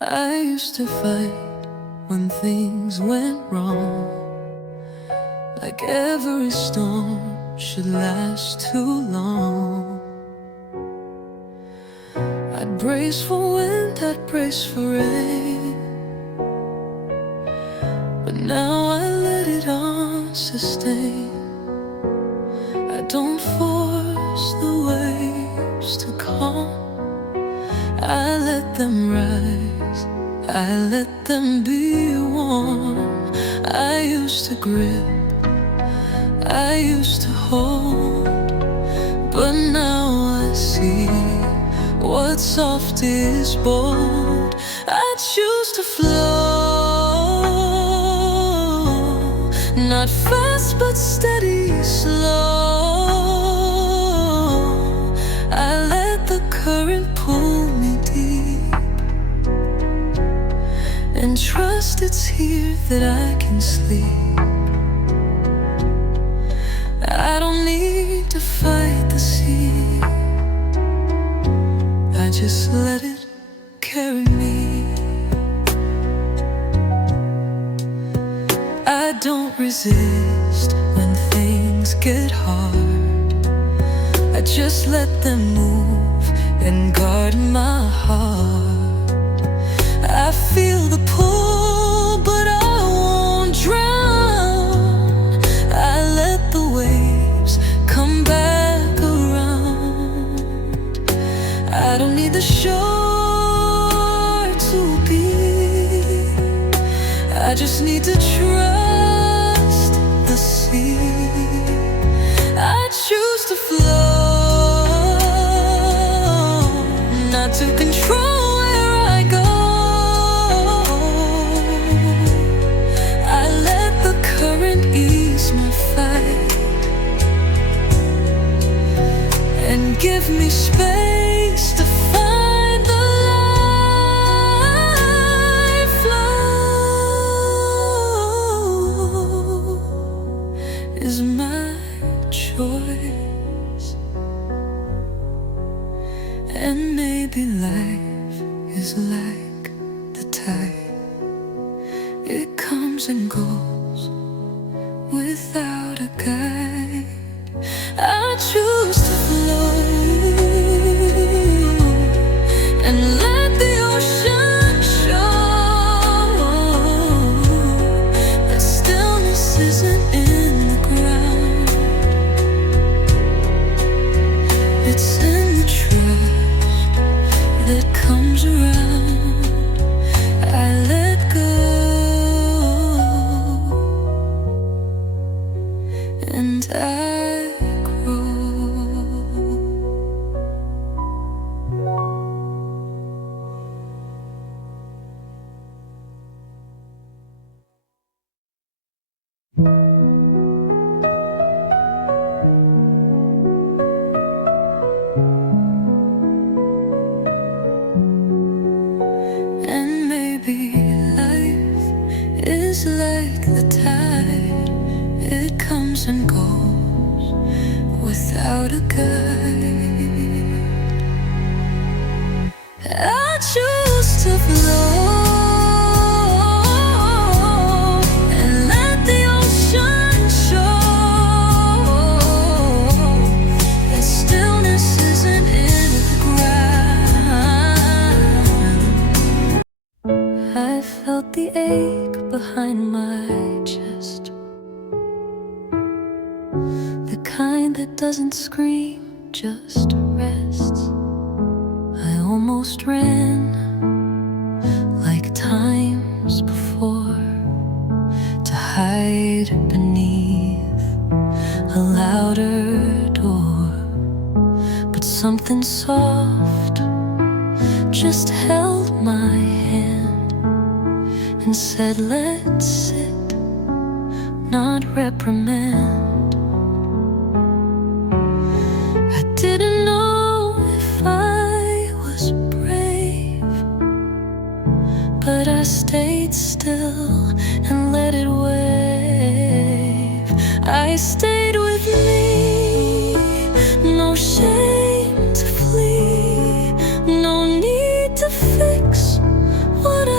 I used to fight when things went wrong, like every storm should last too long. I'd brace for wind, I'd brace for rain, but now I let it on sustain. I don't force the waves to calm, I let them rise, I let them be warm. I used to grip, I used to hold, but now I see what's soft is bold. I choose to flow, not fast but steady, slow. I let the current pull me deep, and trust it's here that I can sleep. I don't need to fight the sea, I just let it carry me. I don't resist when things get hard, I just let them move and guard my heart. I feel the pull, but I won't drown. I let the waves come back around. I don't need the shore to be, I just need to trust the sea. I choose to flow, not to control where I go. I let the current ease my fight and give me space to find the life flow is my choice. And maybe life is like the tide, it comes and goes without a guide. I choose to flow and let the ocean show that stillness isn't in the ground, it's in the trust that comes around. I let go and I grow. And maybe life is like the tide, it comes and goes without a guide. I choose to flow and let the ocean show that stillness isn't in the ground. I felt the ache behind my chest, the kind that doesn't scream, just rests. I almost ran like times before, to hide beneath a louder door, but something soft just held my hand and said, let's sit, not reprimand. I didn't know if I was brave, but I stayed still and let it wave. I stayed with me, no shame to flee, no need to fix what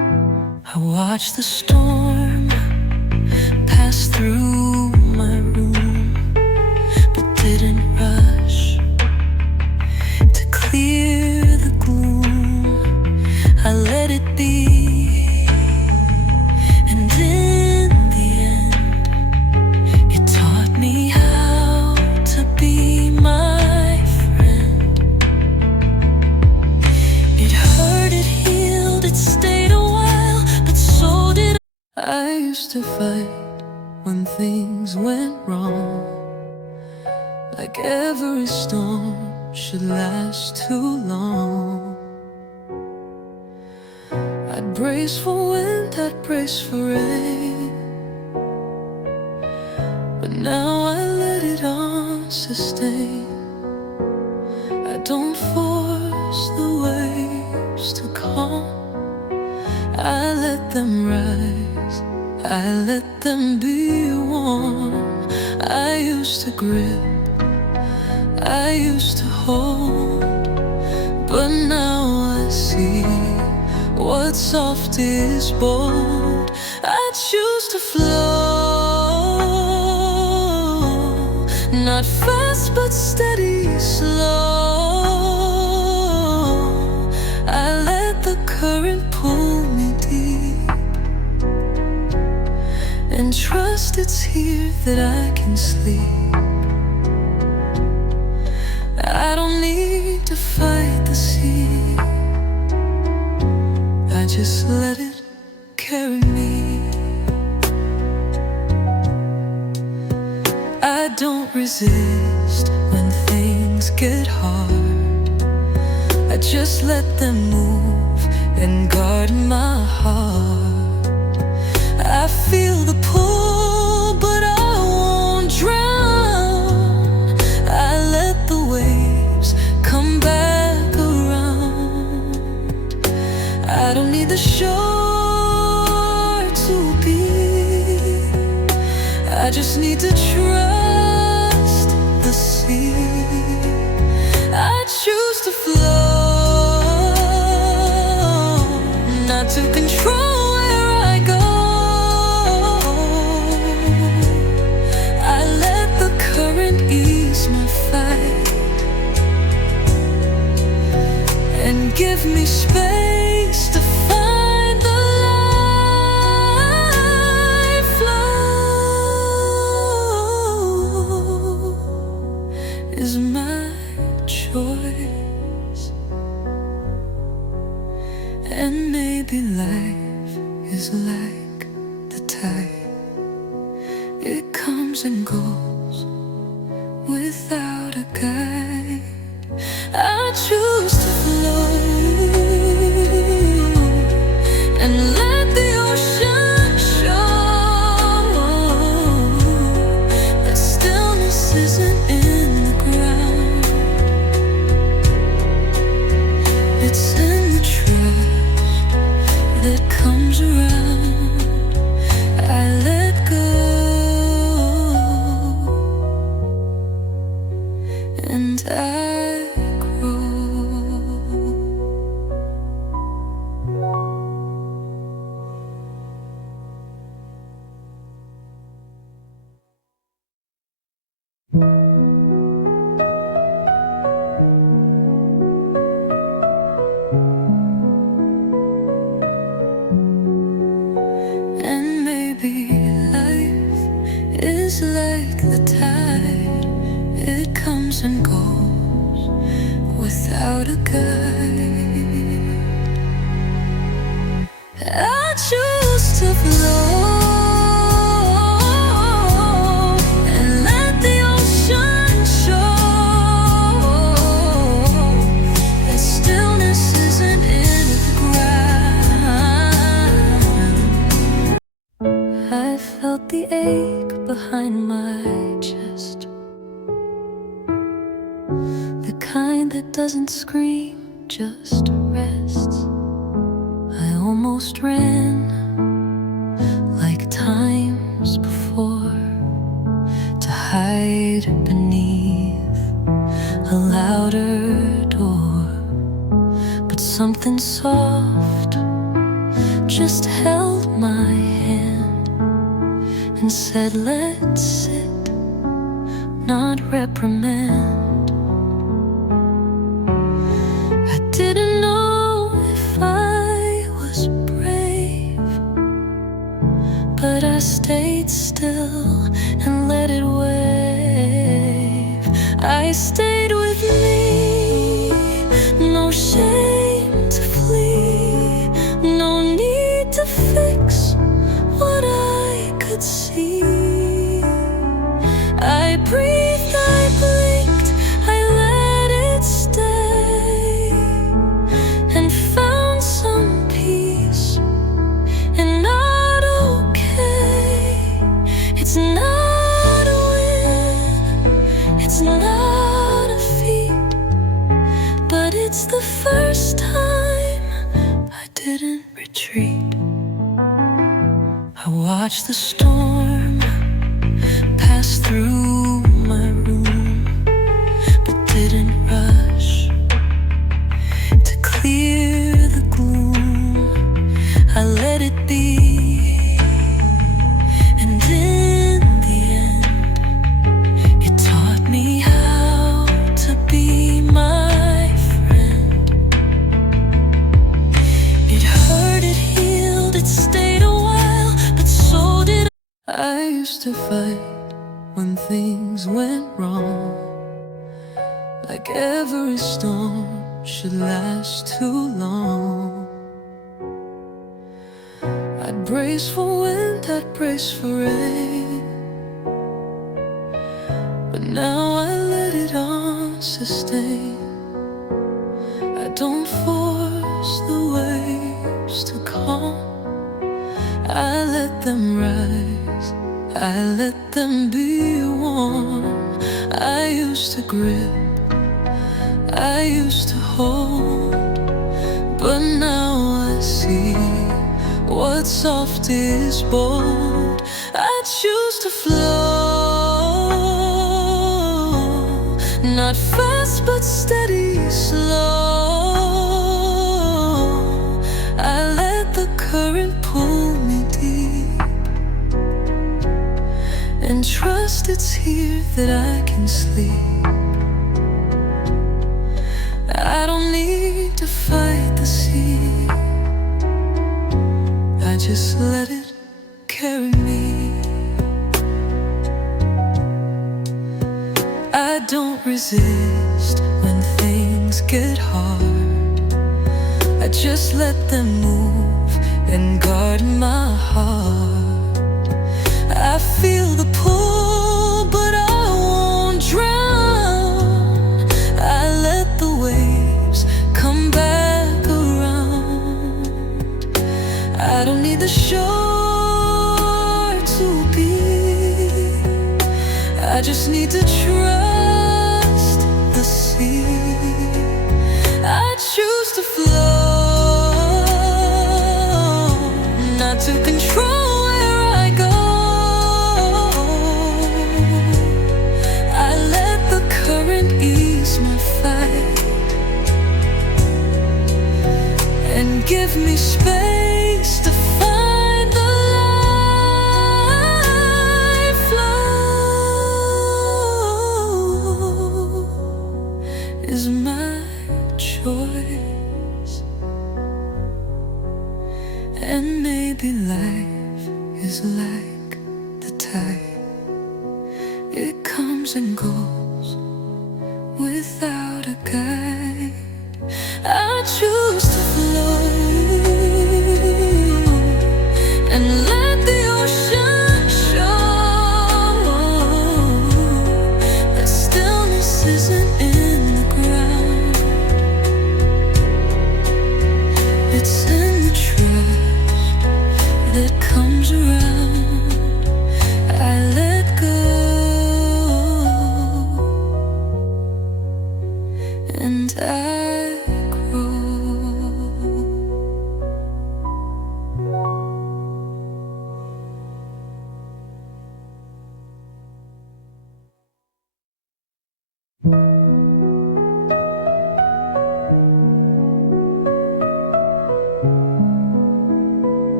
I watched the storm pass through my room, but didn't rush to clear the gloom. I let it be, and in the end, it taught me how to be my friend. It hurt, it healed, it stayed a while, but so did I used to fight when things went wrong, like every storm should last too long. I'd brace for wind, I'd brace for rain, but now I let it on sustain. I don't force the waves to calm, I let them rise, I let them be warm. I used to grip, I used to hold, but now I see what's soft is bold. I choose to flow, not fast but steady, slow. I let the current pull me deep, and trust it's here that I can sleep. I don't need to fight the sea, I just let it carry me. I don't resist when things get hard, I just let them move and guard my heart. I feel the pull, but I won't drown. I let the waves come back around. I don't need the shore to be, I just need to trust the sea. I choose to flow, not to control where I go. I let the current ease my fight and give me space to find the life flow is my choice. And maybe life is like the tide, it comes and goes without a guide. I choose to flow and let the ocean show that stillness isn't in the ground, it's in the trust that comes around. I let go and I grow. And maybe life is like the tide, it comes and goes without a guide. I choose to flow and let the ocean show that stillness isn't in the ground. I felt the ache behind my chest, the kind that doesn't scream, just rests. I almost ran like times before, to hide beneath a louder door, but something soft just held my hand and said, let's sit, not reprimand. I didn't know if I was brave, but I stayed still and let it wave. I stayed with me, no shame to flee, no need to fix what I could see. I breathed, I blinked, I let it stay, and found some peace and not okay. It's not a win, it's not a feat, but it's the first time I didn't retreat. I watched the storm pass through my room, but didn't rush to clear the gloom. I let it be, and in the end, it taught me how to be my friend. It hurt, it healed, it stayed a while, but so did I used to fight when things went wrong, like every storm should last too long. I'd brace for wind, I'd brace for rain, but now I let it on sustain. I don't force the waves to calm, I let them rise, I let them be warm. I used to grip, I used to hold, but now I see what's soft is bold. I choose to flow, not fast but steady, slow. I let the current pull me deep, and trust it's here that I can sleep. I don't need to fight the sea, I just let it carry me. I don't resist when things get hard, I just let them move and guard my heart. I feel the pull, but I won't drown. I let the waves come back around. I don't need the shore to be, I just need to trust the sea. I choose to flow, not to control where I go. I let the current ease my fight and give me space to find the life flow is my choice. And maybe life is like the tide, it comes and goes without a guide. I choose to flow and let the ocean show that stillness isn't in the ground, it's in the trust that comes around. I let go and I grow.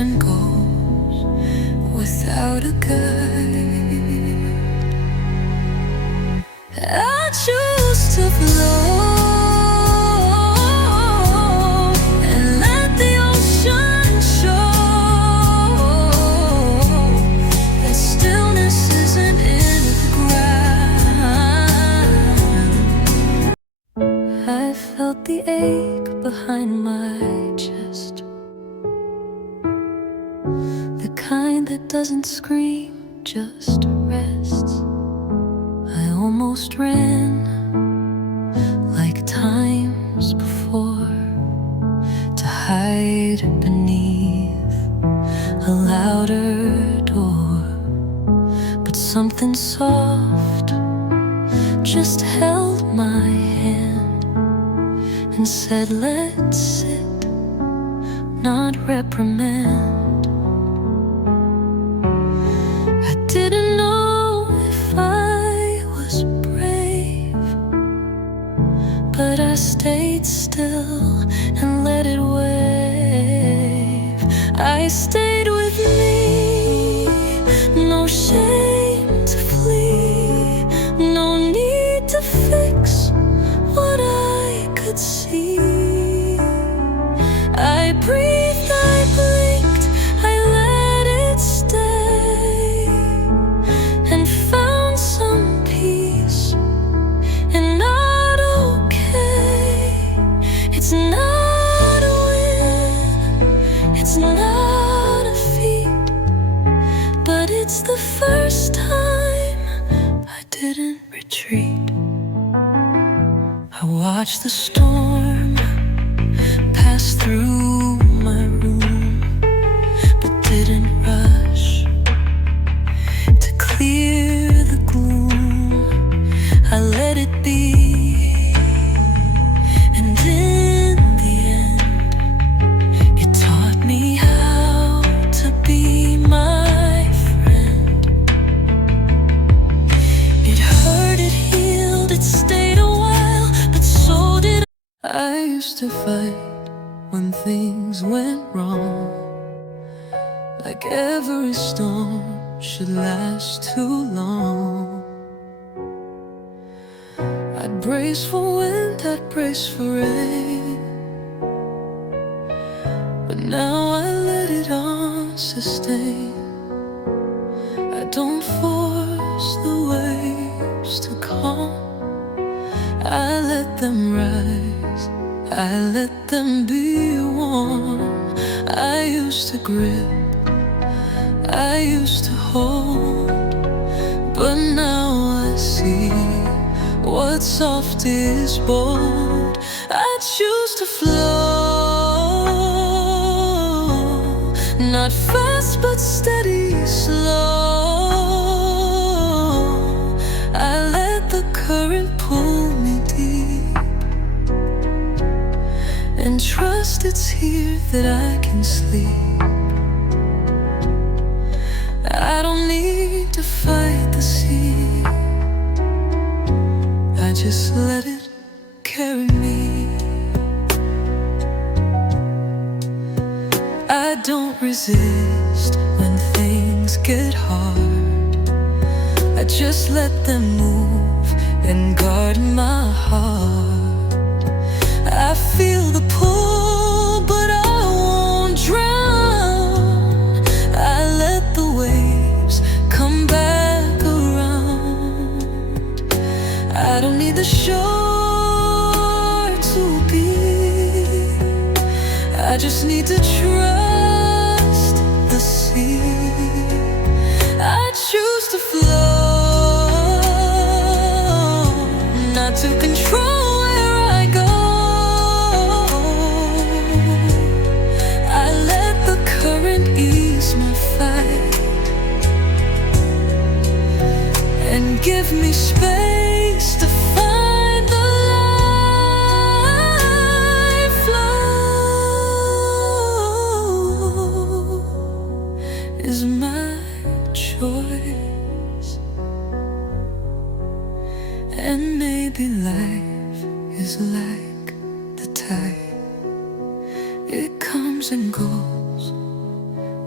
and goes without a guide. I choose to flow and let the ocean show that stillness isn't in the ground. I felt the ache behind my chest, the kind that doesn't scream, just rests. I almost ran like times before to hide beneath a louder door, but something soft just held my hand and said, let's sit, not reprimand. I didn't know if I was brave, but I stayed still and let it wave. I stayed with me, no shame to flee, no need to fix what I could see. I breathed, I blinked, I let it stay, and found some peace and not okay. It's not a win, it's not a feat, but it's the first time I didn't retreat. I watched the storm pass through my room, but didn't rush to clear the gloom. I let it be, and in the end, it taught me how to be my friend. It hurt, it healed, it stayed a while, but so did I used to fight when things went wrong, like every storm should last too long. I'd brace for wind, I'd brace for rain, but now I let it on sustain. I don't force the waves to calm, I let them rise, I let them be warm. I used to grip, I used to hold, but now I see what's soft is bold. I choose to flow, not fast but steady, slow. I let the current pull me deep and trust it's here that I can sleep. I don't need to fight the sea, I just let it carry me. I don't resist when things get hard, I just let them move and guard my heart. I feel the pull, but I won't drown. I let the waves come back around. I don't need the shore to be, I just need to trust the sea. I choose to flow, not to control where I go. I let the current ease my fight and give me space to find the life flow is my choice. And maybe life is like the tide, it comes and goes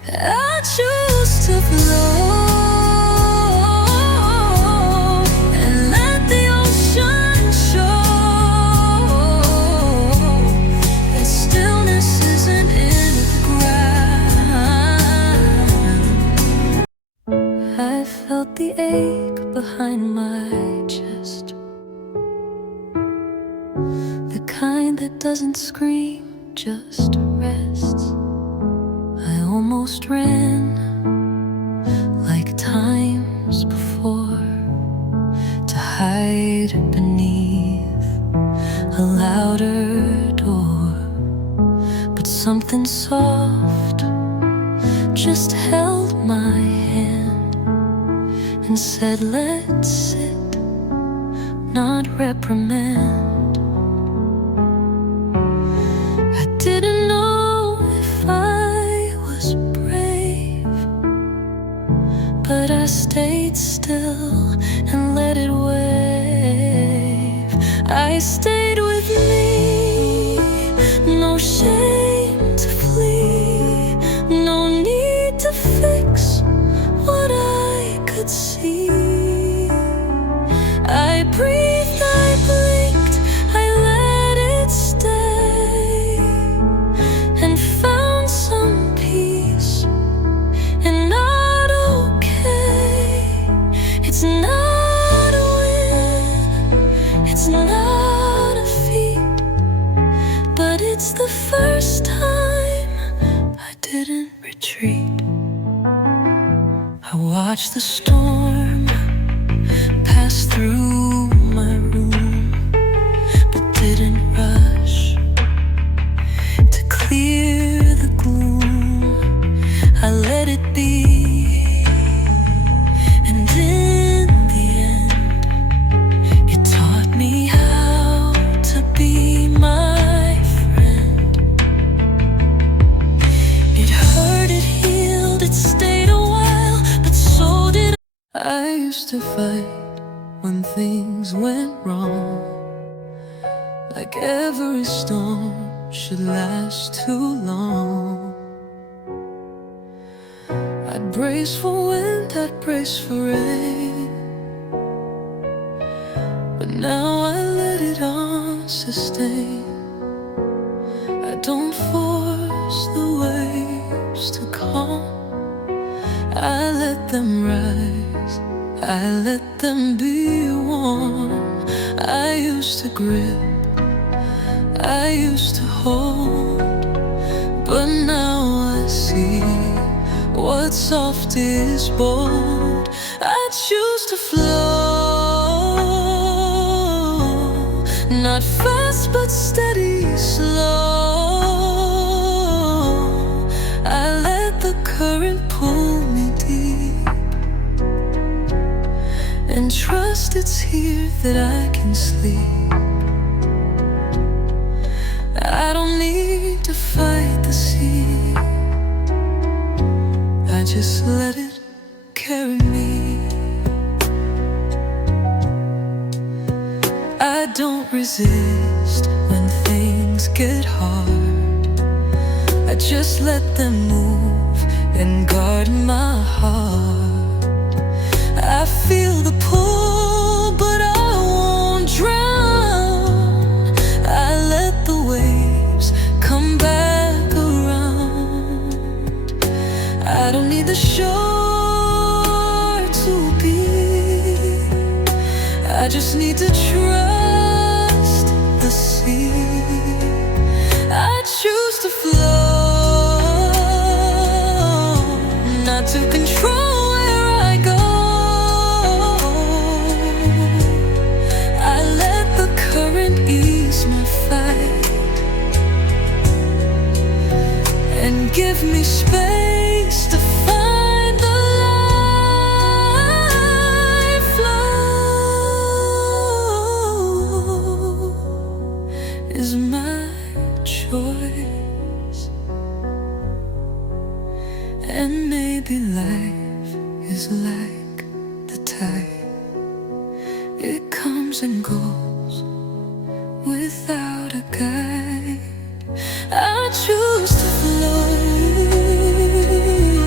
I choose to flow and let the ocean show that stillness isn't in the ground. I felt the ache behind my chest, the kind that doesn't scream, just rests. I almost ran like times before to hide beneath a louder door, but something soft just held my hand and said, let's sit, not reprimand. I didn't know if I was brave, but I stayed still and let it wave. I stayed with me, no shame to flee, no need to fix what I could see. I breathed, I blinked, I let it stay, and found some peace and not okay. It's not a win, it's not a feat, but it's the first time I didn't retreat. I watched the storm pass through my room, but didn't rush to clear the gloom. I let it be, and in the end, it taught me how to be my friend. It hurt, it healed, it stayed a while, but so did I used to fight when things went wrong, like every storm should last too long. I'd brace for wind, I'd brace for rain, but now I let it on sustain. I don't force the waves to calm, I let them rise, I let them be warm. I used to grip, I used to hold, but now I see what's soft is bold. I choose to flow, not fast but steady, slow. I let the current pull me deep and trust it's here that I can sleep. I don't need to fight the sea, I just let it carry me. I don't resist when things get hard, I just let them move and guard my heart. I feel the pull, but I won't drown. I let the waves come back around. I don't need the shore to be, I just need to trust the sea. I choose to flow, not to control where I go. I let the current ease my fight and give me space to find the life flow is my choice. And maybe life is like the tide, it comes and goes without a guide. I choose to flow,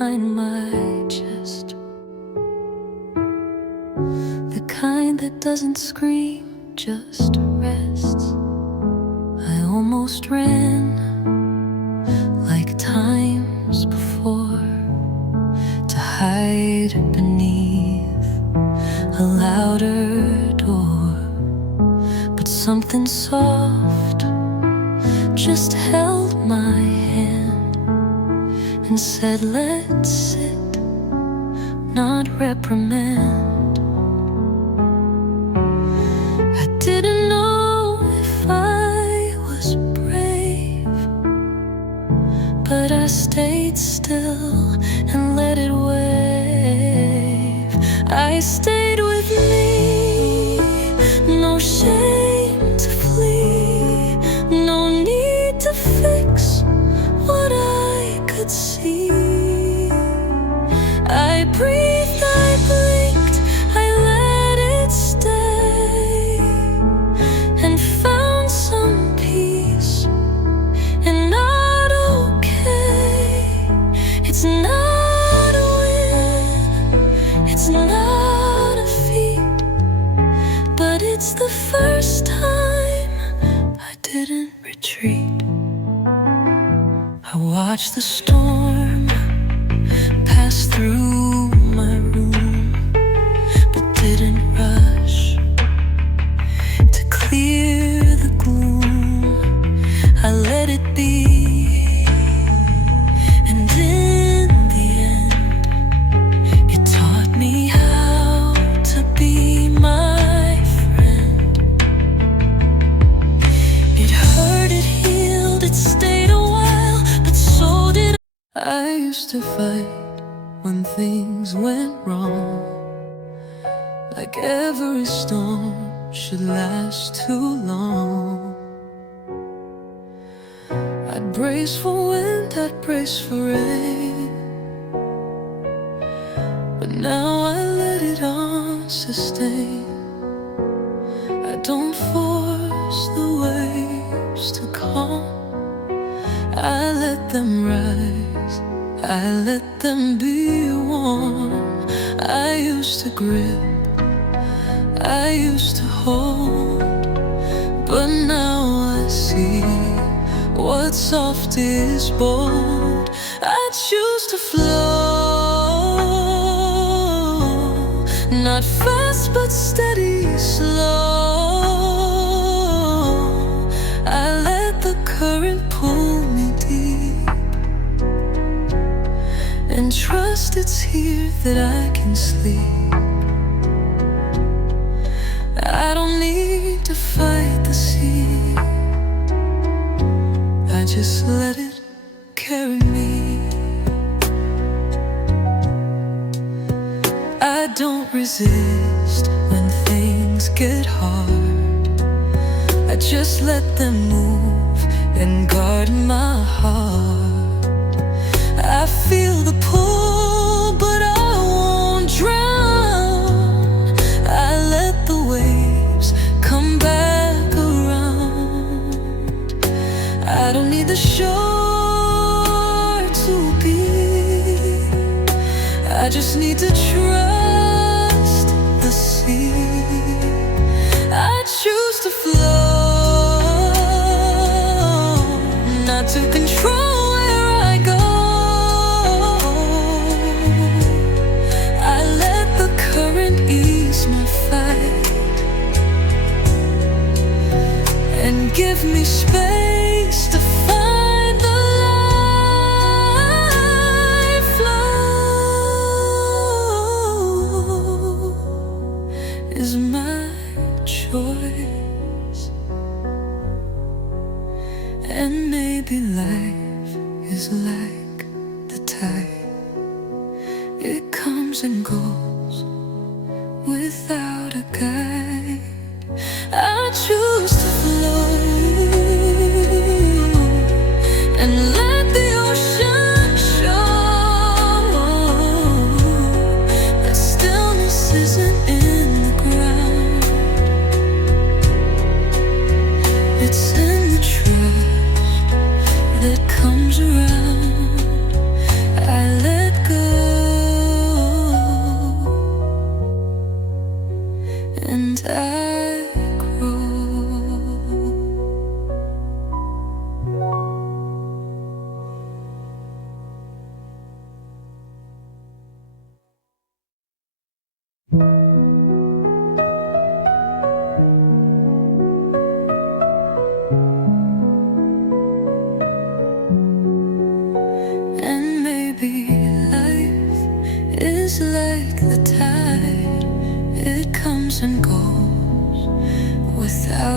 behind my chest, the kind that doesn't scream, just rests. I almost ran like times before to hide beneath a louder door, but something soft just held my hand and said, let's sit, not reprimand. I didn't know if I was brave, but I stayed still and let it wave. I stayed with me, no shame to flee, no need to fix what I could see. I breathed, I blinked, I let it stay, and found some peace and not okay. It's not a win, it's not a feat, but it's the first time I didn't retreat. I watched the storm pass through my room, but didn't rush to clear the gloom. I let it be, and in the end, it taught me how to be my friend. It hurt, it healed, it stayed a while, but so did I used to fight when things went wrong, like every storm should last too long. I'd brace for wind, I'd brace for rain, but now I let it on sustain. I don't force the waves to calm, I let them rise, I let them be warm. I used to grip, I used to hold, but now I see what's soft is bold. I choose to flow, not fast but steady, slow. I let the current pull me deep, and trust it's here that I can sleep. I don't need to fight the sea, I just let it carry me. I don't resist when things get hard, I just let them move and guard my heart. I feel the pull, but I won't drown. I let the waves come back around. I don't need the shore to be, I just need to trust the sea. I choose to flow, not to control where I go. I let the current ease my fight and give me space to find the life flow is my choice. And maybe life is like the tide, it comes and goes without a guide. I choose to flow and let the ocean show that stillness isn't in the ground, it's in the trust that comes around. I let go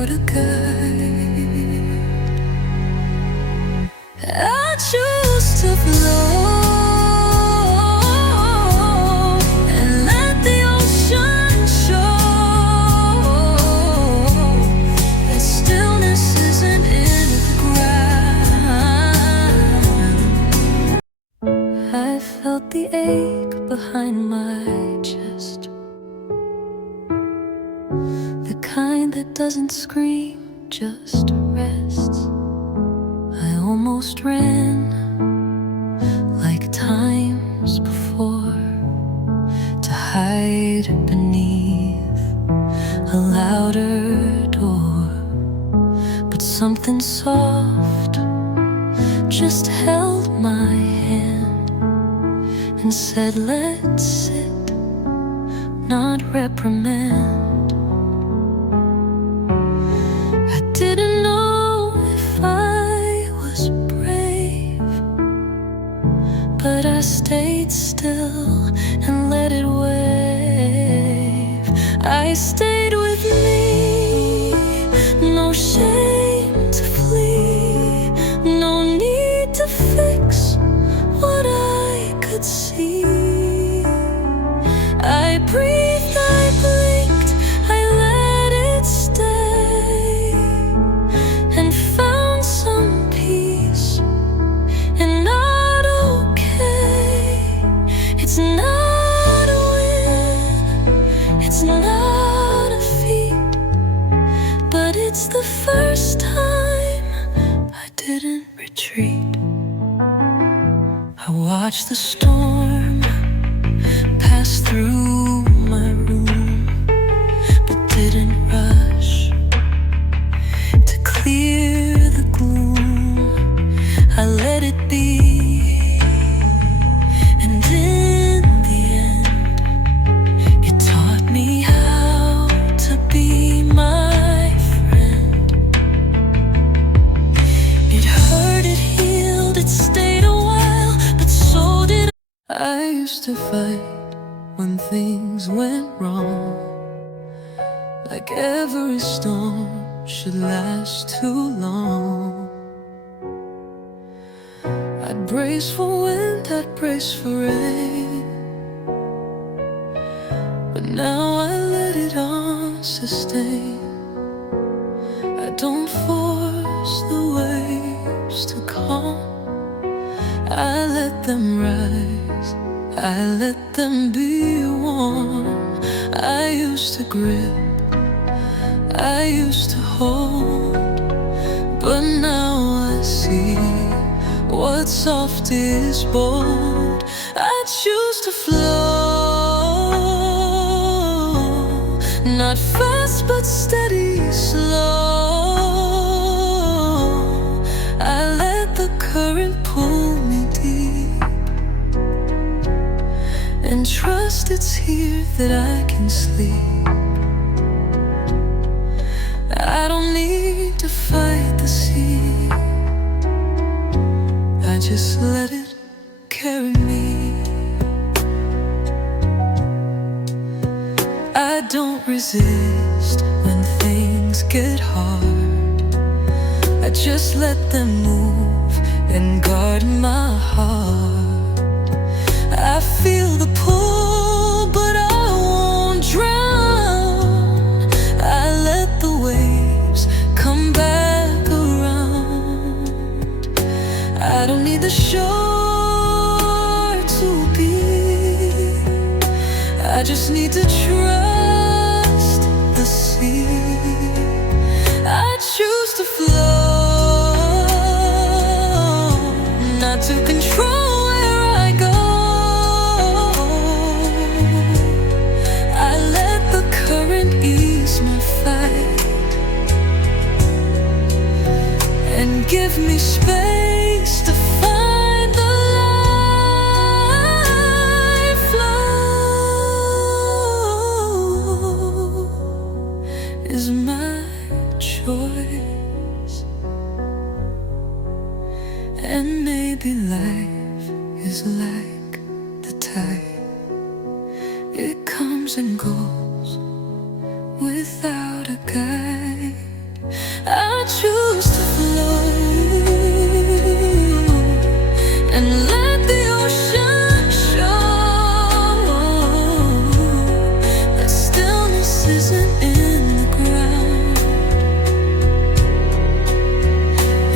without a guide. I choose to flow and let the ocean show that stillness isn't in the ground. I felt the ache behind my chest, the kind that doesn't scream, just rests. I almost ran like times before to hide beneath a louder door, but something soft just held my hand and said, let's sit, not reprimand. I didn't know if I was brave, but I stayed still and let it wave. I stayed with me, no shame to flee, no need to fix what I could see. I breathed, I blinked, I let it stay, and found some peace and not okay. It's not a win, it's not a feat, but it's the first time I didn't retreat. I watched the storm pass through my room, but didn't rush to clear the gloom. I let it be, and in the end, it taught me how to be my friend. It hurt, it healed, it stayed a while, but so did I used to fight when things went wrong, like every storm should last too long. I'd brace for wind, I'd brace for rain, but now I let it on sustain. I don't force the waves to calm, I let them rise, I let them be warm. I used to grip, I used to hold, but now I see what's soft is bold. I choose to flow, not fast but steady, slow. I let the current pull me deep and trust it's here that I can sleep. I don't need to fight the sea, I just let it carry me. I don't resist when things get hard, I just let them move and guard my heart. I feel the pull, but I won't drown. I let the waves come back around. I don't need the shore to be, I just need to trust the sea. I choose to flow, not to control where I go. I let the current ease my fight and give me space to find the life flow is my choice. And maybe life is like the tide, it comes and goes without a guide.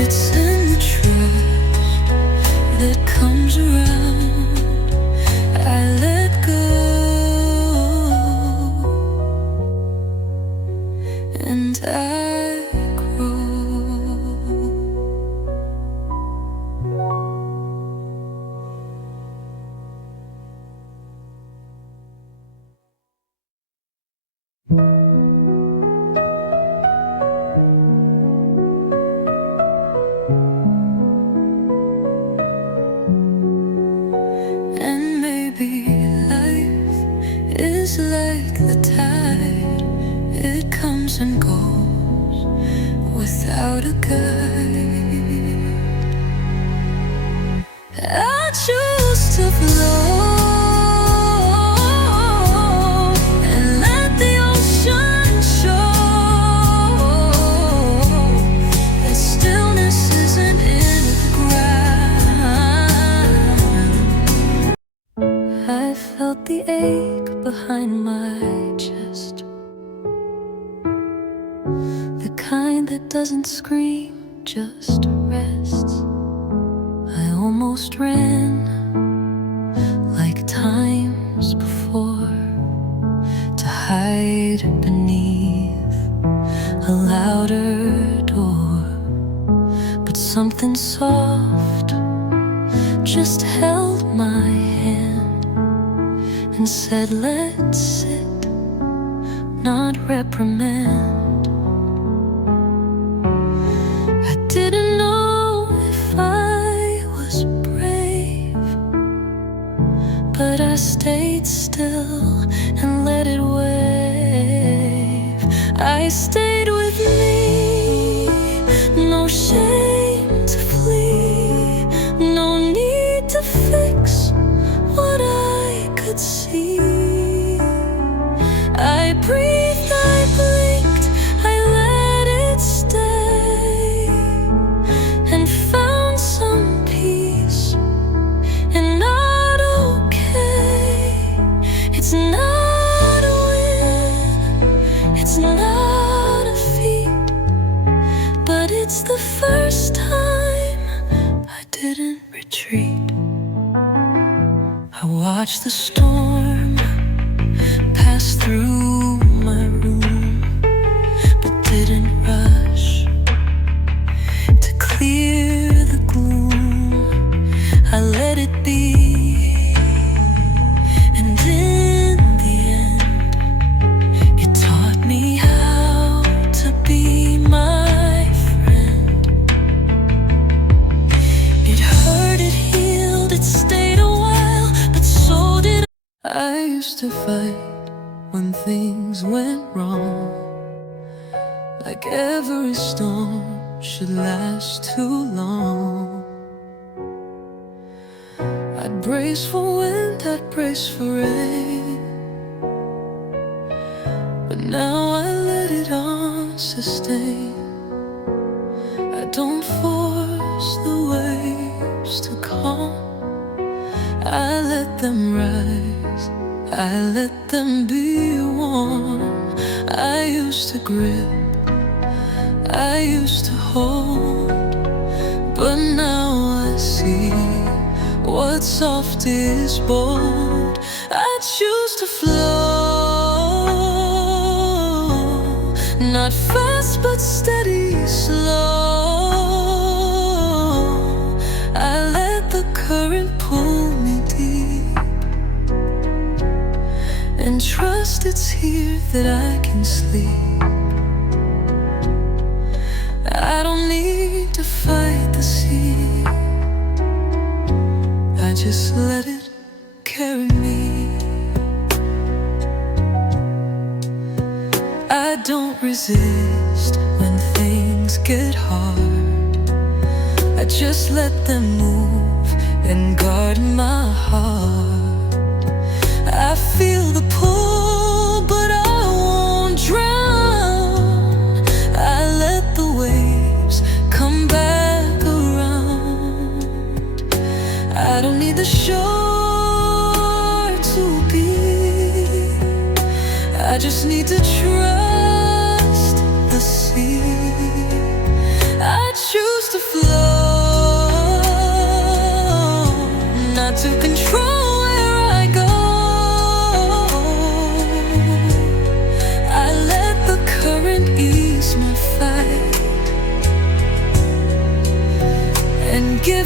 It's in the trust that comes around. I let go and I grow. And maybe life is like the tide, it comes and goes without a guide. I choose to flow and let the ocean show that stillness isn't in the ground. I felt the ache behind my chest, the kind that doesn't scream, just rests. I almost ran like times before to hide beneath a louder door, but something soft just held my hand and said, let's sit, not reprimand. I didn't know if I was brave, but I stayed still and let it wave. I stayed with me, no shame to flee, no need to fix what I could see. I breathed, I blinked, I let it stay, and found some peace and not okay. It's not a win, it's not a feat, but it's the first time I didn't retreat. I watched the storm pass through my room, but didn't rush to clear the gloom. I let it be, and in the end, it taught me how to be my friend. It hurt, it healed, it stayed a while, but so did I used to fight when things went wrong, like every storm should last too long. I'd brace for wind, I'd brace for rain, but now I let it on sustain. I don't force the waves to calm, I let them rise, I let them be warm. I used to grip, I used to hold, but now I see what's soft is bold. I choose to flow, not fast but steady, slow. I let the current pull me deep and trust it's here that I can sleep. I don't need to fight the sea, I just let it carry me. I don't resist when things get hard, I just let them move and guard my heart. I feel the pull, but I won't drown. I let the waves come back around. I don't need the shore to be, I just need to trust the sea. I choose to fly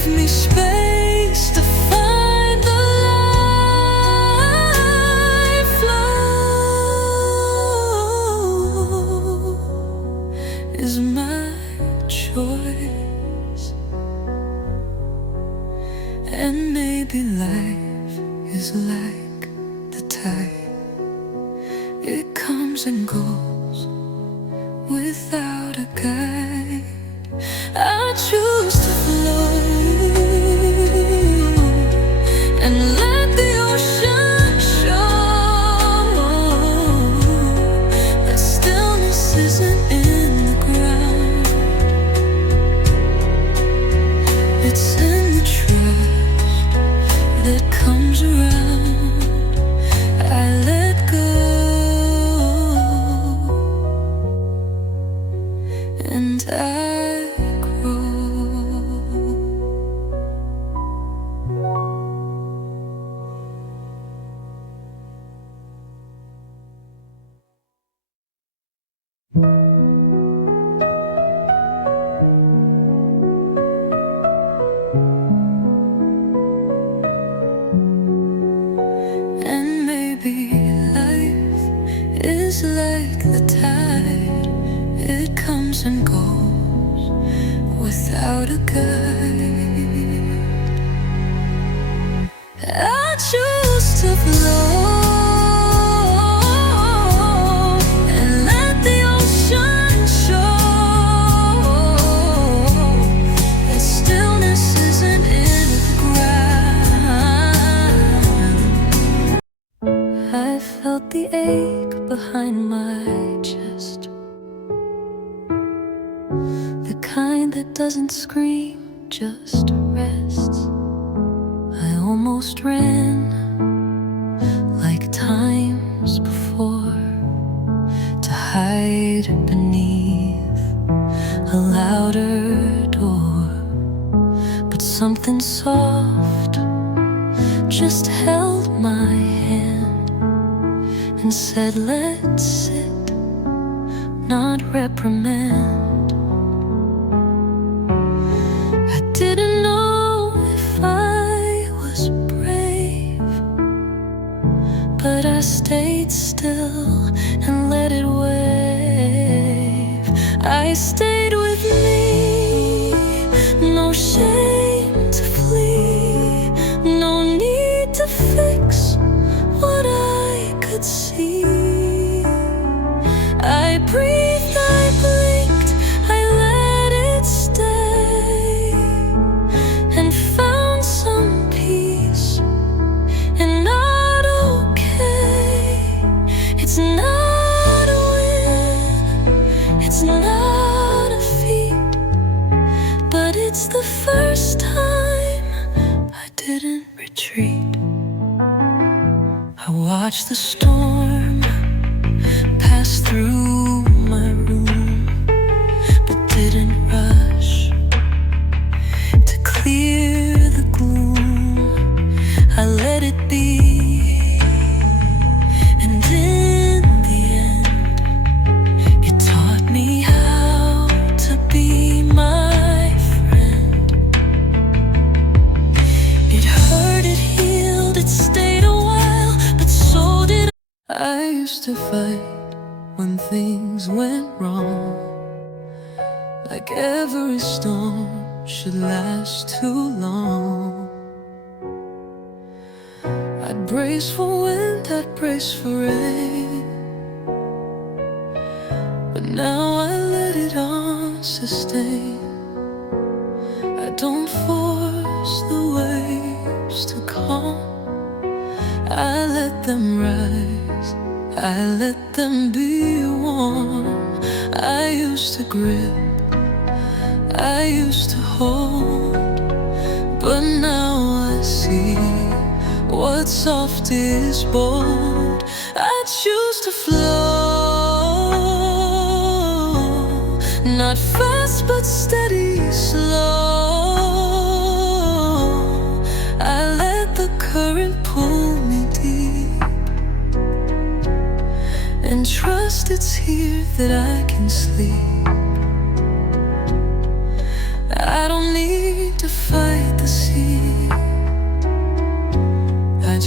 Give me space to find the life flow is my choice. And maybe life is like the tide. It comes and goes without a guide. I choose to flow and let the ocean show that stillness isn't in the ground. It's in the trust that comes around. I let go and I grow. And maybe life is like the tide. It comes and goes without a guide. I choose to flow and let the ocean show that stillness isn't in the ground. I felt the ache behind my chest, the kind that doesn't scream, just rests. I almost ran like times before to hide beneath a louder door, but something soft just held my hand and said, let's sit, not reprimand. I didn't know if I was brave, but I stayed still and let it wave. I stayed with me, no shame to flee, no need to fix what I could see. I breathed, I blinked, I let it stay, and found some peace and not okay. It's not a win, it's not a feat, but it's the first time I didn't retreat. I watched the storm pass through my room, but didn't rush to clear the gloom. I let it be, and in the end, it taught me how to be my friend. It hurt, it healed, it stayed a while, but so did I used to fight when things went wrong, like every storm should last too long. I'd brace for wind, I'd brace for rain, but now I let it on sustain. I don't force the waves to calm, I let them rise, I let them be warm. I used to grip, I used to hold, but now I see what's soft is bold. I choose to flow, not fast but steady, slow. I let the current pull me deep, and trust it's here that I can sleep. I don't need to fight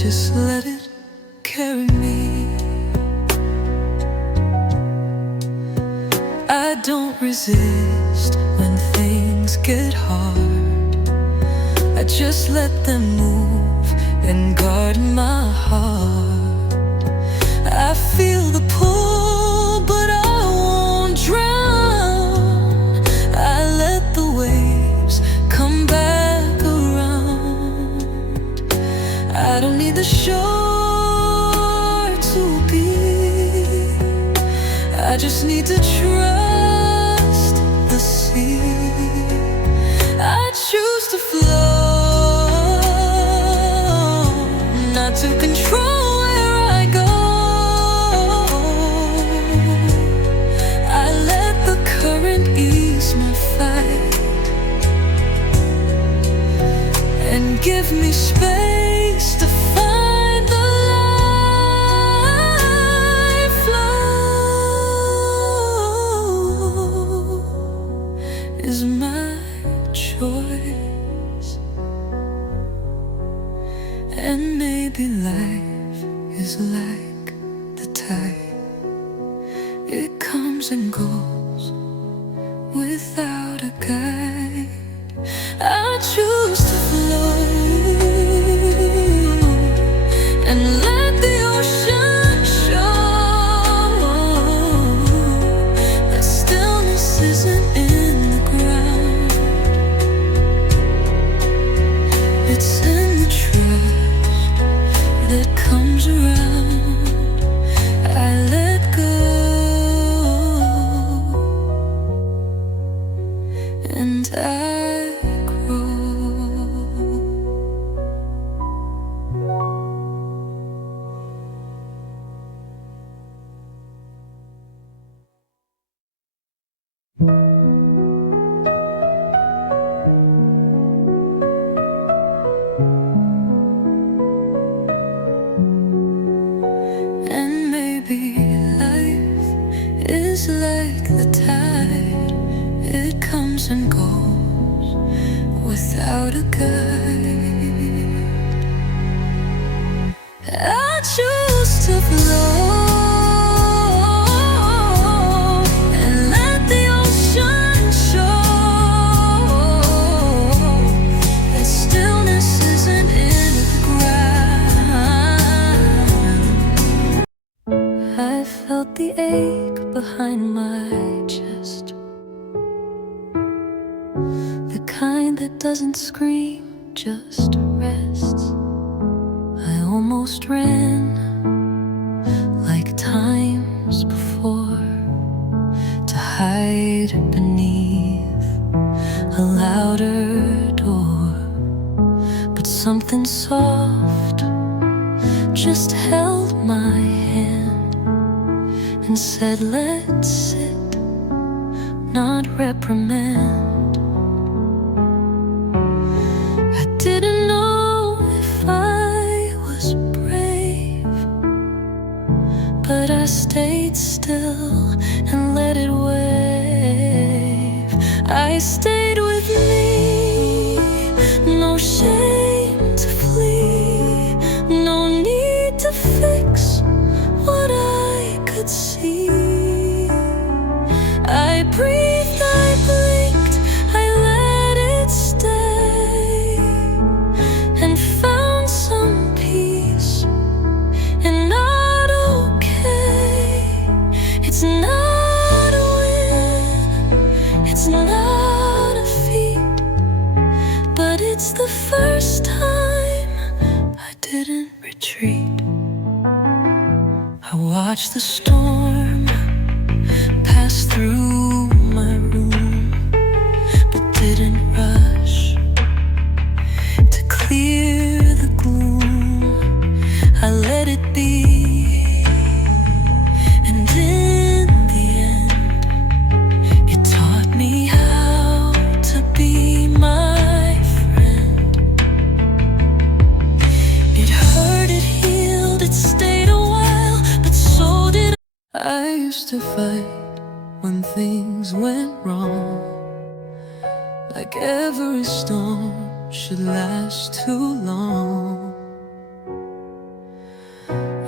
just let it carry me. I don't resist when things get hard. I just let them move and guard my heart. I feel the pull, but I won't drown. I let the waves come back around. I don't need the shore to be, I just need to trust the sea. I choose to flow, not to control where I go. I let the current ease my fight and give me space to find the life flow is my choice. And maybe life is like the tide, it comes and goes without a guide. I choose to flow and let the ocean show that stillness isn't in the ground. It's in the trust that comes around. I let go and I grow. And maybe life is like the tide, it comes and goes without a guide. I choose to flow and let the ocean show that stillness isn't in the ground. I felt the ache behind my chest, the kind that doesn't scream, just rests. I almost ran like times before to hide beneath a louder door, but something soft just held my hand and said, let's sit, not reprimand. I didn't know if I was brave, but I stayed still and let it wave. I stayed with me, no shame to flee, no need to fix what I could see. I breathed, I blinked, I let it stay, and found some peace and not okay. It's not a win, it's not a feat, but it's the first time I didn't retreat. I watched the storm pass through my room, but didn't rush to clear the gloom. I let it be, and in the end, it taught me how to be my friend. It hurt, it healed, it stayed a while, but so did I used to fight when things went wrong, like every storm should last too long.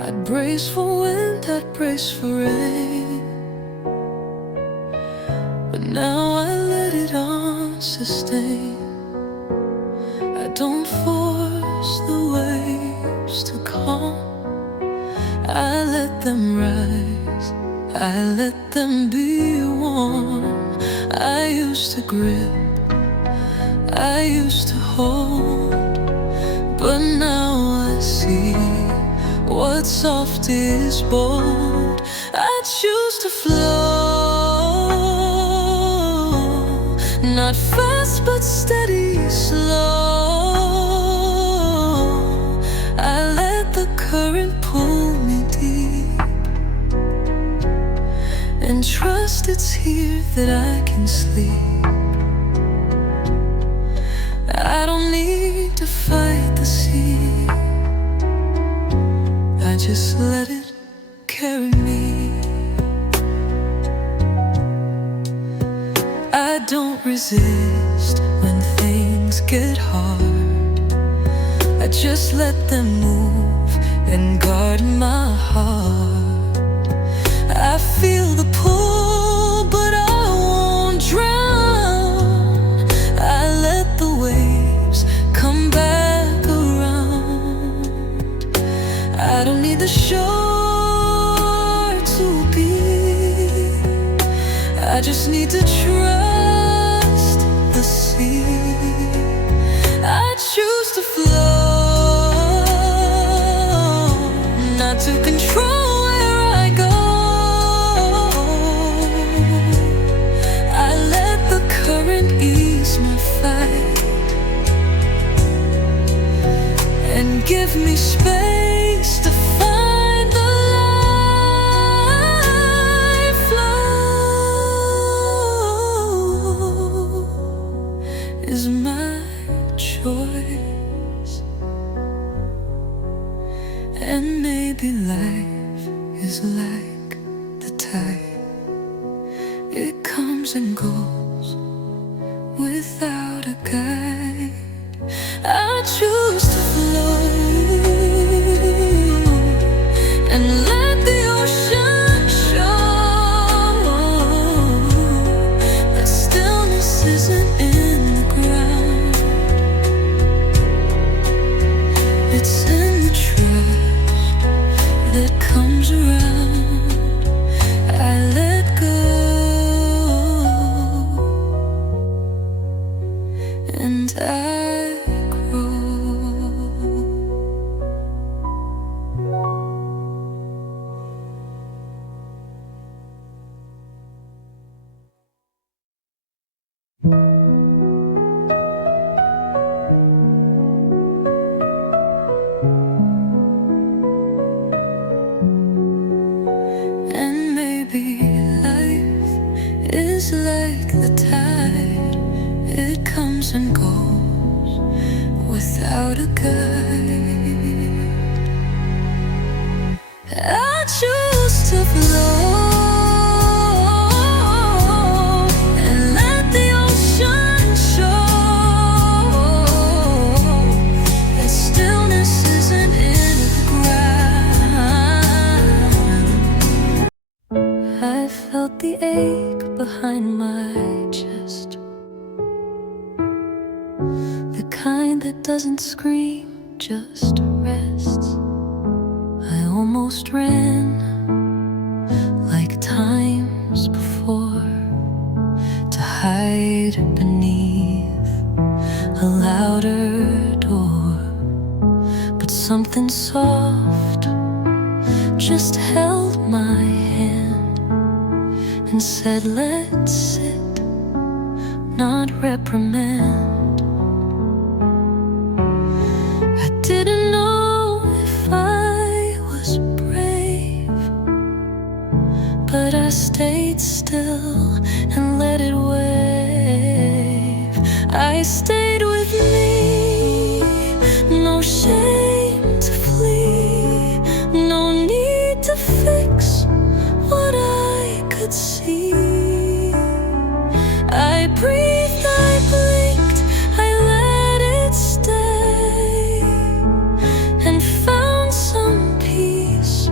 I'd brace for wind, I'd brace for rain, but now I let it on sustain. I don't force the waves to calm, I let them rise, I let them be warm. I used to grip, I used to hold, but now I see what's soft is bold. I choose to flow, not fast but steady, slow. I let the current pull me deep, and trust it's here that I can sleep. I don't need to fight the sea, I just let it carry me. I don't resist when things get hard, I just let them move and guard my heart. I feel the pull, but I won't drown. I let the waves come back around. I don't need the shore to be, I just need to trust the sea. I choose to flow, not to control where I go. I let the current ease my fight and give me space to find the life. Flow is my choice, and maybe life is like the tide, it comes and goes without a guide. I choose to flow and let the ocean show that stillness isn't in the ground, it's in the trust that comes around. I let go and I grow. And maybe life is like the tide, it comes and goes without a guide. I choose to flow and let the ocean show that stillness isn't in the ground. I felt the ache behind my chest, the kind that doesn't scream, just rests. I almost ran like times before to hide beneath a louder door, but something soft just held my hand and said, let's sit, not reprimand. I didn't know if I was brave, but I stayed still and let it wave. I stayed with me, no shame to flee, no need to fix what I could see. I breathed, I blinked, I let it stay, and found some peace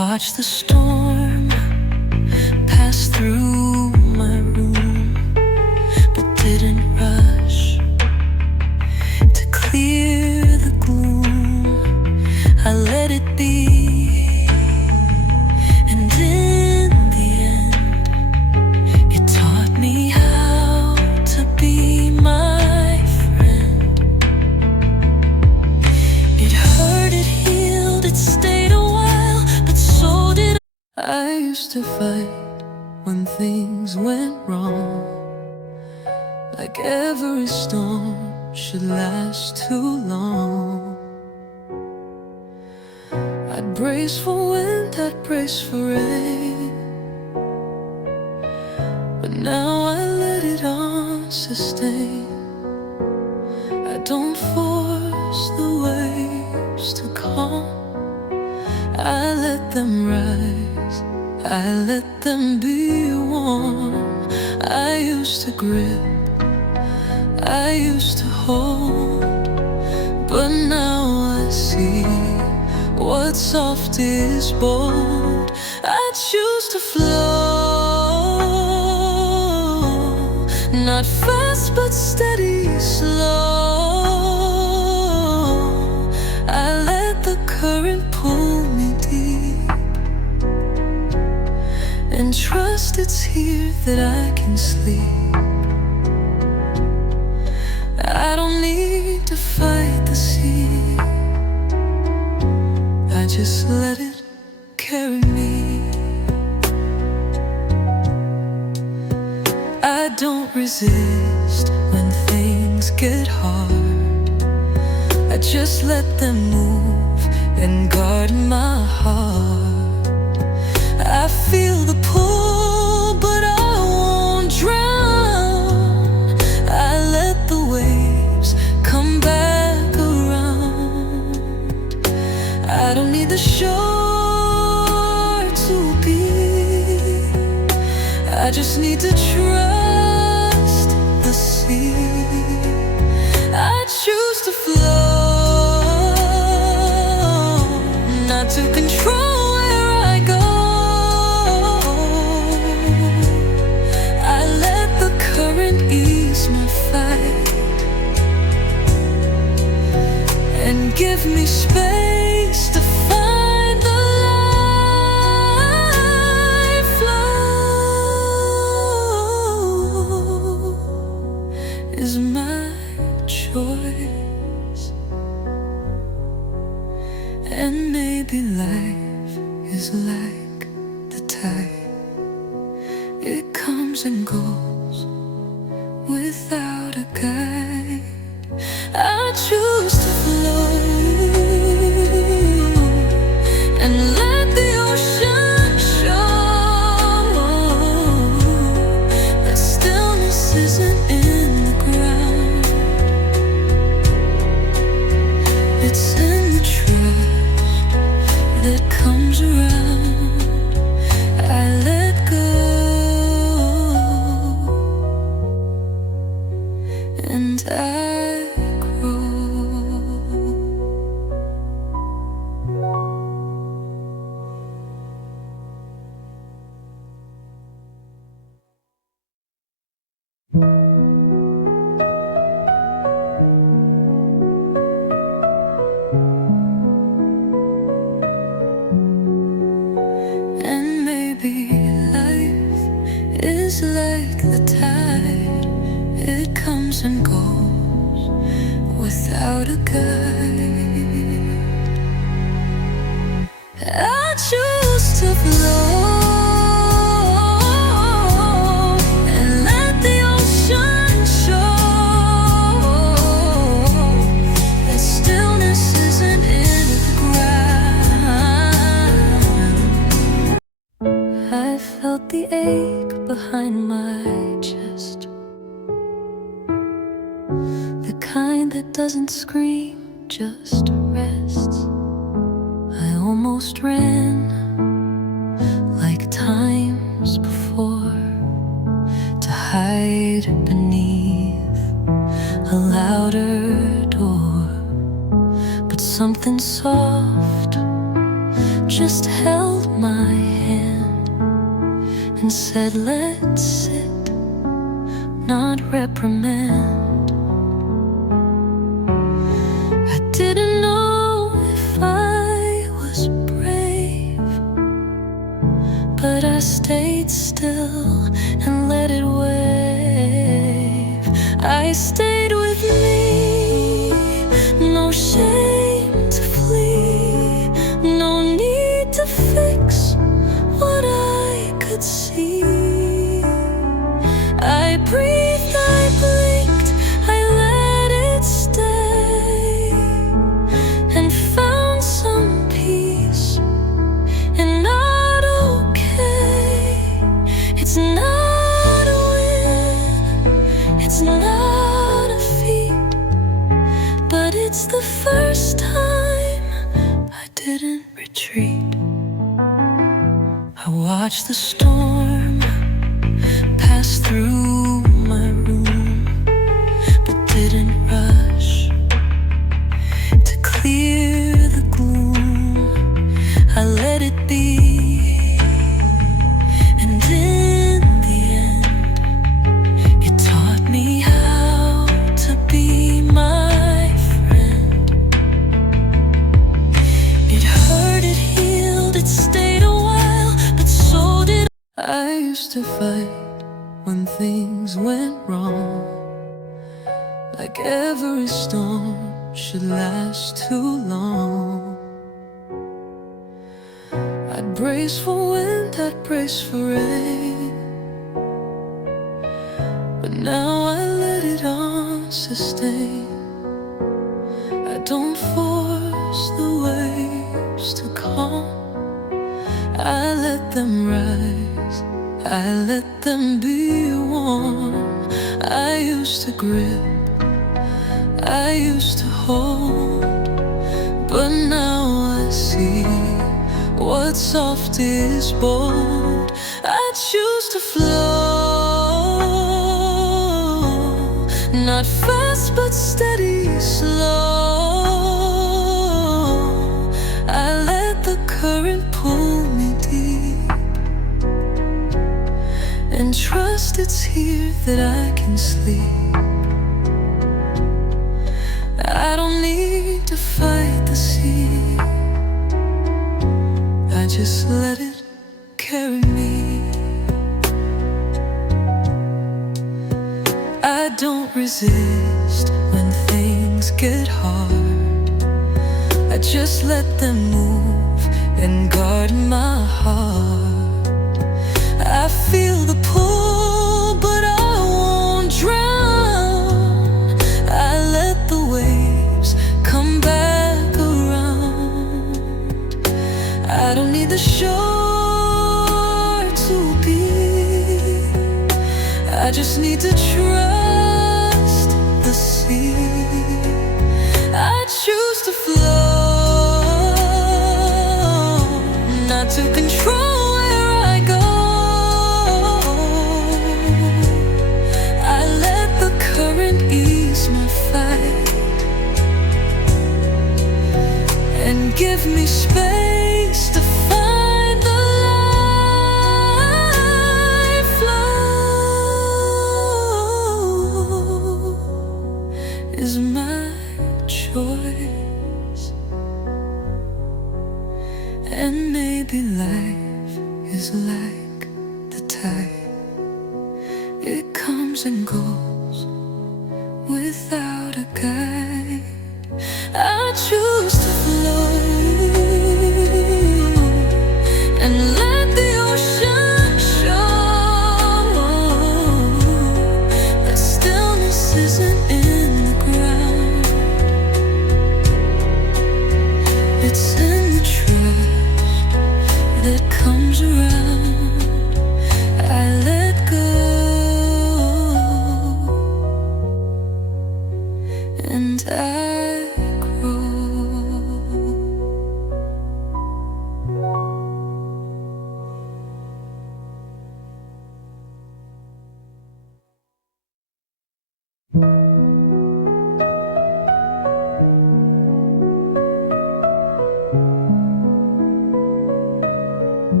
watched the storm pass through my room, but didn't rush to clear the gloom. I let it be, and in the end, it taught me how to be my friend. It hurt, it healed, it stayed a while, but so did I used to fight when things went wrong, like every storm should last too long. I'd brace for wind, I'd brace for rain, but now I let it on sustain. I don't force the waves to calm, I let them rise, I let them be warm. I used to grip, I used to hold, but now I see what's soft is bold. I choose to flow, not fast but steady, slow. I let the current pull me deep, and trust it's here that I can sleep. I don't need to fight the sea, I just let it carry me. I don't resist when things get hard, I just let them move and guard my heart. I feel the pull, but I won't drown. I let the waves come back around. I don't need the shore to be, I just need to trust the sea. I choose to flow, not to control where I go. I let the current ease my fight and give me space to find the life flow is my choice. And maybe life is like the tide, it comes and goes without a guide. I choose to flow and let the ocean show that stillness isn't in the ground, it's in the trust that comes around. I let go and I grow. And maybe life is like the tide, it comes and goes without a guide. I choose to flow and let the ocean show that stillness isn't in the ground. I felt the ache behind my chest, the kind that doesn't scream, just rests. I almost ran like times before to hide beneath a louder door, but something soft just held my hand and said, let's sit, not reprimand. I didn't know if I was brave, but I stayed still and let it wave. I stayed with me, no shame to flee, no need to fix what I could see. I breathed, I blinked, I let it stay, and found some peace and not okay. It's not a win, it's not a feat, but it's the first time I didn't retreat. I watched the storm pass through my room, but didn't rush to clear the gloom. I let it be, and in the end, it taught me how to be my friend. It hurt, it healed, it stayed a while, but so did I. Used to fight when things went wrong, like every storm should last too long. I'd brace for wind, I'd brace for rain, but now I let it on sustain. I don't force the waves to calm, I let them rise, I let them be warm. I used to grip, I used to hold, but now I see what's soft is bold. I choose to flow, not fast but steady, slow. I let the current pull me deep, and trust it's here that I can sleep. I don't need to fight the sea, I just let it carry me. I don't resist when things get hard, I just let them move and guard my heart. I feel the pull, but I won't drown. I let the waves come back around. I don't need the shore to be, I just need to trust the sea. I choose to flow, not to control where I go. I let the current ease my fight and give me space to find the life flow is my choice. And maybe life is like the tide, it comes and goes without a guide. I choose to flow and let the ocean show that stillness isn't in the ground, it's in the trust that comes around. I let go and I grow.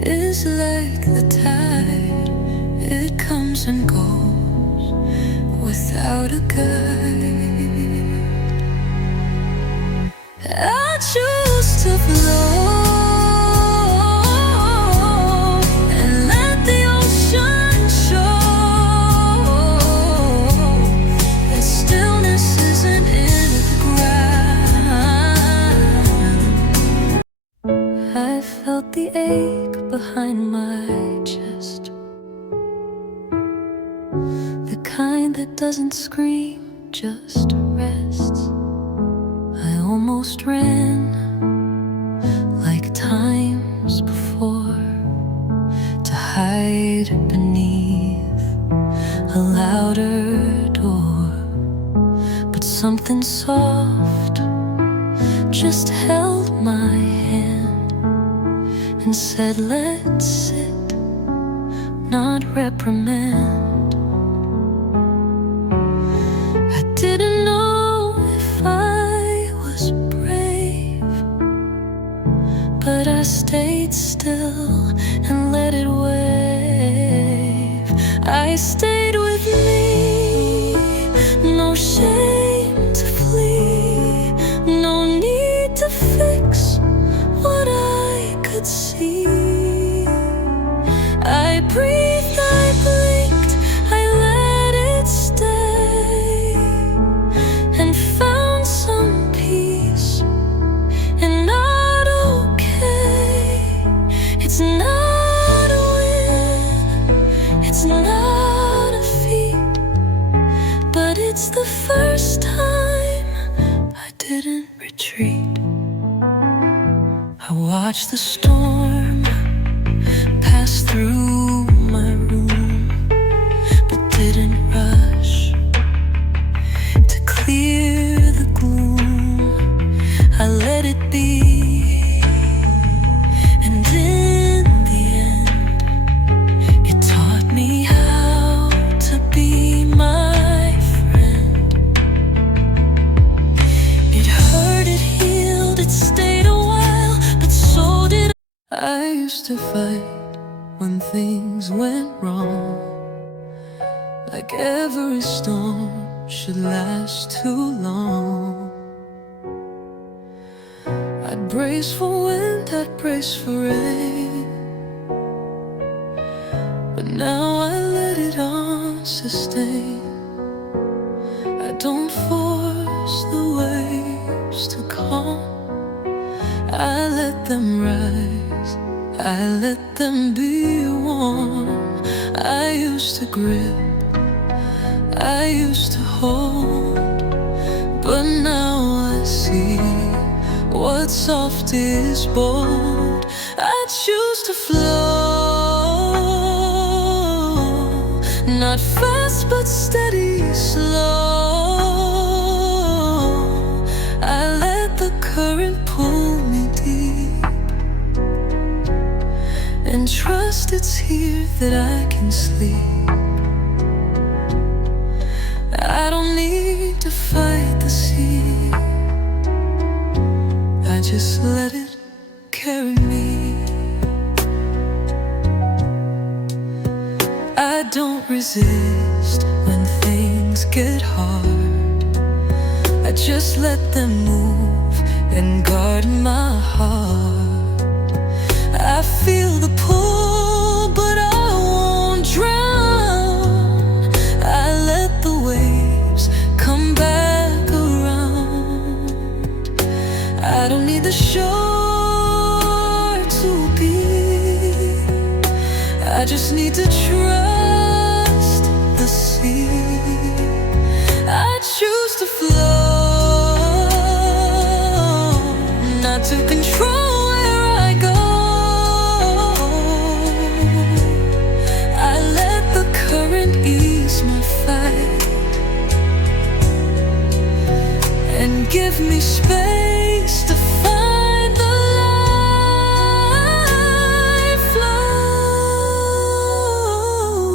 is like the tide, it comes and goes without a guide. I choose to flow and let the ocean show that stillness isn't in the ground. I felt the ache behind my chest, the kind that doesn't scream, just rests. I almost ran like times before to hide beneath a louder door, but something soft just held my hand and said, let's sit, not reprimand. I didn't know if I was brave, but I stayed still and let it wave. I stayed with me, no shame to flee, no need to fix what I could see. I breathed, I blinked, I let it stay, and found some peace and not okay. It's not a win, it's not a feat, but it's the first time I didn't retreat. I watched the storm pass through my room, but didn't rush to clear the gloom. I let it be, and in the end, it taught me how to be my friend. It hurt, it healed, it stayed a while, but so did I used to fight when things went wrong, like every storm should last too long. I'd brace for wind, I'd brace for rain, but now I let it on sustain. I don't force the waves to calm, I let them rise, I let them be warm. I used to grip, I used to hold, but now I see what's soft is bold. I choose to flow, not fast but steady, slow. I let the current pull me deep and trust it's here that I can sleep. I don't need to fight the sea, I just let it carry me. I don't resist when things get hard, I just let them move and guard my heart. I feel the pull, but I won't drown. I let the waves come back around. I don't need the shore to be, I just need to trust the sea. I choose to flow, not to control where I go. I let the current ease my fight and give me space to find the life flow.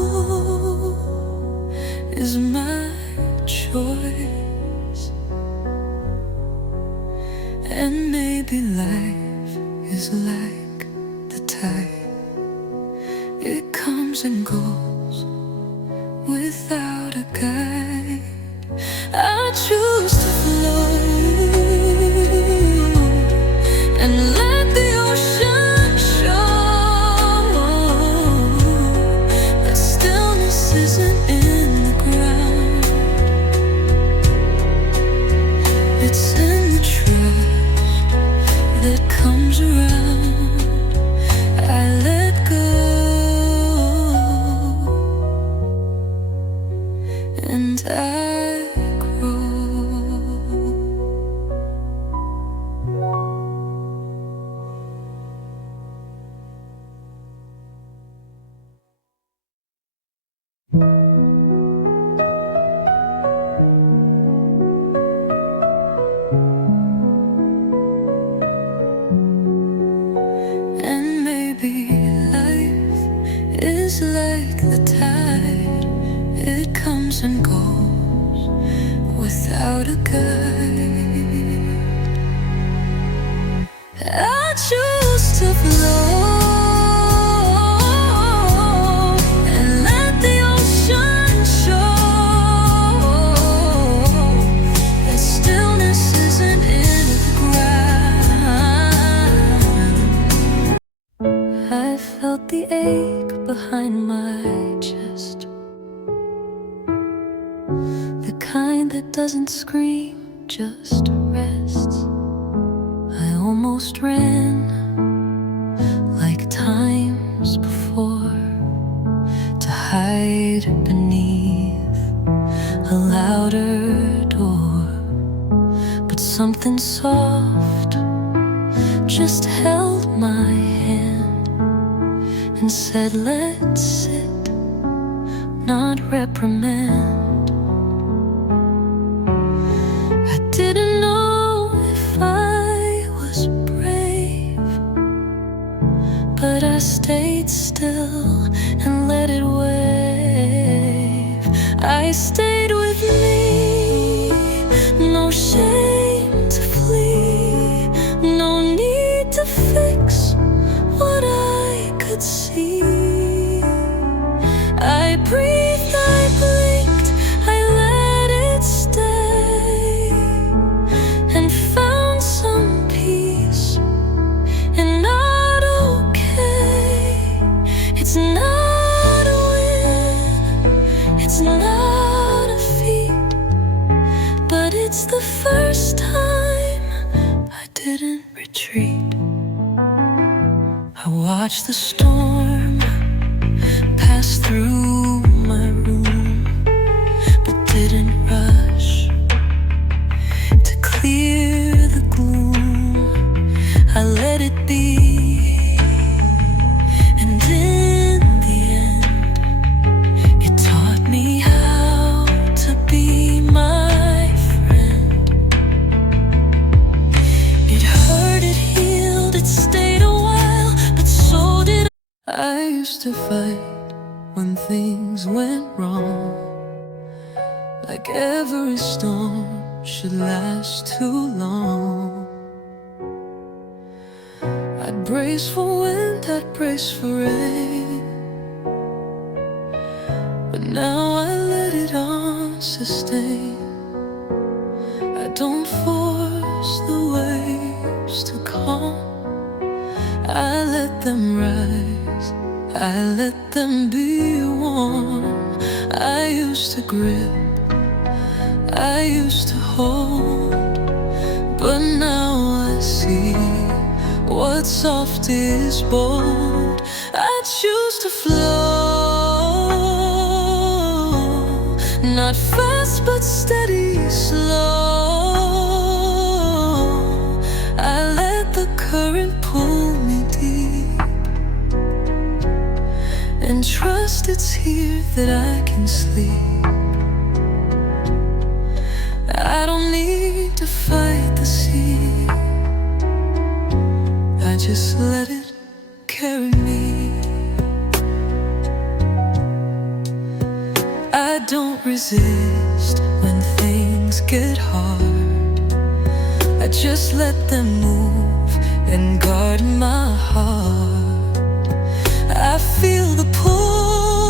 comes and goes without a guide. I choose to flow and let the ocean show that stillness isn't in the ground. It's in the trust that comes around. I let go and I grow. And maybe life is like the tide, it comes and goes without a guide. I choose to flow and let the ocean show that stillness isn't in the ground. I felt the ache behind my chest, the kind that doesn't scream, just rests. I almost ran like times before to hide beneath a louder door, but something soft just held my hand and said, let's sit, not reprimand. I didn't know if I was brave, but I stayed still and let it wave. I stayed with me, no shame to flee, no need to fix what I could see. I breathed, I blinked, I let it stay, and found some peace and not okay. It's not a win, it's not a feat, but it's the first time I didn't retreat. I watched the storm pass through my room, but didn't rush to clear the gloom. I let it be, and in the end, it taught me how to be my friend. It hurt, it healed, it stayed a while, but so did I used to fight when things went wrong, like every storm should last too long. I'd brace for wind, I'd brace for rain, but now I let it on sustain. I don't force the waves to calm, I let them rise, I let them be warm. I used to grip, I used to hold, but now I see what's soft is bold. I choose to flow, not fast but steady, slow. I let the current pull me deep and trust it's here that I can sleep. I don't need to fight the sea, I just let it carry me. I don't resist when things get hard, I just let them move and guard my heart. I feel the pull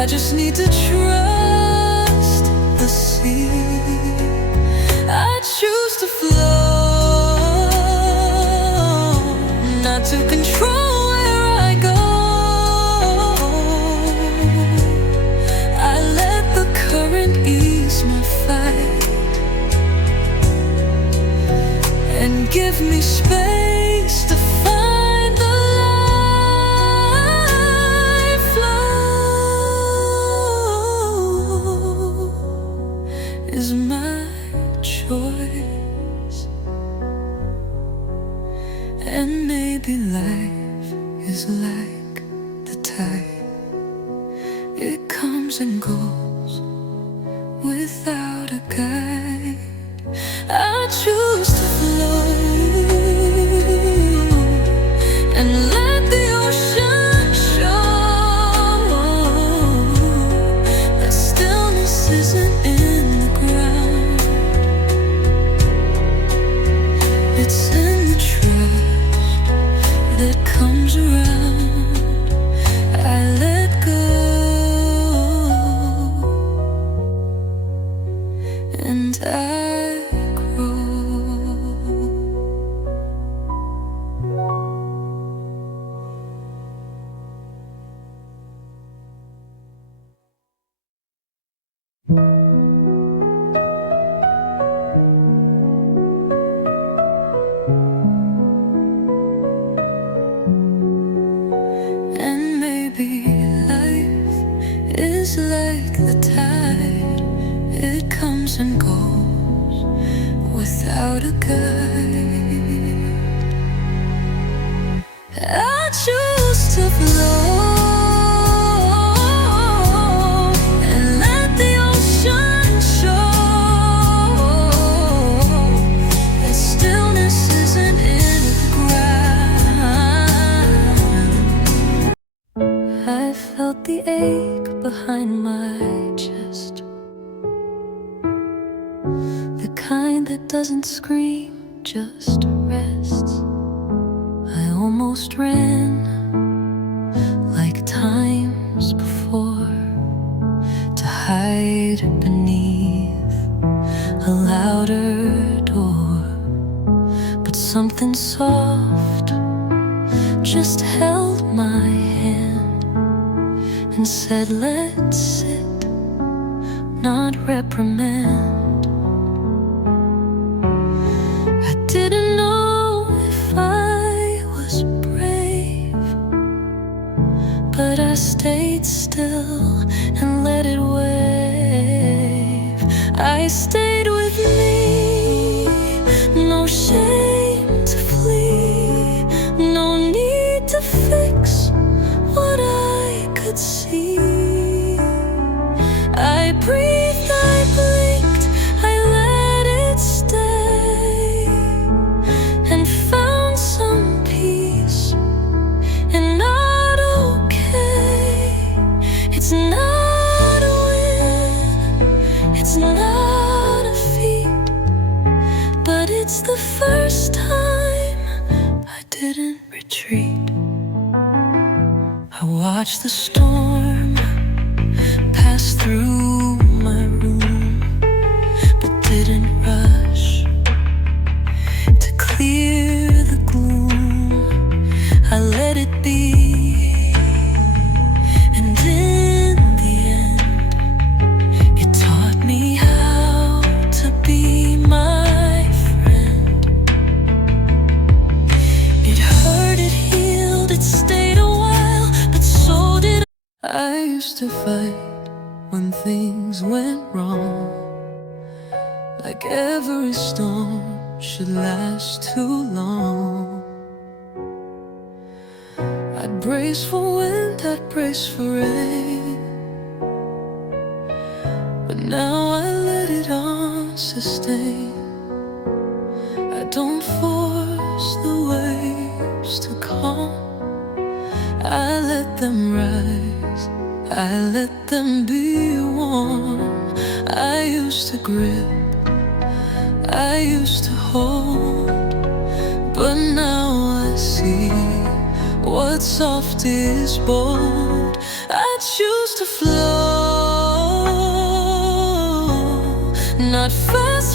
I just need to trust the sea. I choose to flow, not to control where I go. I let the current ease my fight and give me space to find the life flow is my choice. And maybe life is like the tide, it comes and goes without a guide. I choose to flow and let the ocean show that stillness isn't in the ground, it's in the trust that comes around. I let go and I grow. And maybe life is like the tide, it comes and goes without a guide. I choose to flow and let the ocean show that stillness isn't in the ground. I felt the ache behind my chest, the kind that doesn't scream, just rests. I almost ran like times before to hide beneath a louder door, but something soft just held my hand and said, let's sit, not reprimand. I didn't know if I was brave, but I stayed still and let it wave. I stayed with me, no shame to flee, no need to fix what I could see. I breathed, I blinked, I let it stay, and found some peace and not okay. It's not a win, it's not a feat, but it's the first time I didn't retreat. I watched the storm pass through my room, but didn't rush to clear the gloom. I let it be, and in the end, it taught me how to be my friend. It hurt, it healed, it stayed a while, but so did I used to fight when things went wrong, like every storm should last too long. I'd brace for wind, I'd brace for rain, but now I let it on sustain. I don't force the waves to calm, I let them rise, I let them be warm. I used to grip, I used to hold, but now I see what's soft is bold. I choose to flow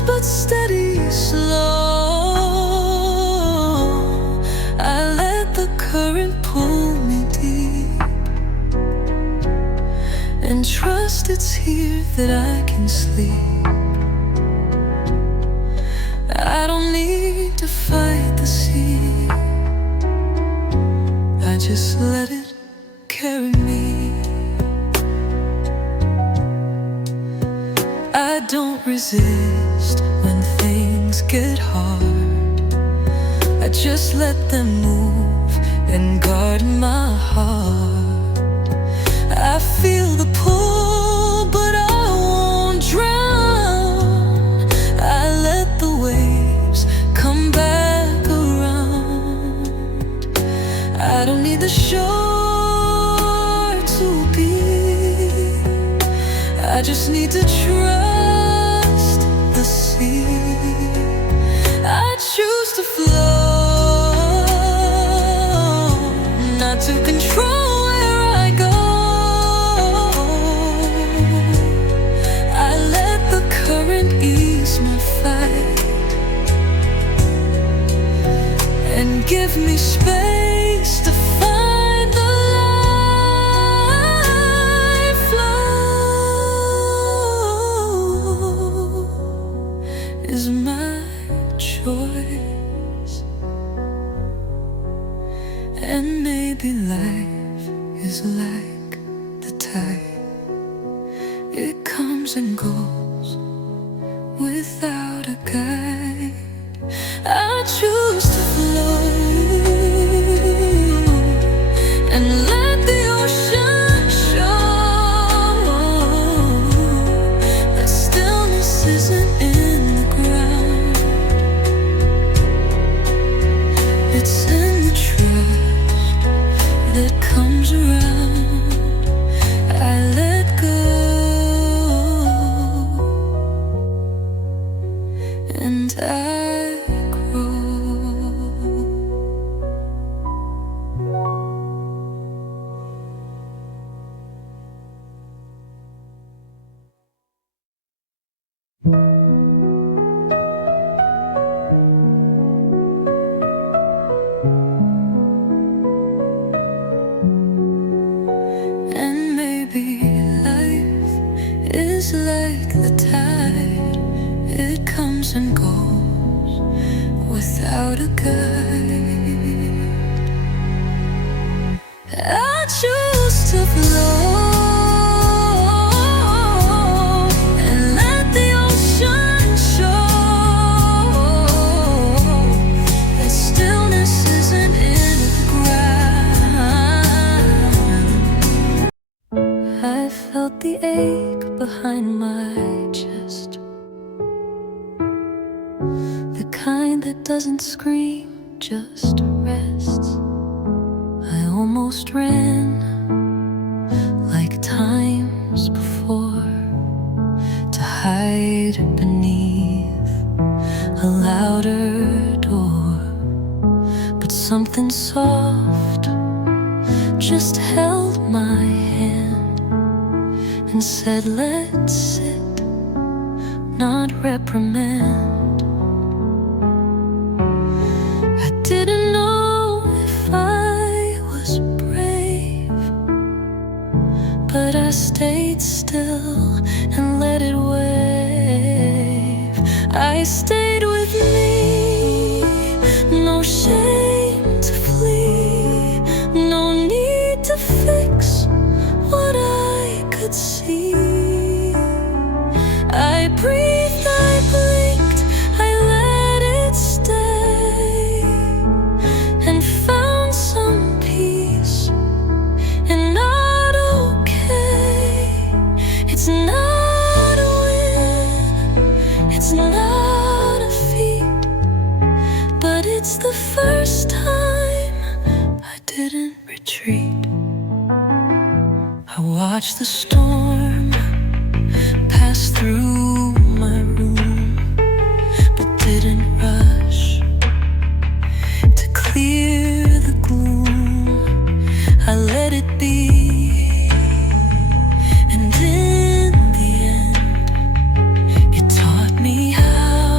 but steady, slow. I let the current pull me deep and trust it's here that I can sleep. I don't need to fight the sea, I just let it carry me. I don't resist when things get hard, I just let them move and guard my heart. I feel the pull, but I won't drown. I let the waves come back around. I don't need the shore to be, I just need to trust the sea. I choose to flow, not to control where I go. I let the current ease my fight and give me space to find the life flow is my choice. And maybe life is like the tide, it comes and goes without a guide. I choose to flow and let the ocean show that stillness isn't in the ground, it's in the trust that comes around. I let go and I grow. And maybe life is like the tide, it comes and goes without a guide. I choose to flow and let the ocean show that stillness isn't in the ground. I felt the ache behind my chest, the kind that doesn't scream, just rests. I almost ran like times before to hide beneath a louder door, but something soft just held my hand and said, let's sit, not reprimand. I didn't know if I was brave, but I stayed still and let it wave. I stayed with me, no shame to flee, no need to fix what I could see. I breathed, I blinked, I let it stay, and found some peace and not okay. It's not a win, it's not a feat, but it's the first time I didn't retreat. I watched the storm pass through my room, but didn't rush to clear the gloom. I let it be, and in the end, it taught me how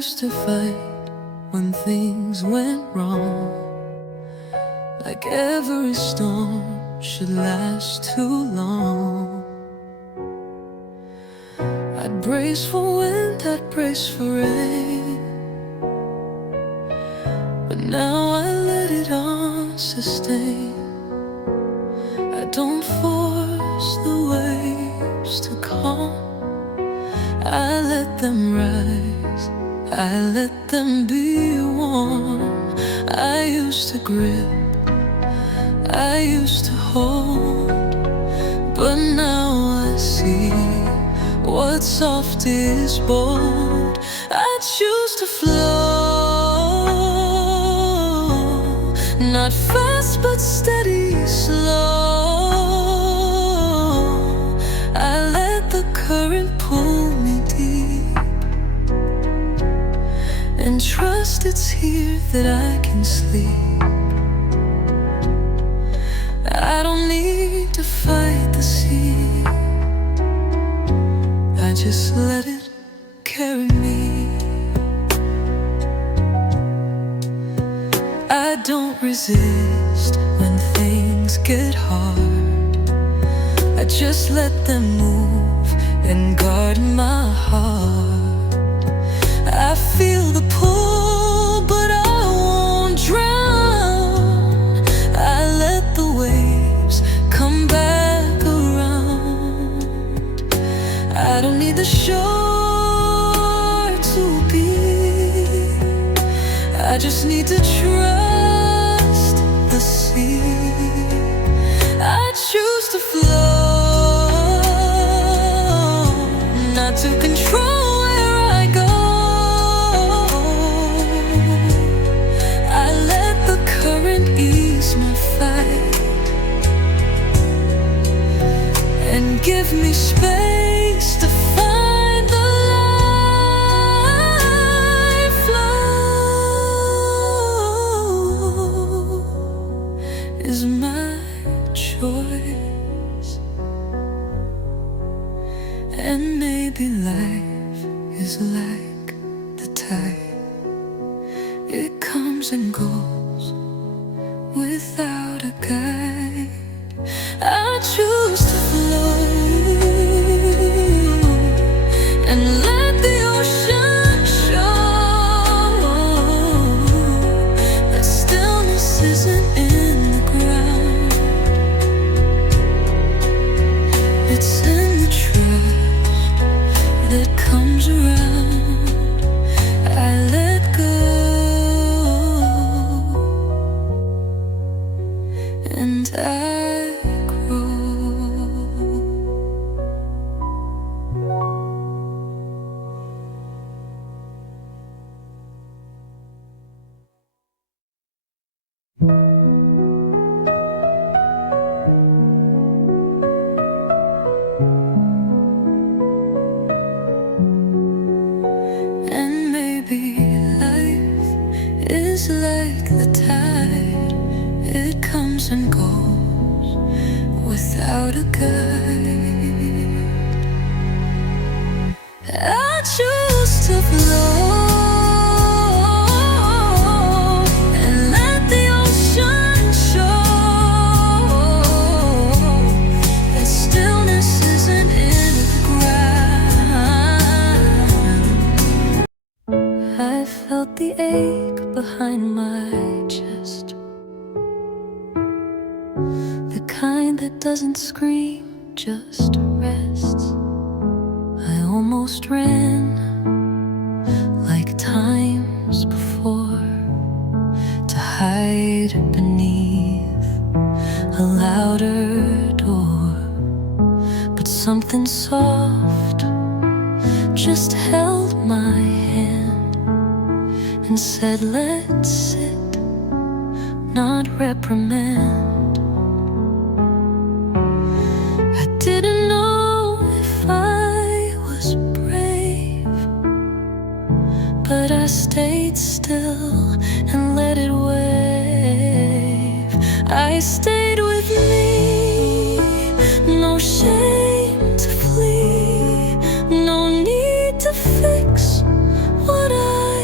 used to fight when things went wrong, like every storm should last too long. I'd brace for wind, I'd brace for rain, but now I let it on sustain. I don't force the waves to calm, I let them rise, I let them be warm. I used to grip, I used to hold, but now I see what's soft is bold. I choose to flow, not fast but steady, slow. I let the current pull me deep, and trust it's here that I can sleep. I don't need to fight the sea, I just let it carry me. I don't resist when things get hard, I just let them move and guard my heart. I feel the pull, but I won't drown. I let the waves come back around. I don't need the shore to be, I just need to trust the sea. I choose to flow, not to control where I go. I let the current ease my fight and give me space to find the life flow is my choice. And maybe life is like the tide, it comes and goes without a guide. I choose to flow and let the ocean show that stillness isn't in the ground, it's in the trust that comes around. I let go and I grow. And maybe life is like the tide, it comes and goes without a guide. I choose to flow and let the ocean show that stillness isn't in the ground. I felt the ache behind my chest, the kind that doesn't scream, just rests. I almost ran like times before to hide beneath a louder door, but something soft just held my hand and said, let's sit, not reprimand. I didn't know if I was brave, but I stayed still and let it wave. I stayed with me, no shame to flee, no need to fix what I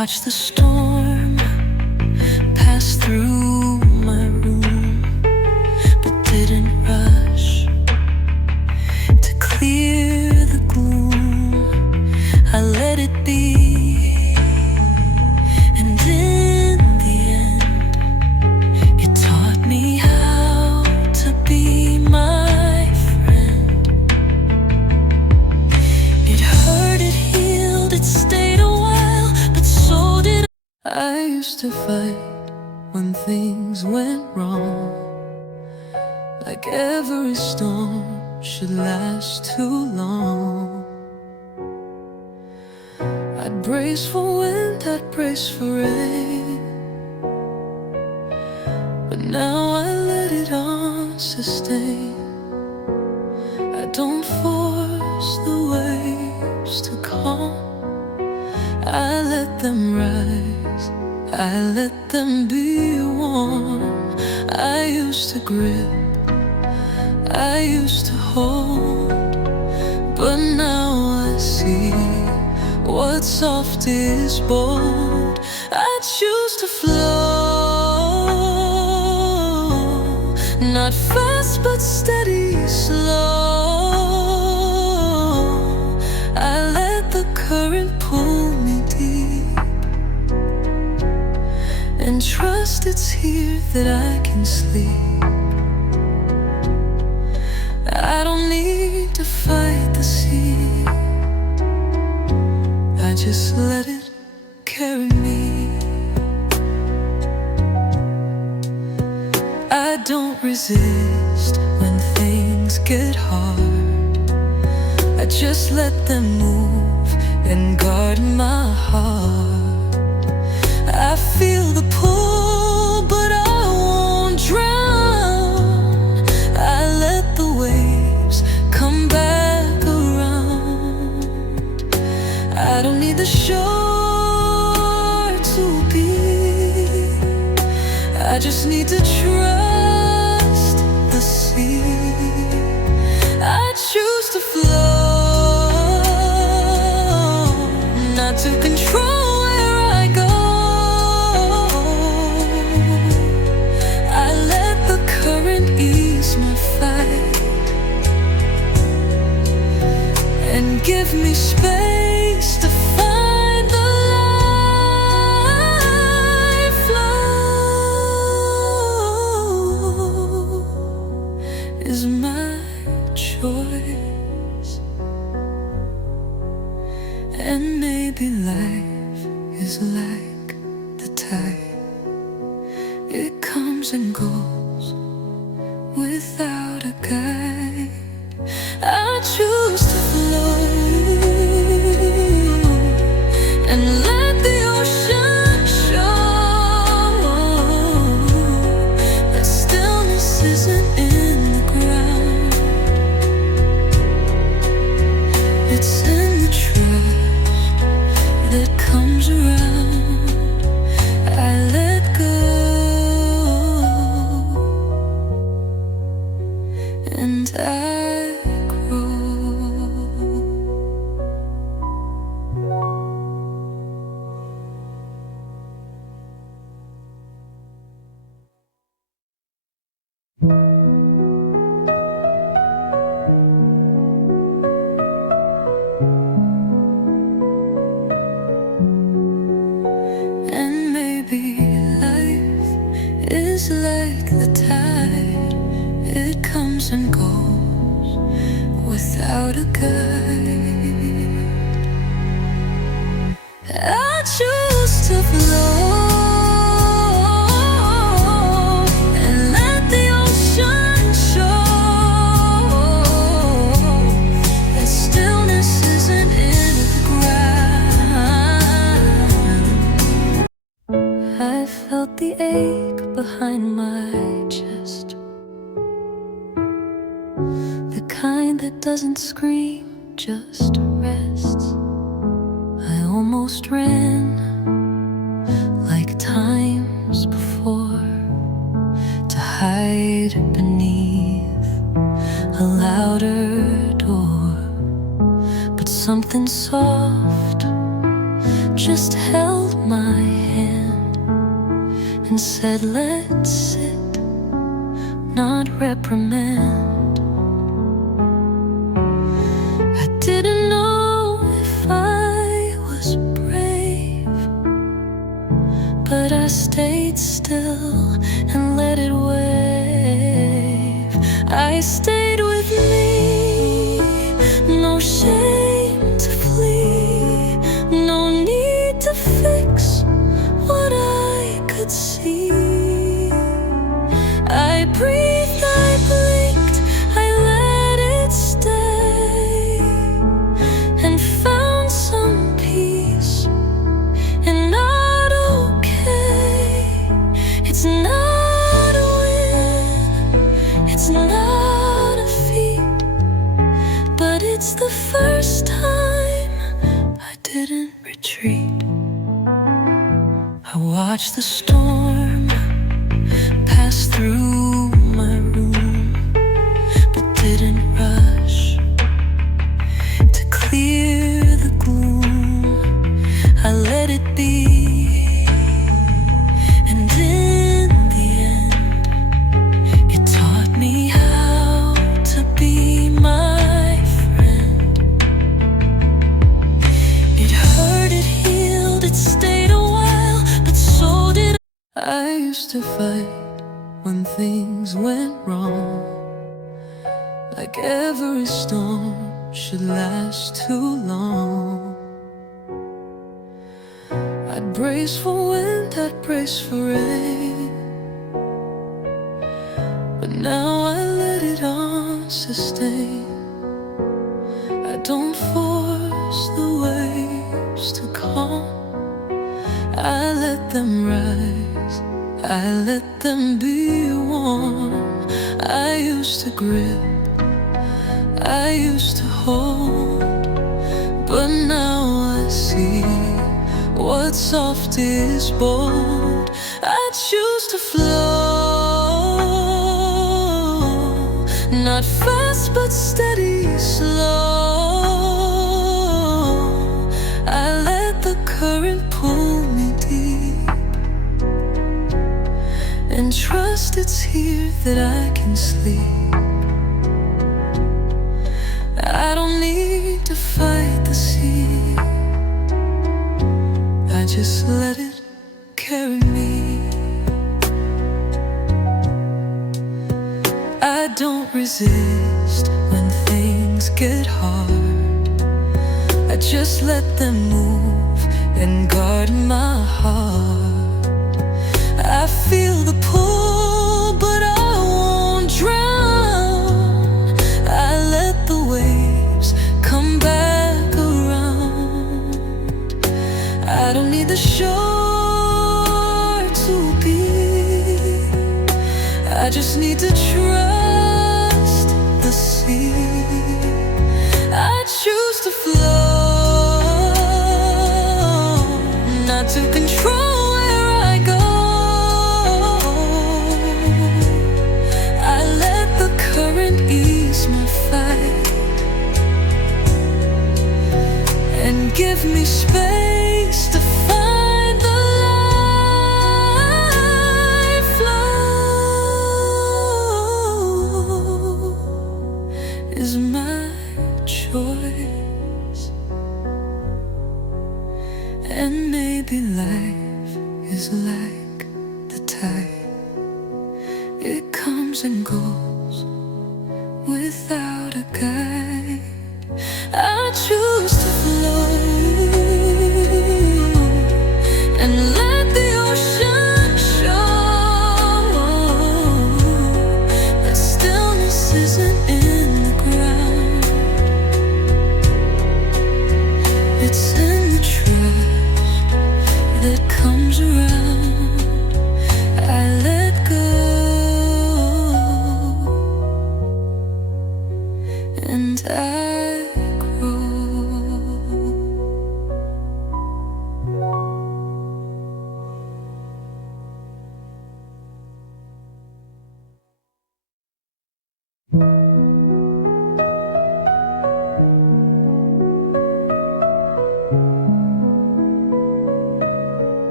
watched the storm pass through my room, but didn't rush to clear the gloom. I let it be, and in the end, it taught me how to be my friend. It hurt, it healed, it stayed a while, but so did I used to fight when things went wrong, like every storm should last too long. I'd brace for wind, I'd brace for rain, but now I let it on sustain. I don't force the waves to calm, I let them rise, I let them be warm. I used to grip, I used to hold, but now I see what's soft is bold. I choose to flow, not fast but steady, slow. I let the current pull me deep, and trust it's here that I can sleep. I don't need to fight the sea, I just let it carry me. I don't resist when things get hard, I just let them move and guard my heart. I feel the pull, but I won't drown. I let the waves come back around. I don't need the shore to be, I just need to trust the sea. I choose to flow, not to control where I go. I let the current ease my fight and give me space to find the life flow is my choice. And maybe life is like the tide, it comes and goes without a guide. I choose to flow and let the ocean show that stillness isn't in the ground, it's in the trust that comes around. I let go and I grow. And maybe life is like the tide, it comes and goes without a guide. I choose to flow and let the ocean show that stillness isn't in the ground. I felt the ache behind my chest, the kind that doesn't scream, just rests. I almost ran like times before, to hide beneath a louder door, but something soft just held my hand and said, let's sit, not reprimand. I didn't know if I was brave, but I stayed still and let it wave. I stayed with me, no shame to flee, no need to fix what I could see. I breathed, I blinked, I let it stay, and found some peace and not okay. It's not a win, it's not a feat, but it's the first time I didn't retreat. I watched the storm pass through my room, but didn't rush to clear the gloom. I let it be, and in the end, it taught me how to be my friend. It hurt, it healed, it stayed a while, but so did I used to fight when things went wrong, like every storm should last too long. I'd brace for wind, I'd brace for rain, but now I let it on sustain. I don't force the waves to calm, I let them rise, I let them be warm. I used to grip, I used to hold, but now I see what's soft is bold. I choose to flow, not fast but steady, slow. I let the current pull me deep, and trust it's here that I can sleep. I don't need to fight the sea, I just let it carry me. I don't resist when things get hard, I just let them move and guard my heart. I feel the pull, but I won't drown. I let the waves come back around. I don't need the shore to be, I just need to trust the sea. I choose to flow, not to control where I go. I let the current ease my fight and give me space to find the life flow is my choice. And maybe life is like the tide, it comes and goes without a guide. I choose to flow and let the ocean show that stillness isn't in the ground, it's in the trust that comes around. I let go.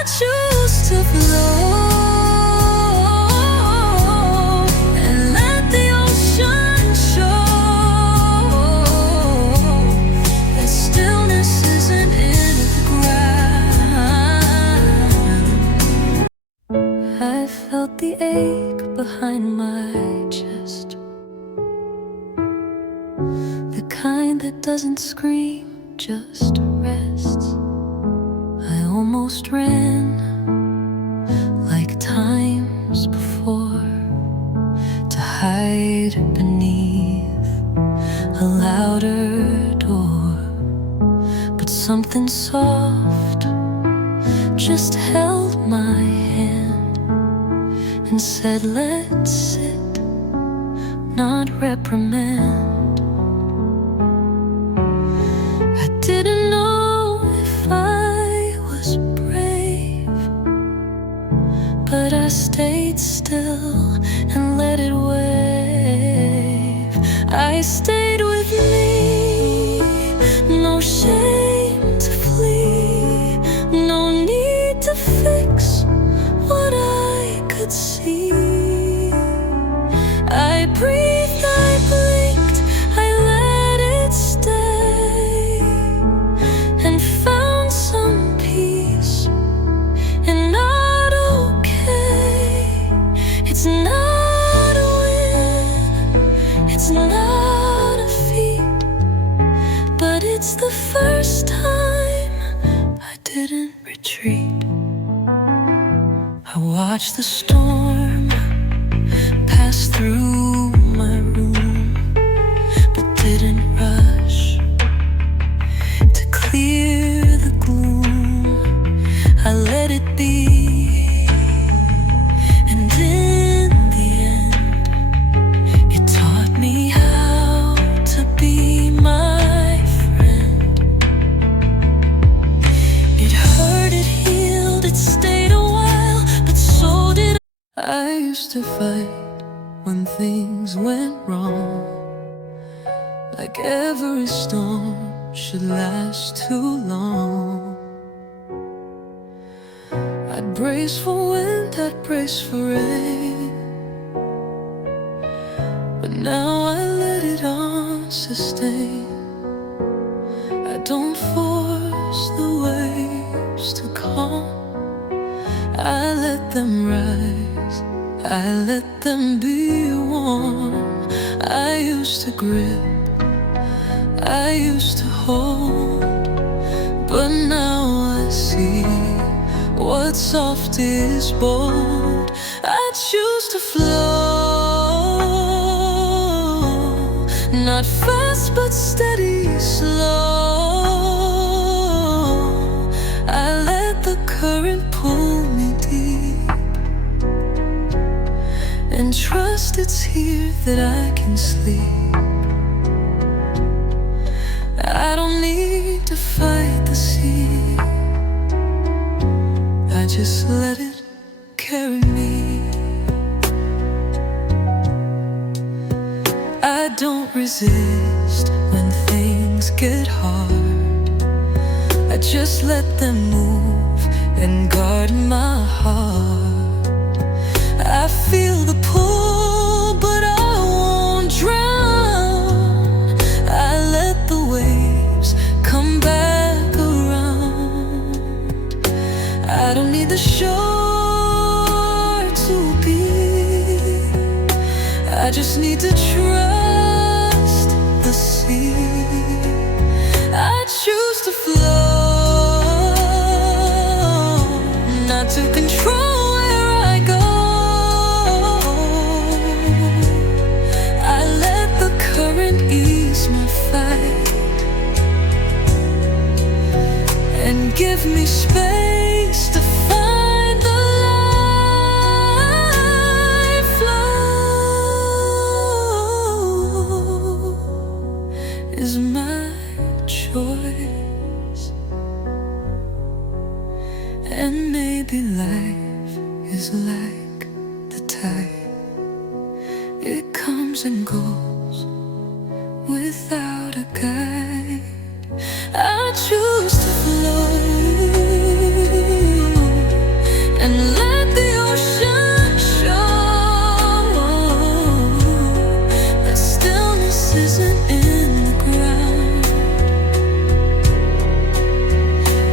choose to flow and let the ocean show that stillness isn't in the ground. I felt the ache behind my chest, the kind that doesn't scream, just rests. I almost ran like times before to hide beneath a louder door, but something soft just held my hand and said, let's sit, not reprimand. I didn't know if I was brave, but I stayed still and let it wave. I stayed with me, no shame to flee, no need to fix what I could see. I breathed, I blinked, I let it stay, and found some peace and not okay. It's not a win, it's not a feat, but it's the first time I didn't retreat. I watched the storm pass through my room, but didn't rush to clear the gloom. I let it be, and in the end, it taught me how to be my friend. It hurt, it healed, it stayed a while, but so did I used to fight when things went wrong, like every storm should last too long. I'd brace for wind, I'd brace for rain, but now I let it unsustain. I don't force the waves to calm, I let them rise, I let them be warm. I used to grip, I used to hold, but now I see what's soft is bold. I choose to flow, not fast but steady, slow. I let the current pull me deep and trust it's here that I can sleep. I don't need to fight the sea, I just let it carry me. I don't resist when things get hard, I just let them move and guard my heart. I feel the pull, but I won't drown. I let the waves come back around. I don't need the shore to be, I just need to trust the sea. I choose to flow, not to control where I go. I let the current ease my fight and give me space to find the life flow is my choice. And maybe life is like the tide, it comes and goes without a guide. I choose to flow,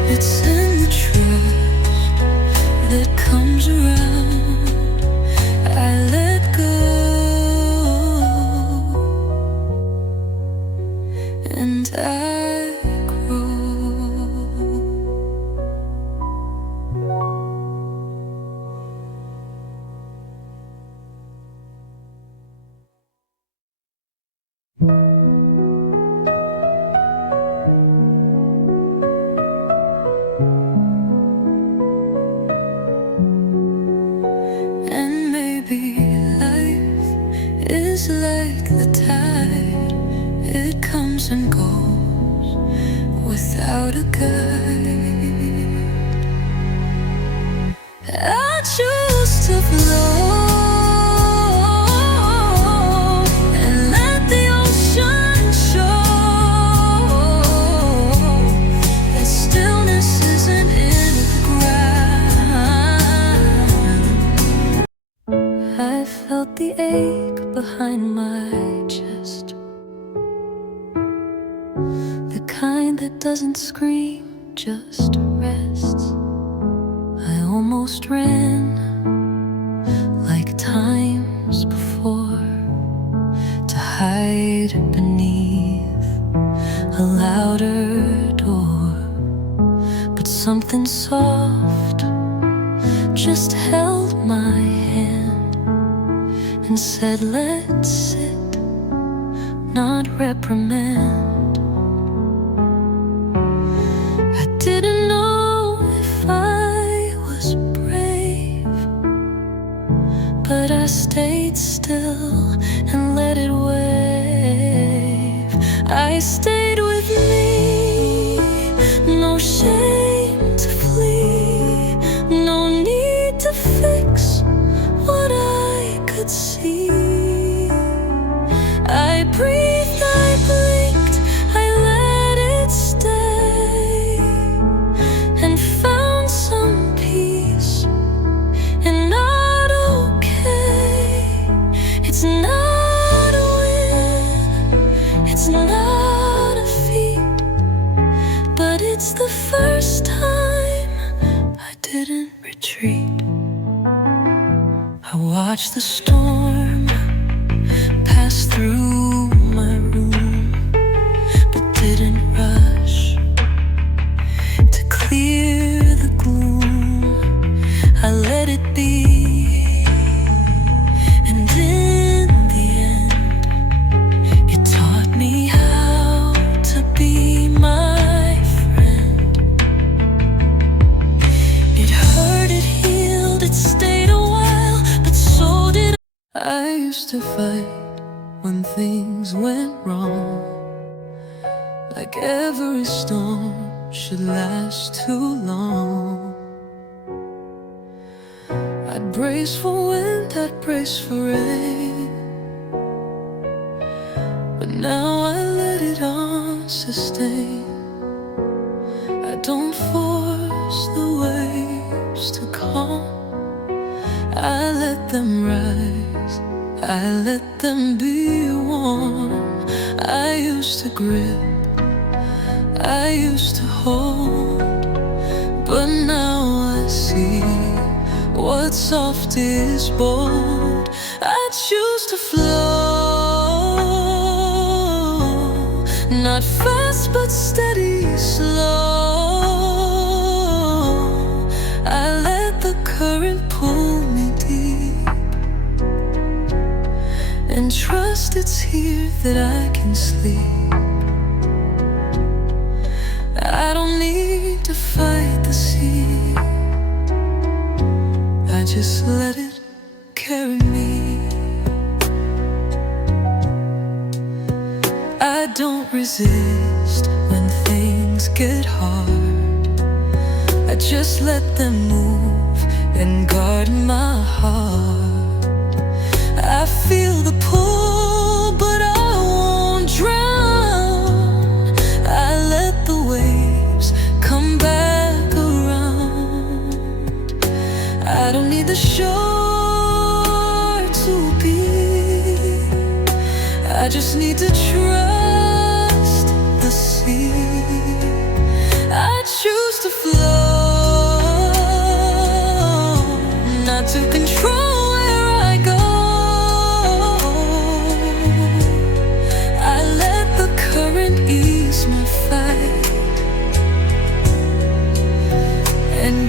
It's in the trust that comes around. I let go, and I grow. And maybe life is like the tide, it comes and goes without a guide. I choose to flow and let the ocean show that stillness isn't in the ground. I felt the ache behind my chest, the kind that doesn't scream, just rests. I almost ran like times before to hide beneath a louder door, but something soft just held my hand and said, let's sit, not reprimand. I didn't know if I was brave, but I stayed still and let it wave. I stayed with me, no shame to flee, no need to fix what I could see. I breathed, I blinked, I let it stay, and found some peace and not okay. It's not a win, it's not a feat, but it's the first time I didn't retreat. I watched the storm pass through my room, but didn't rush to clear the gloom. I let it be, and in the end, it taught me how to be my friend. It hurt, it healed, it stayed a while, but so did I used to fight when things went wrong, like every storm should last too long. I'd brace for wind, I'd brace for rain, but now I let it on sustain. I don't force the waves to calm, I let them rise, I let them be warm. I used to grip, I used to hold, but now I see what's soft is bold. I choose to flow, not fast but steady, slow. I let the current pull me deep, and trust it's here that I can sleep. I don't need to fight the sea, I just let it carry me. I don't resist when things get hard, I just let them move and guard my heart. I feel the pull, but I won't drown. I let the waves come back around. I don't need the shore to be, I just need to trust the sea. I choose to fly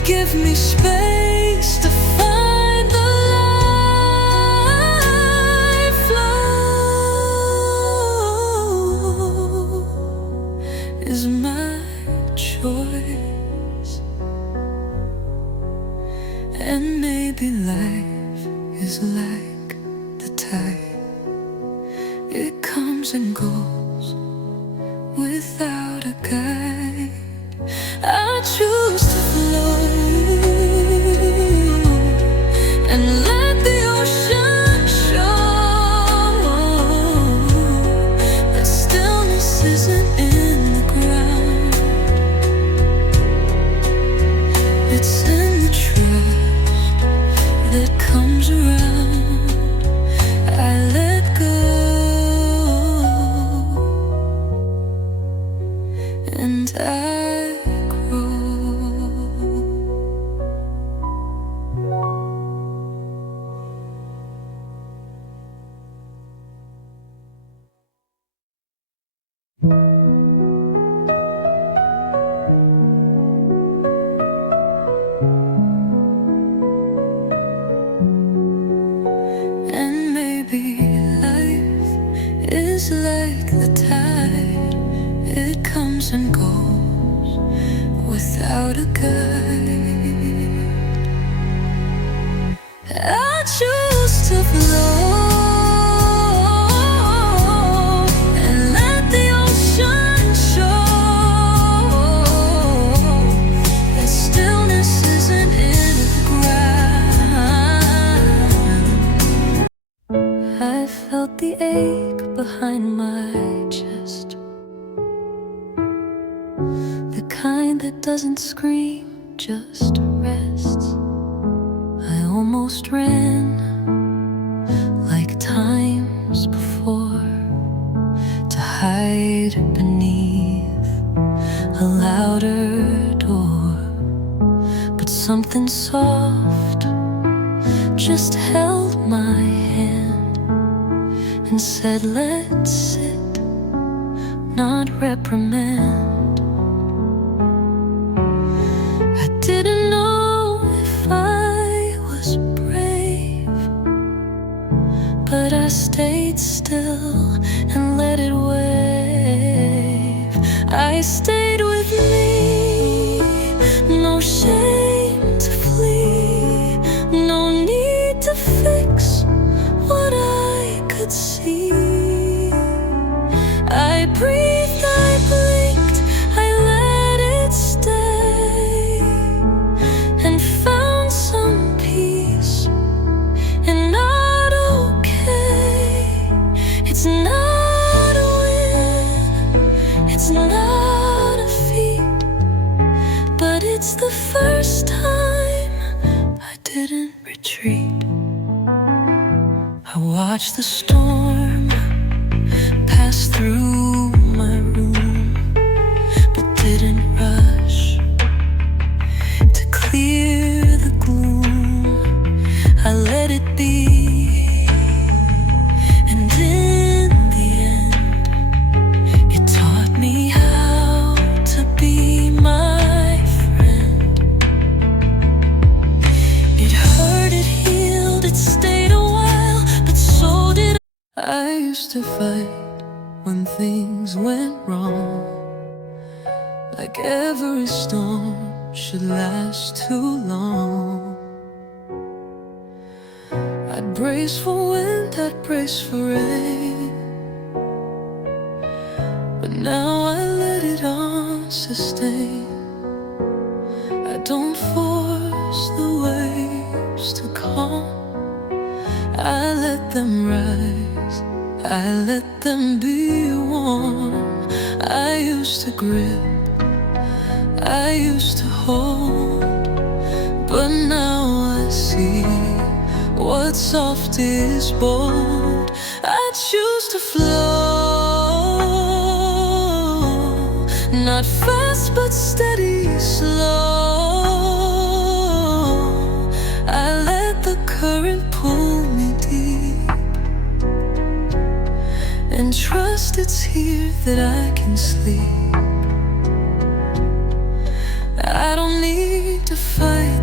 Give me space to find the life flow is my choice. And maybe life is like the tide. It comes and goes without a guide. I choose to flow and let the ocean show that stillness isn't in the ground. It's in the trust that comes around. I let go and I grow. And maybe life is like the tide. It comes and goes without a guide. I choose to flow and let the ocean show that stillness isn't in the ground. I felt the ache behind my chest, the kind that doesn't scream, just rests. I almost ran like times before to hide beneath a louder door, but something soft just held my hand and said, let's sit, not reprimand. I didn't know if I was brave, but I stayed still and let it wave. I stayed with me, no shame to flee, no need to fix what I could see. I breathed, I blinked, I let it stay, and found some peace and not okay. It's not a win, it's not a feat, but it's the first time I didn't retreat. I watched the storm pass through my room, but didn't rush to clear the gloom. I let it be, and in the end, it taught me how to be my friend. It hurt, it healed, it stayed a while, but so did I used to fight when things went wrong, like every storm should last too long. I'd brace for wind, I'd brace for rain, but now I let it on sustain. I don't force the waves to calm, I let them rise, I let them be warm. I used to grip, I used to hold, but now I see what's soft is bold. I choose to flow, not fast but steady, slow. I let the current pull me deep and trust it's here that I can sleep. I don't need to fight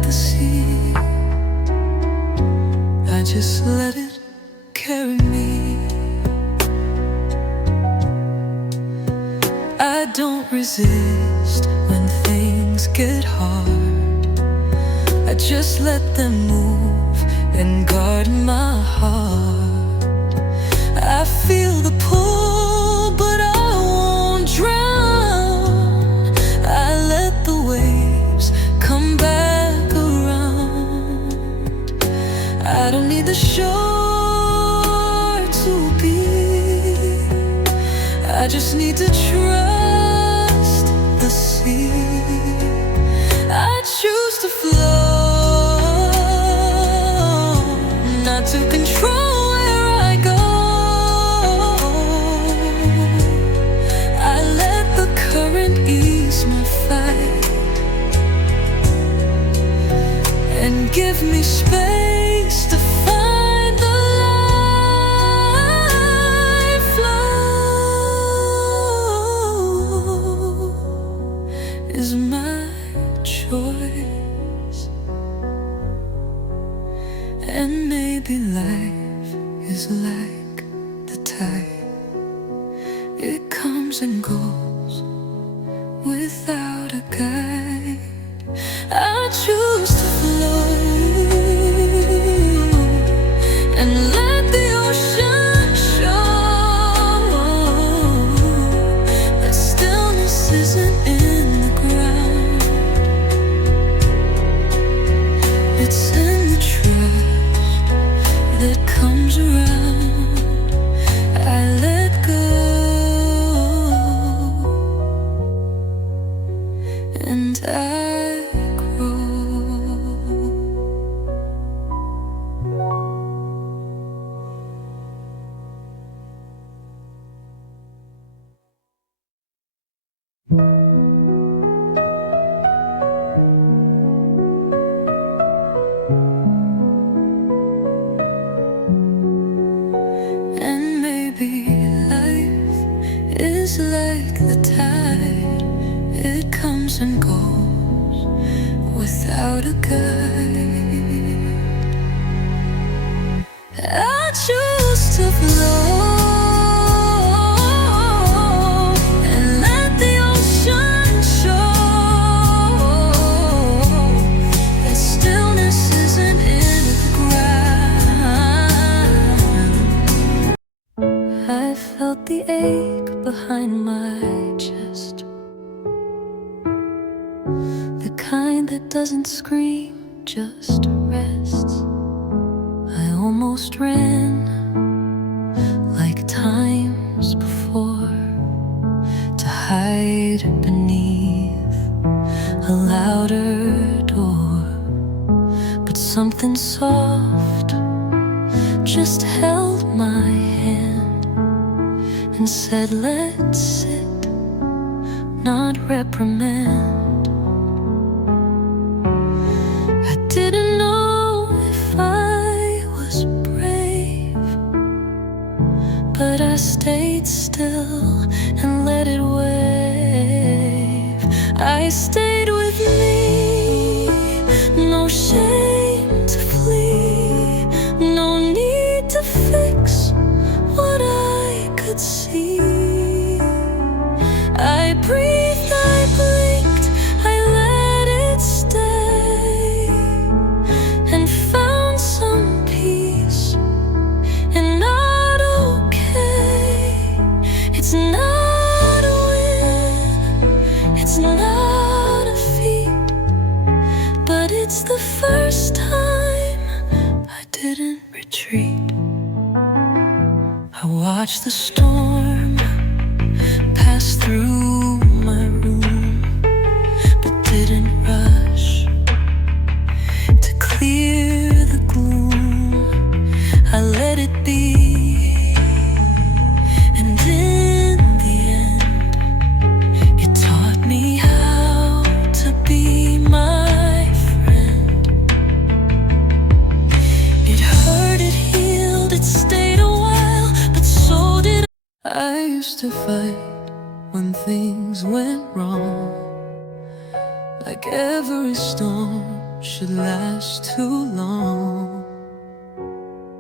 just let it carry me. I don't resist when things get hard. I just let them move and guard my heart. I feel the pull, but I won't drown. I let the waves come back around. I don't need the shore to be. I just need to trust the sea. I choose to flow, not to control where I go. I let the current ease my fight and give me space to find the life flow is my choice. And maybe life is like the tide. It comes and goes without a guide. I choose to flow and let the ocean show that stillness isn't in the ground. It's in the trust that comes around. I let go and I grow. And maybe life is like the tide. It comes and goes without a guide. I choose to flow and let the ocean show that stillness isn't in the ground. I felt the ache behind my chest, the kind that doesn't scream, just rests. I almost ran like times before to hide beneath a louder door, but something soft just held my hand and said, let's sit, not reprimand. I didn't know if I was brave, but I stayed still and let it wave. I stayed with me, no shame to flee, no need to fix what I could see. I breathed, I blinked, I let it stay, and found some peace and not okay. It's not a win, it's not a feat, but it's the first time I didn't retreat. I watched the storm pass through my room, but didn't rush to clear the gloom. I let it be, and in the end, it taught me how to be my friend. It hurt, it healed, it stayed a while, but so did I used to fight when things went wrong, like every storm should last too long.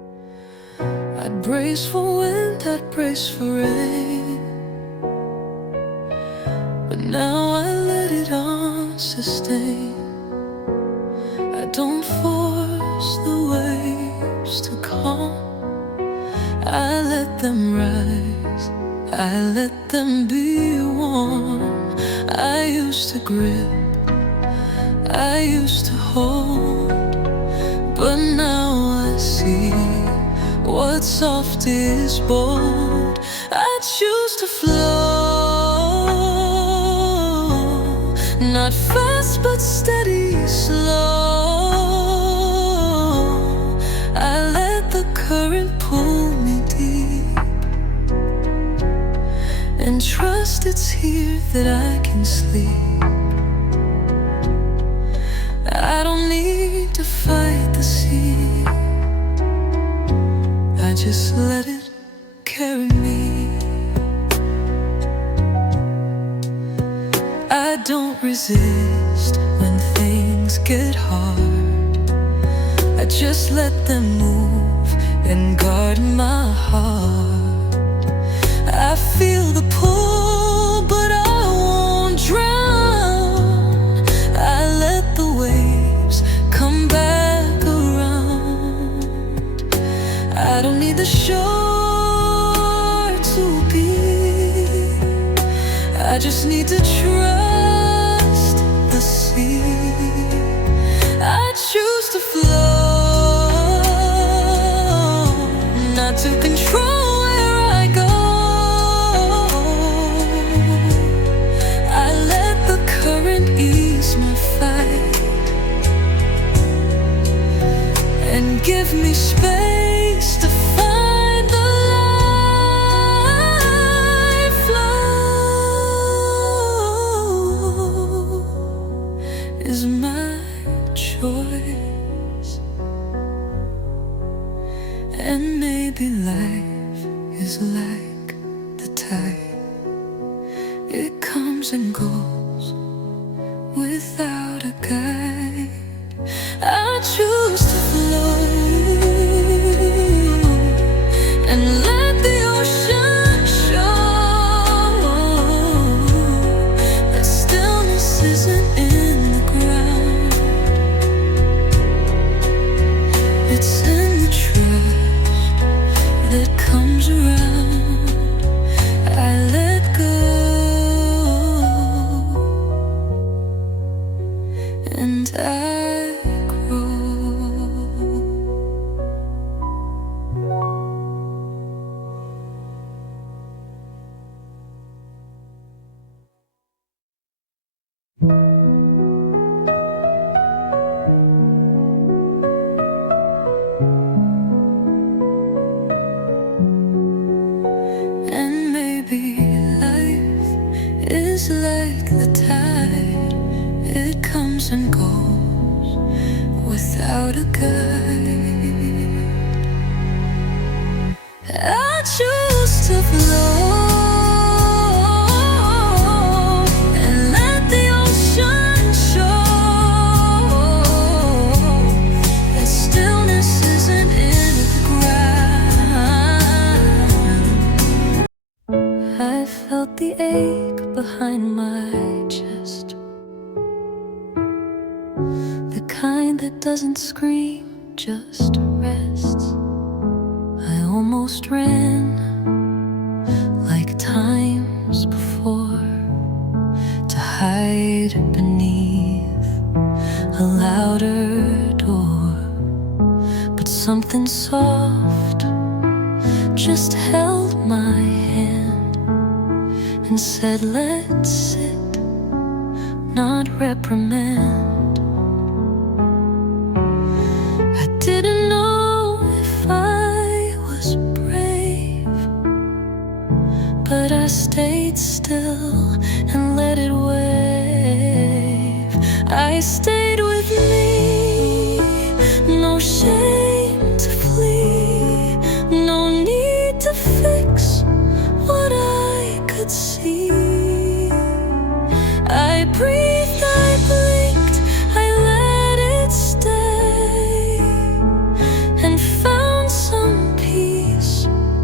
brace for wind, I'd brace for rain. But now I let it on sustain. I don't force the waves to calm. I let them rise, I let them be warm. I used to grip, I used to hold, but now I see what's soft is bold. I choose to flow, not fast but steady, slow. I let the current pull me deep and trust it's here that I can sleep. I don't need to fight the sea, I just let it carry me. I don't resist when things get hard, I just let them move and guard my heart. I feel the pull, but I won't drown. I let the waves come back around. I don't need the shore to be, I just need to trust the sea. I choose to flow, not to control where I go. I let the current ease my fight and give me space to find the life flow is my choice. And maybe life is like the tide, it comes and goes without a guide. I choose to flow and let the ocean show that stillness isn't in the ground, it's in the trust that comes around. I let go and I grow. And maybe life is like the tide, it comes and goes without a guide. I choose to flow and let the ocean show that stillness isn't in the ground. I felt the ache behind my chest, the kind that doesn't scream, just rests. I almost ran like times before to hide beneath a louder door, but something soft just held my hand and said, let's sit, not reprimand. I didn't know if I was brave, but I stayed still and let it wave. I stayed with me, no shame to flee, no need to fix what I could see. I breathed, I blinked, I let it stay, and found some peace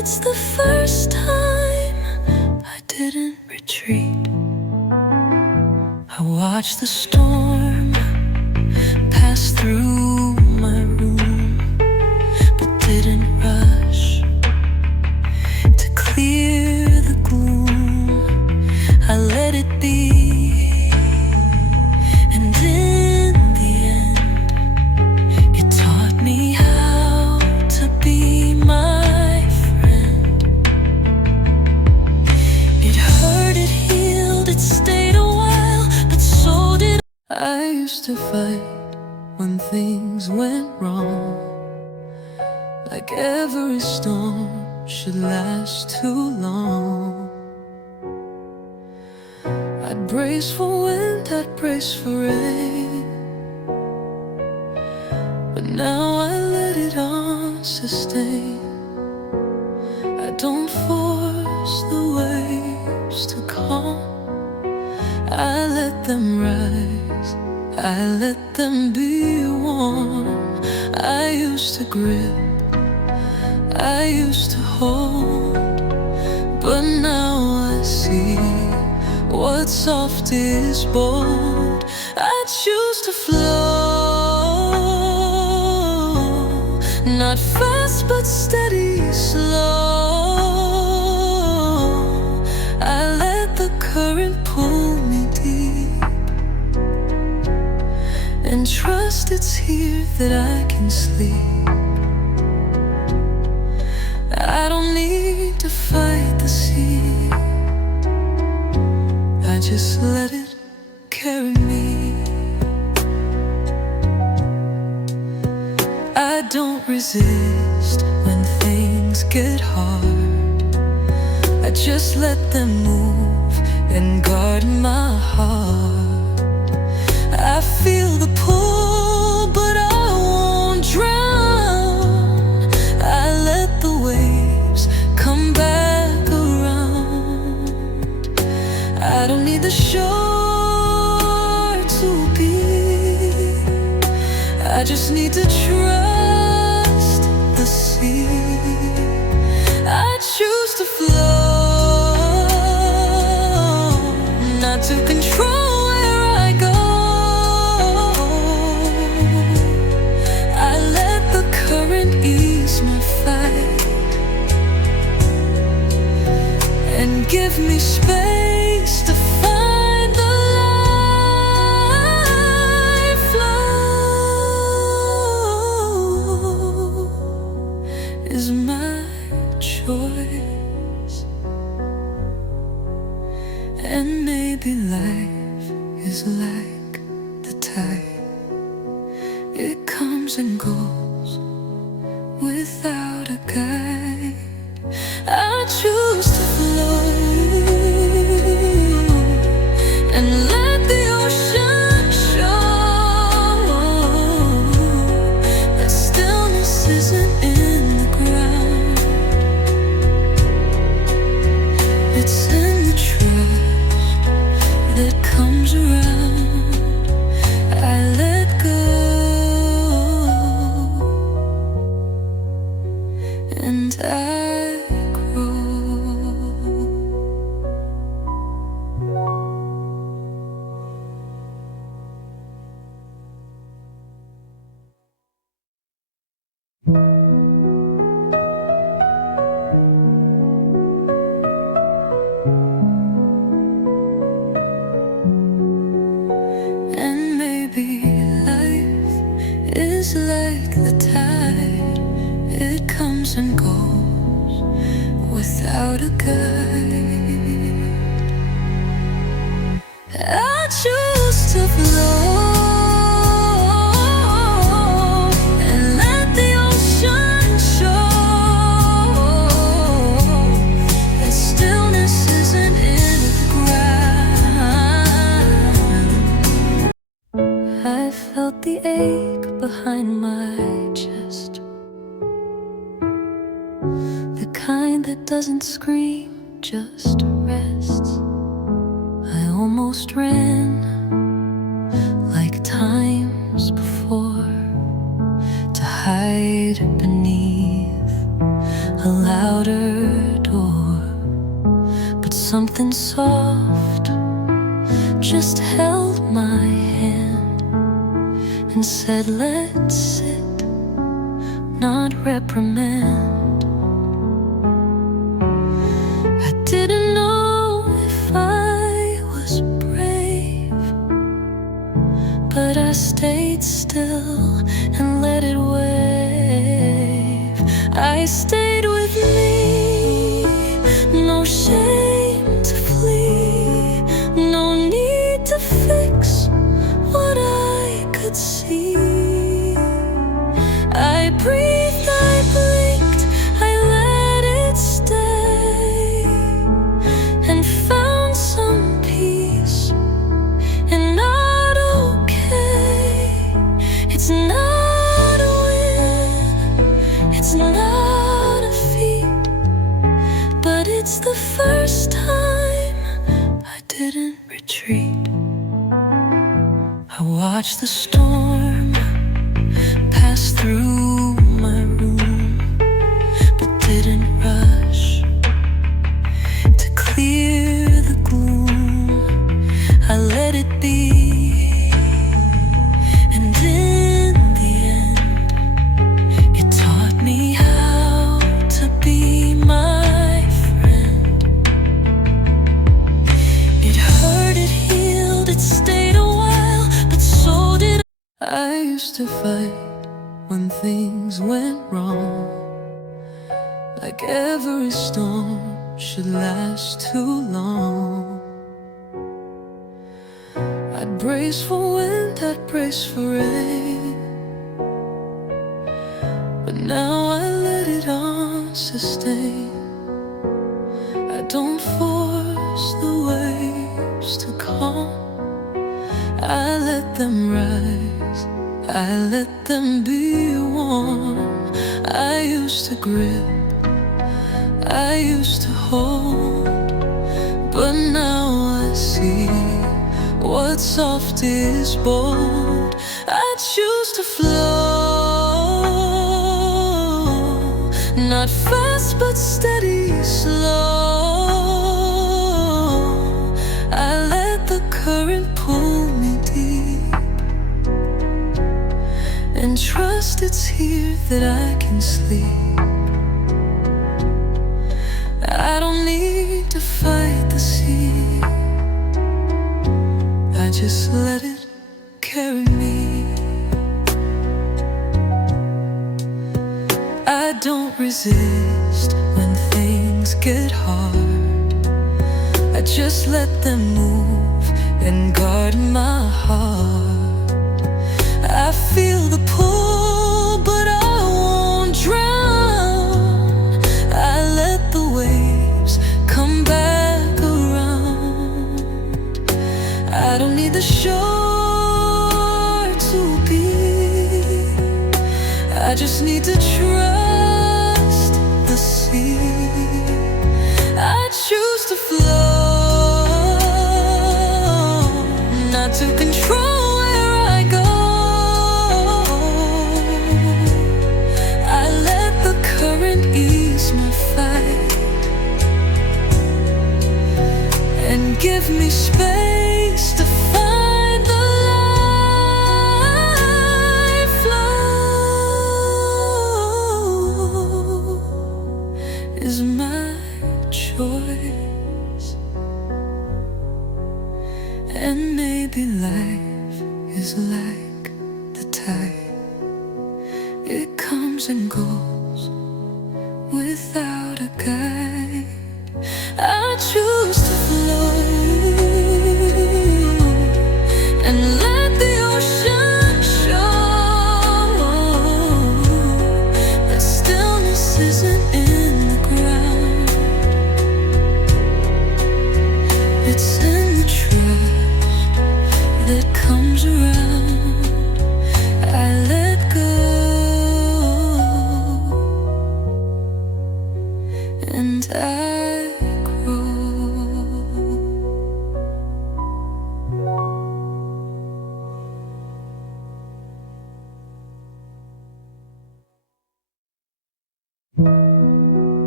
it's the first time I didn't retreat. I watched the storm pass through my room, but didn't rush to clear the gloom. I let it be, and in the end, it taught me how to be my friend. It hurt, it healed, it stayed a while, but so did I used to fight when things went wrong, like every storm should last too long. I'd brace for wind, I'd brace for rain, but now I let it on sustain. I don't force the waves to calm, I let them rise, I let them be warm. I used to grip, I used to hold, but now I see what's soft is bold. I choose to flow, not fast but steady, slow. I let the current pull me deep, and trust it's here that I can sleep. I don't need to fight the sea, I just let it carry me. I don't resist when things get hard, I just let them move and guard my heart. I feel the pull, but I won't drown. I let the waves come back around. I don't need the shore to be, I just need to trust the sea. I choose to flow, not to control where I go. I let the current ease my fight and give me space to find the life flow is my choice. And maybe life is like the tide, it comes and goes without a guide. I choose to flow and let the ocean show that stillness isn't in the ground, it's in the trust that comes around. I let go and I grow. And maybe life is like the tide, it comes and goes without a guide. I choose to flow and let the ocean show that stillness isn't in the ground. I felt the ache behind my chest, the kind that doesn't scream, just rests. I almost ran like times before, to hide beneath a louder door, but something soft just held my hand and said, let's sit, not reprimand. I didn't know if I was brave, but I stayed still and let it wave. I stayed with me, no shame to flee, no need to fix what I could see. I breathed, I blinked, I let it stay, and found some peace and not okay. It's not a win, it's not a feat, but it's the first time I didn't retreat. I watched the storm pass through my room, but didn't rush to clear the gloom. I let it be, and in the end, it taught me how to be my friend. It hurt, it healed, it stayed a while, but so did I used to fight when things went wrong, like every storm should last too long. I'd brace for wind, I'd brace for rain, but now I let it on sustain. I don't force the waves to calm, I let them rise, I let them be warm. I used to grip, I used to hold, but now I see what's soft is bold. I choose to flow, not fast but steady, slow. I let the current pull me deep, and trust it's here that I can sleep. I don't need to fight the sea, I just let it carry me. I don't resist when things get hard, I just let them move and guard my heart. I feel the pull, but I won't drown. I let the waves come back around. I don't need the shore to be, I just need to trust the sea. I choose to flow, not to control where I go. I let the current ease my fight and give me space to find the life flow is my choice. And maybe life is like the tide, it comes and goes without a guide. I choose to flow and let the ocean show that stillness isn't in the ground, it's in the trust that comes around. I let go and I grow.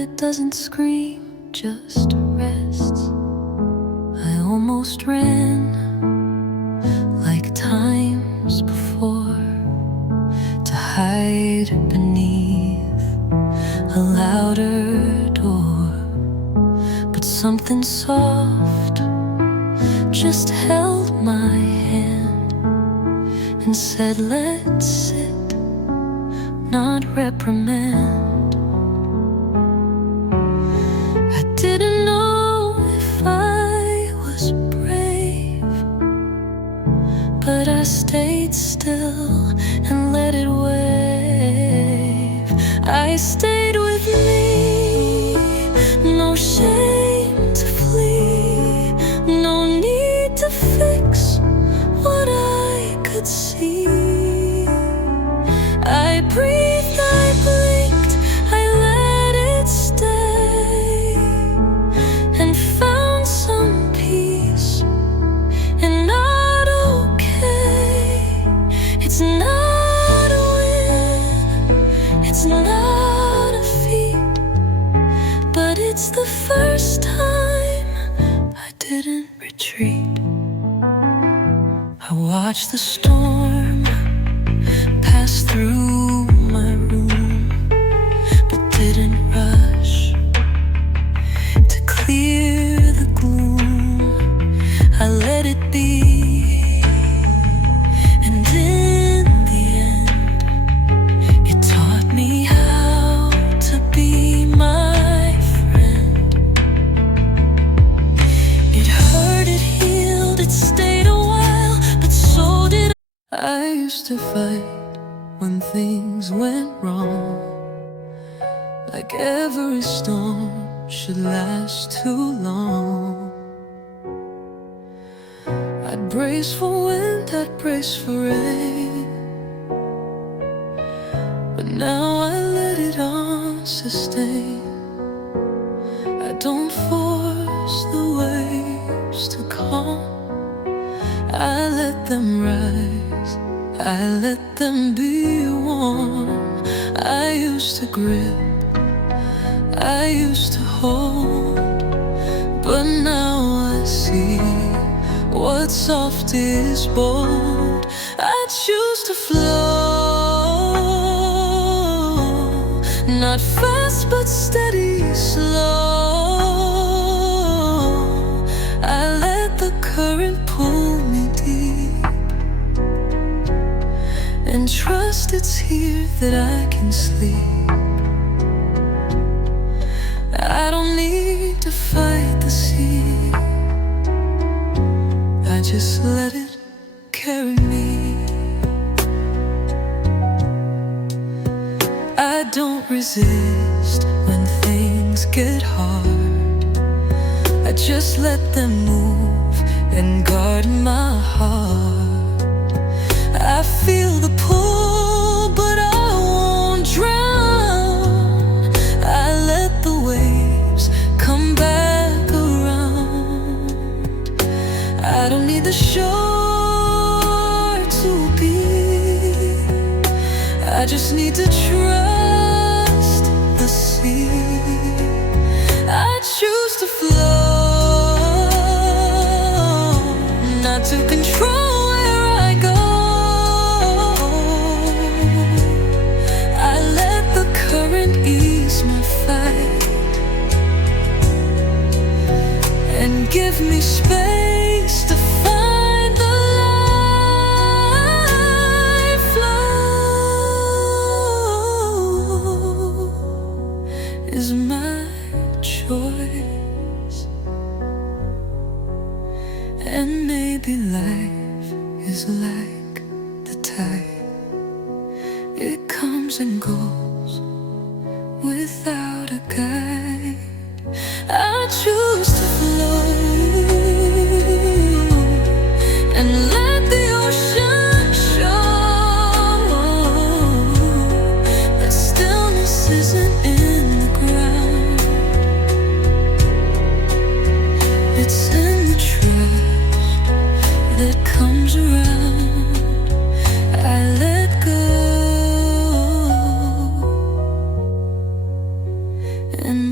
it doesn't scream, just rests. I almost ran like times before to hide beneath a louder door, but something soft just held my hand and said, let's sit, not reprimand. I didn't know if I was brave, but I stayed still and let it wave. I stayed with me, no shame to flee, no need to fix what I could see. I breathed, I blinked, I let it stay, and found some peace and not okay. It's not a win, it's not a feat, but it's the first time I didn't retreat. I watched the storm pass through my room, but didn't rush to clear the gloom. I let it be, and in the end, it taught me how to be my friend. It hurt, it healed, it stayed a while, but so did I used to fight when things went wrong, like every storm should last too long. I'd brace for wind, I'd brace for rain, but now I let it on sustain. I don't force the waves to calm, I let them rise, I let them be warm. I used to grip, I used to hold, but now I see what's soft is bold. I choose to flow, not fast but steady, slow. I let the current pull me deep and trust it's here that I can sleep. I don't need to fight the sea, I just let it carry me. I don't resist when things get hard, I just let them move and guard my heart. I feel the pull, but I won't drown. I let the waves come back around. I don't need the shore to be, I just need to trust the sea. I choose to flow, not to control where I go. I let the current ease my fight and give me space to find the life flow is my choice. And maybe life is like the tide, it comes and goes without a guide. I choose to flow and let the ocean show that stillness isn't in the ground, it's in the trust that comes around. I let go and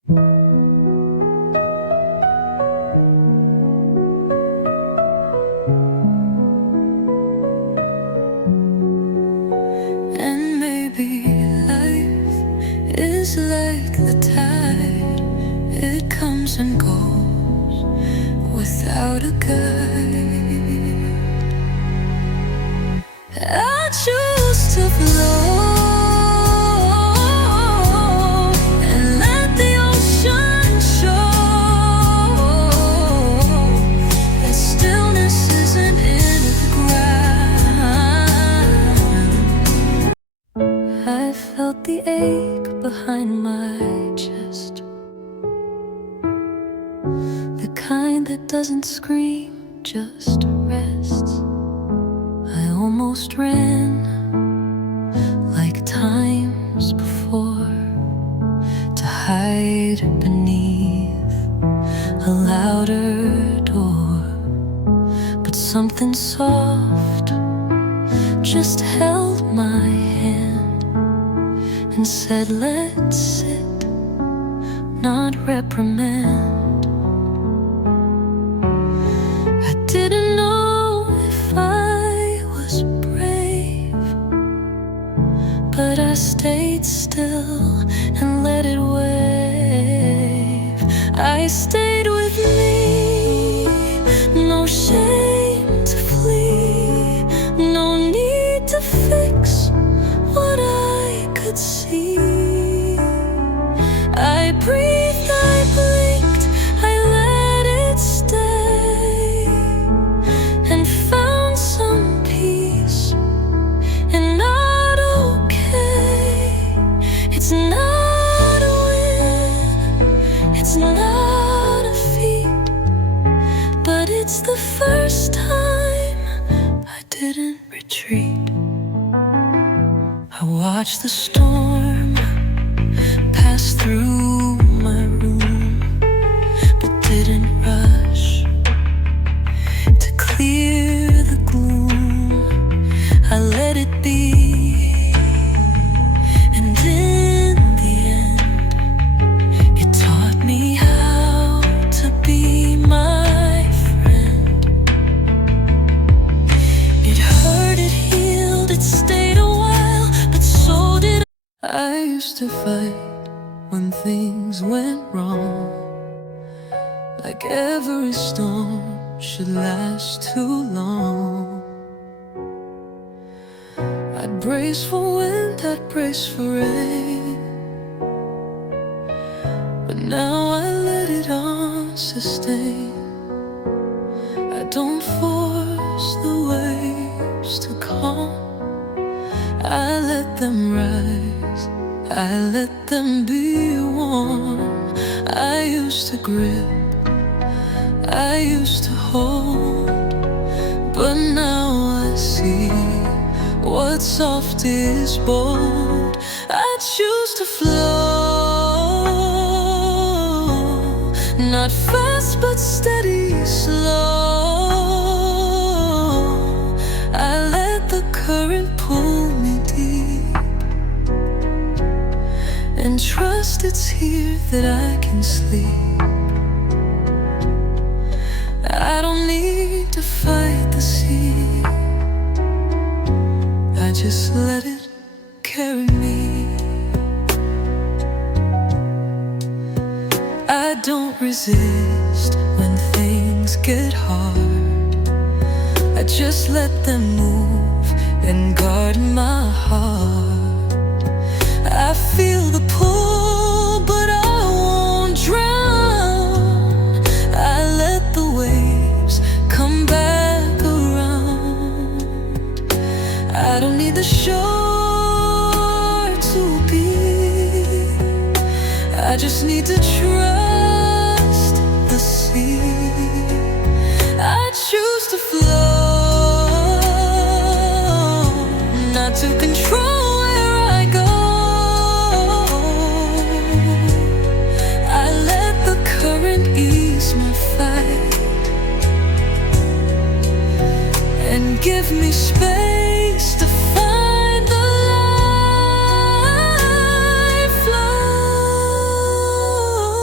And maybe life is like the tide, it comes and goes without a guide. I choose to flow and let the ocean show that stillness isn't in the ground. I felt the ache behind my chest, the kind that doesn't scream, just rests. I almost ran like times before to hide beneath a louder door, but something soft just held my hand and said, let's sit, not reprimand. I didn't know if I was brave, but I stayed still and let it wave. I stayed with me, no shame to flee, no need to fix what I could see. I breathed, I blinked, I let it stay, and found some peace and not okay. It's not a win, it's not a feat, but it's the first time I didn't retreat. I watched the storm pass through my room, but didn't rush to clear the gloom. I let it be, and in the end, it taught me how to be my friend. It hurt, it healed, it stayed a while, but so did I used to fight when things went wrong, like every storm should last too long. I'd brace for wind, I'd brace for rain, but now I let it on sustain. I don't force the waves to calm, I let them rise, I let them be warm. I used to grip, I used to hold, but now I see what's soft is bold. I choose to flow, not fast but steady, slow. I let the current pull me deep and trust it's here that I can sleep. I don't need to fight the sea, I just let it carry me. I don't resist when things get hard, I just let them move and guard my heart. I feel the pull, but I won't drown. I let the waves come back around. I don't need the shore to be, I just need to trust the sea. I choose to flow, not to control where I go. I let the current ease my fight and give me space to find the life flow.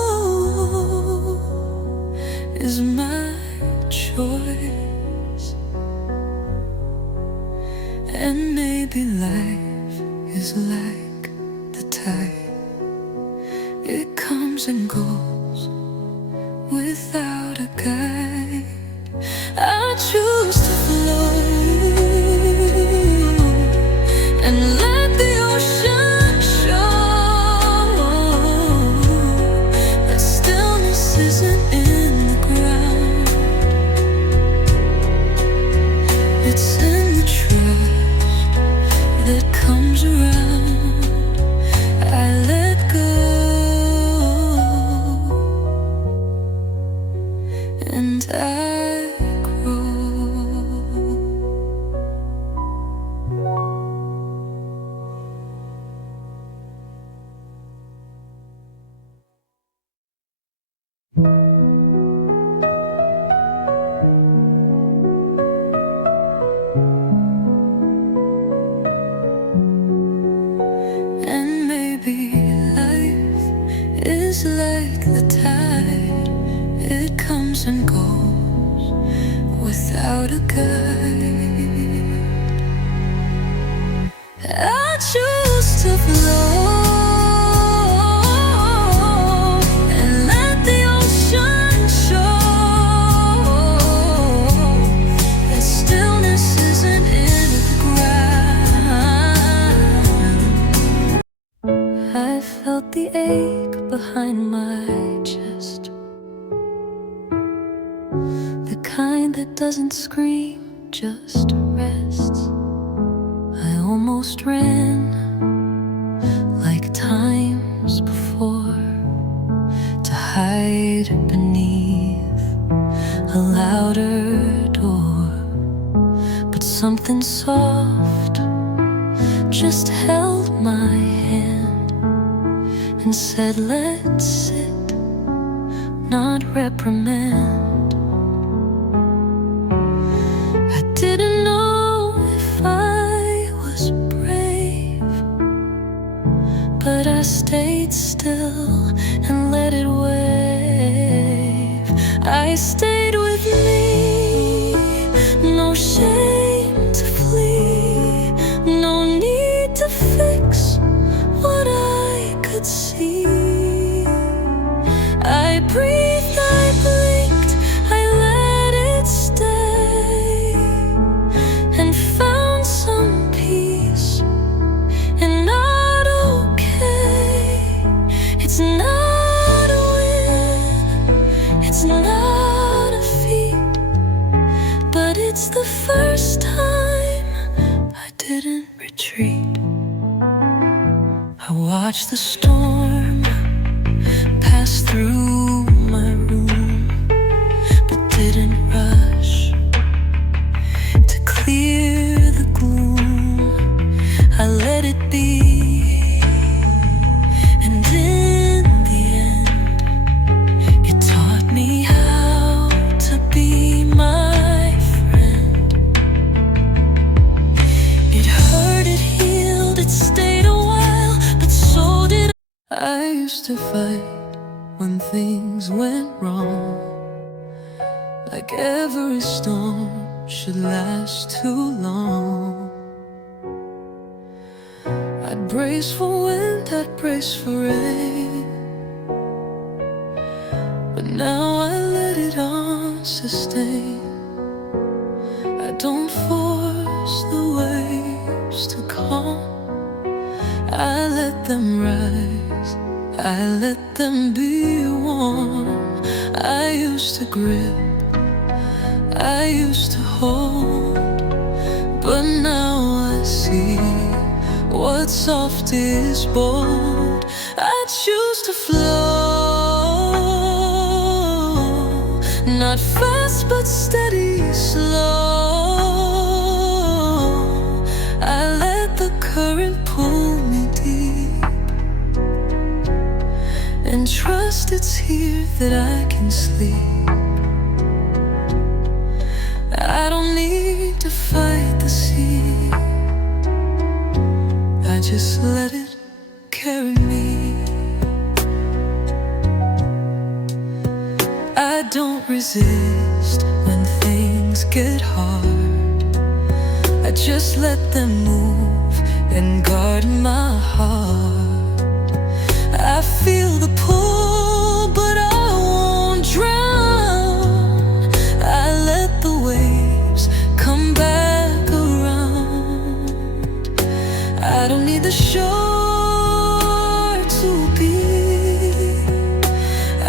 It comes and goes without a guide. I choose to flow and let the ocean show that stillness isn't in the ground. It's in the trust that comes around. I let go and I grow. And maybe life is like the tide. It comes and goes without a guide. I choose to flow and let the ocean show that stillness isn't in the ground. I felt the ache behind my chest, the kind that doesn't scream, just rests. I almost ran like times before to hide beneath a louder door, but something soft just held my hand and said, let's sit, not reprimand. I didn't know if I was brave, but I stayed still and let it wave. I stayed with me, no shame to flee, no need to fix what I could see. I breathed, I blinked, I let it stay, and found some peace and not okay. It's not a win, it's not a feat, but it's the first time I didn't retreat. I watched the storm pass through my room, but didn't rush to clear the gloom. I let it be, and in the end, it taught me how to be my friend. It hurt, it healed, it stayed a while, but so did I used to fight when things went wrong, like every storm should last too long. I'd brace for wind, I'd brace for rain, but now I let it on sustain. I don't force the waves to calm, I let them rise, I let them be warm. I used to grip, I used to hold, but now I see what's soft is bold. I choose to flow, not fast but steady, slow. I let the current pull me deep and trust it's here that I can sleep. I don't need to fight the sea, I just let it carry me. I don't resist when things get hard, I just let them move and guard my heart. I feel the pull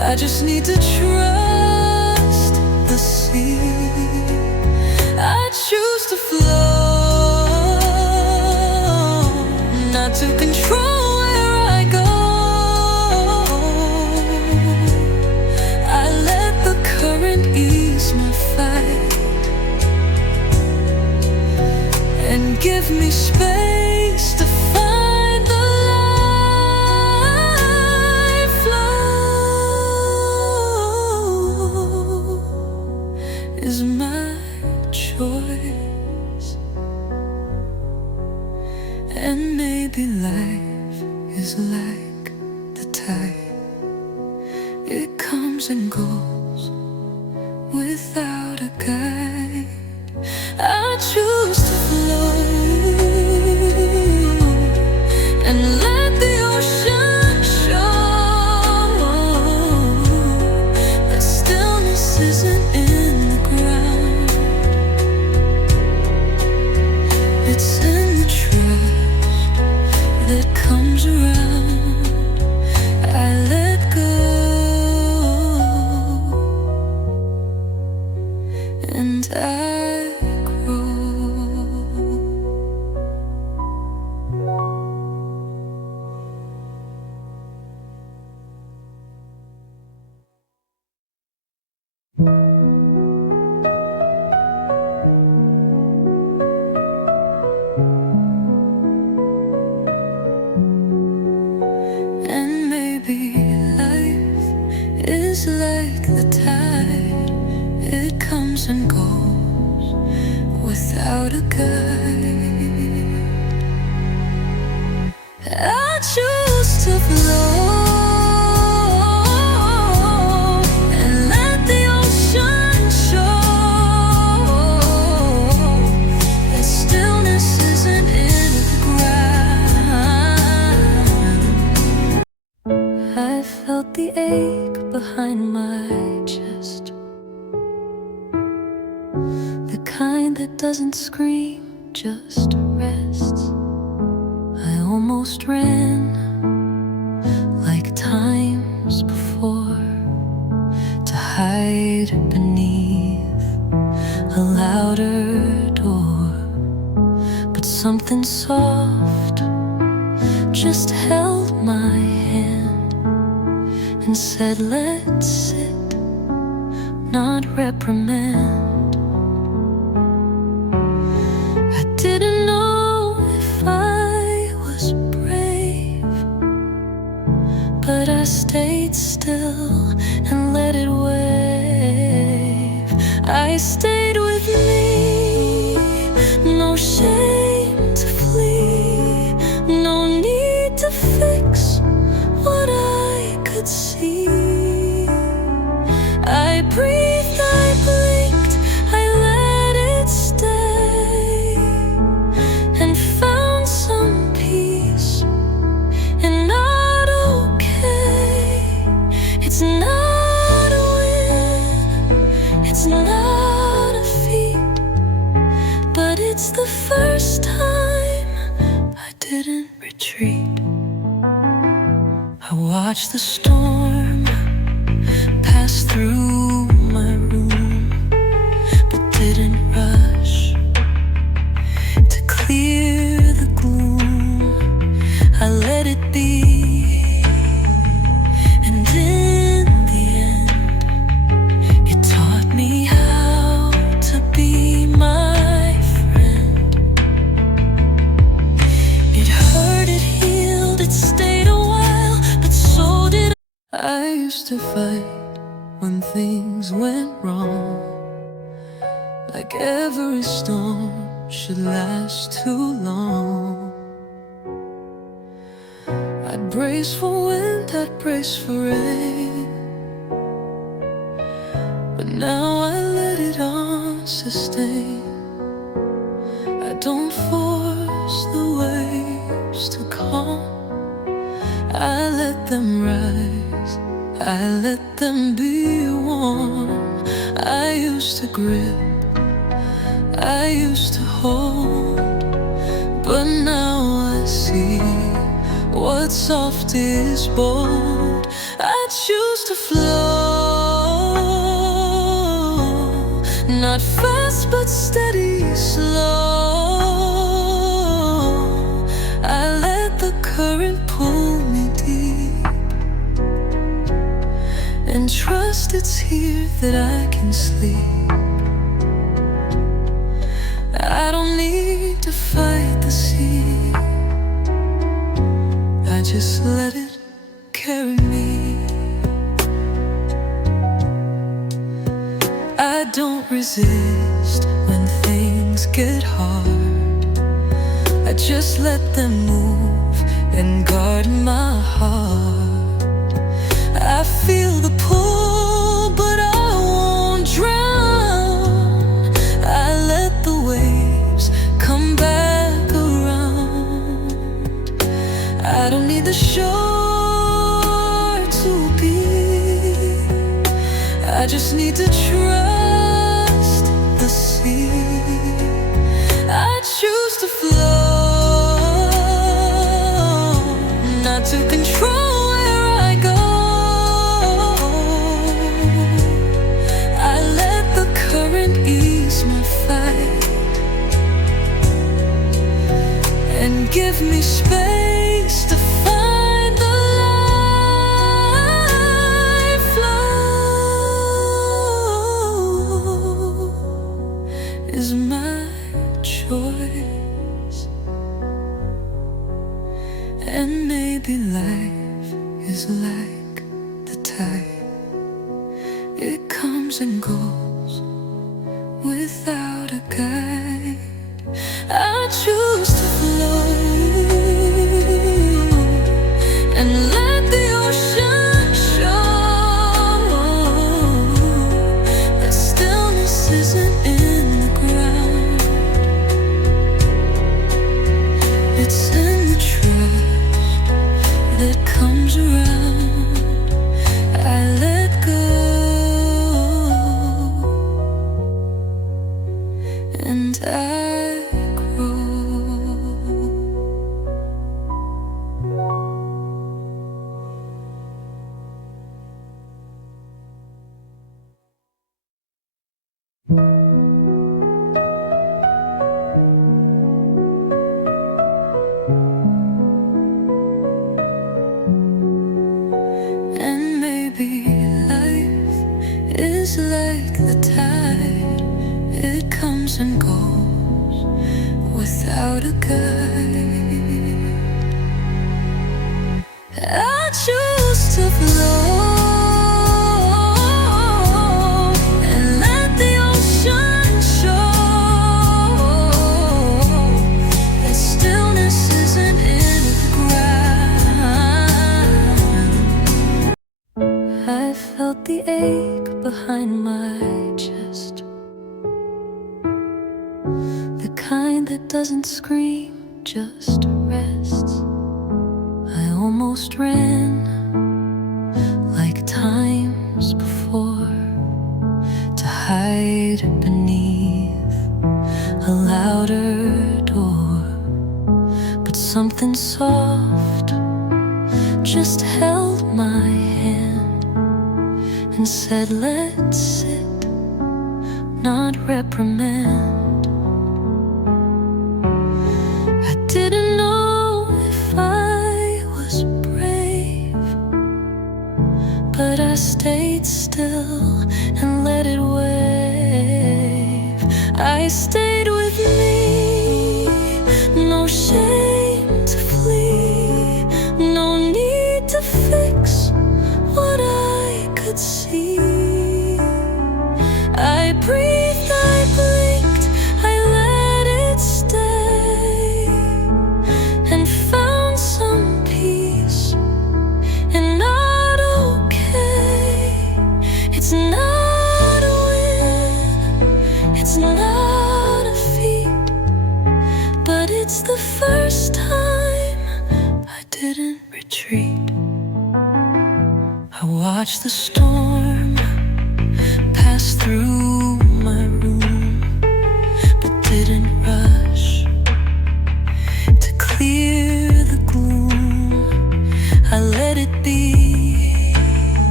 I just need to trust the sea. I choose to flow, not to control where I go. I let the current ease my fight and give me space to find the life flow is my choice. And maybe life is like the tide, it comes and goes without a guide. I choose to flow and let the ocean show that stillness isn't in the ground. It's in the trust that comes around. I let go and I grow. And maybe life is like the tide, it comes and goes without a guide. I choose to flow and let the ocean show that stillness isn't in the ground. I felt the ache behind my chest, the kind that doesn't scream, just rests. I almost ran like times before to hide beneath a louder door, but something soft just held my hand and said, let's sit, not reprimand. I didn't know if I was brave, but I stayed still and let it wave. I stayed with me, no shame to flee, no need to fix what I could see. I breathed, I blinked, I let it stay, and found some peace and not okay. It's not a win, it's not a feat, but it's the first time I didn't retreat. I watched the storm pass through my room, but didn't rush to clear the gloom. I let it be, and in the end, it taught me how to be my friend. It hurt, it healed, it stayed a while, but so did I used to fight when things went wrong, like every storm should last too long. I'd brace for wind, I'd brace for rain, but now I let it on sustain. I don't force the waves to calm, I let them rise, I let them be warm. I used to grip, I used to hold, but now I see what's soft is bold. I choose to flow, not fast but steady, slow. I let the current pull me deep and trust it's here that I can sleep. I don't need to fight the sea, I just let it carry me. I don't resist when things get hard, I just let them move and guard my heart. I feel the pull, but I won't drown. I let the waves come back around. I don't need the shore to be, I just need to trust the sea. I choose to flow, not to control where I go. I let the current ease my fight and give me space to find the life flow is my choice. And maybe life is like the tide, it comes and goes without a guide. I choose to flow and let the ocean show that stillness isn't in the ground, it's in the trust that comes around. I let go and I grow. And maybe life is like the tide, it comes and goes without a guide. I choose to flow and let the ocean show that stillness isn't in the ground. I felt the ache behind my chest, the kind that doesn't scream, just rests. I almost ran like times before to hide beneath a louder door, but something soft just held my hand and said, let's sit, not reprimand. I didn't know if I was brave, but I stayed still and let it wave. I stayed with me, no shame to flee, no need to fix what I could see. I breathed, I blinked, I let it stay, and found some peace and not okay. It's not a win, it's not a feat, but it's the first time I didn't retreat. I watched the storm pass through my room, but didn't rush to clear the gloom. I let it be,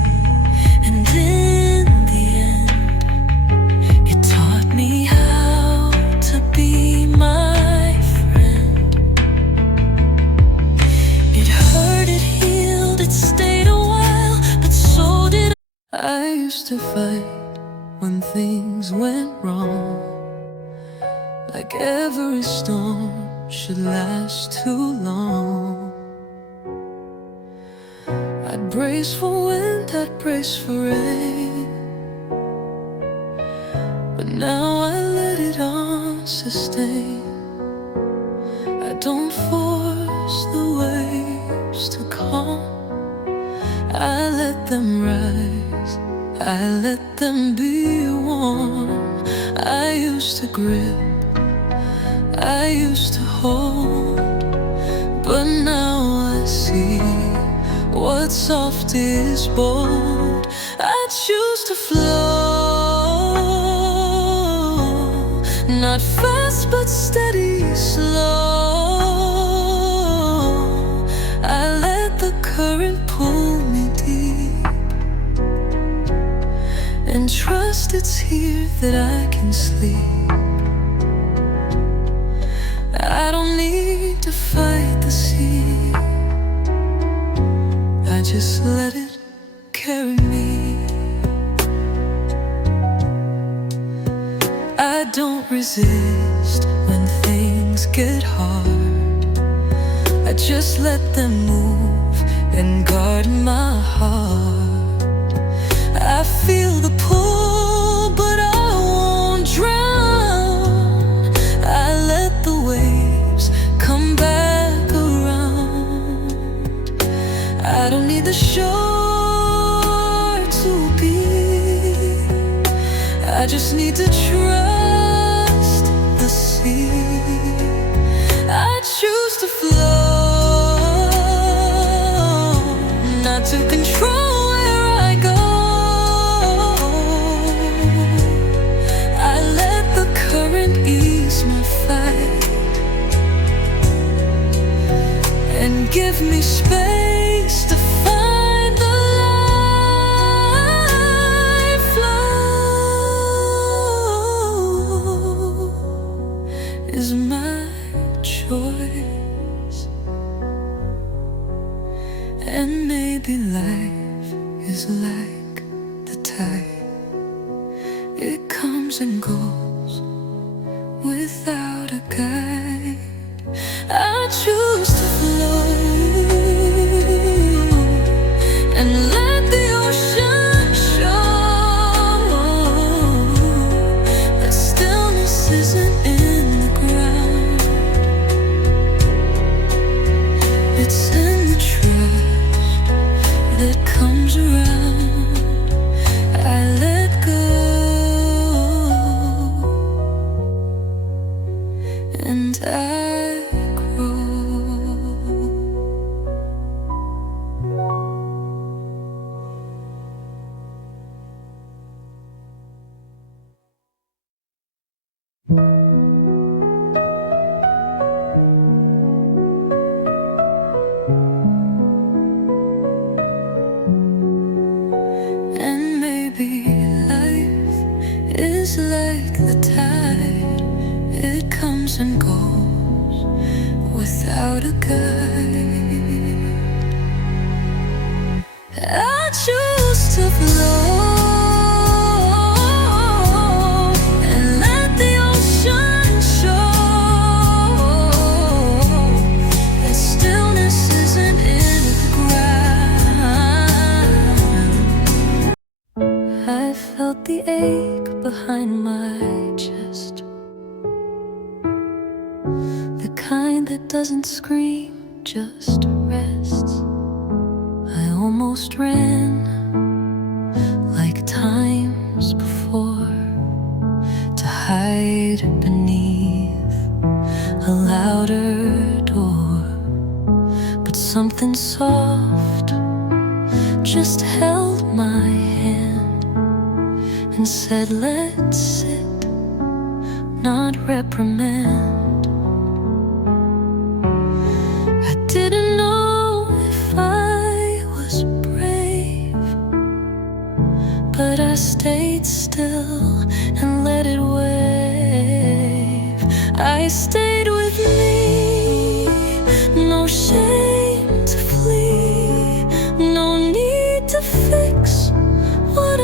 I used to fight when things went wrong, like every storm should last too long. I'd brace for wind, I'd brace for rain, but now I let it on sustain. I don't force the waves to calm, I let them rise, I let them be warm. I used to grip, I used to hold, but now I see what's soft is bold. I choose to flow, not fast but steady, slow. I let the current pull me deep, and trust it's here that I can sleep. I don't need to fight the sea, I just let it carry me. I don't resist when things get hard, I just let them move and guard my heart. I feel the pull, but I won't drown. I let the waves come back around. I don't need the shore to be, I just need to trust the sea. I choose to flow, not to control where I go. I let the current ease my fight and give me space to find the life flow is my choice. And maybe life is like the tide, it comes and goes without a guide. I choose to flow and let the ocean show that stillness isn't in the ground, it's in the trust that comes around. I let go and I grow. And maybe life is like the tide, it comes and goes without a guide. I choose to flow and let the ocean show that stillness isn't in the ground. I felt the ache behind my chest, the kind that doesn't scream, just rests. I almost ran like times before to hide beneath a louder door, but something soft just held my hand and said, let's sit, not reprimand. I didn't know if I was brave, but I stayed still and let it wave. I stayed with me, no shame to flee, no need to fix what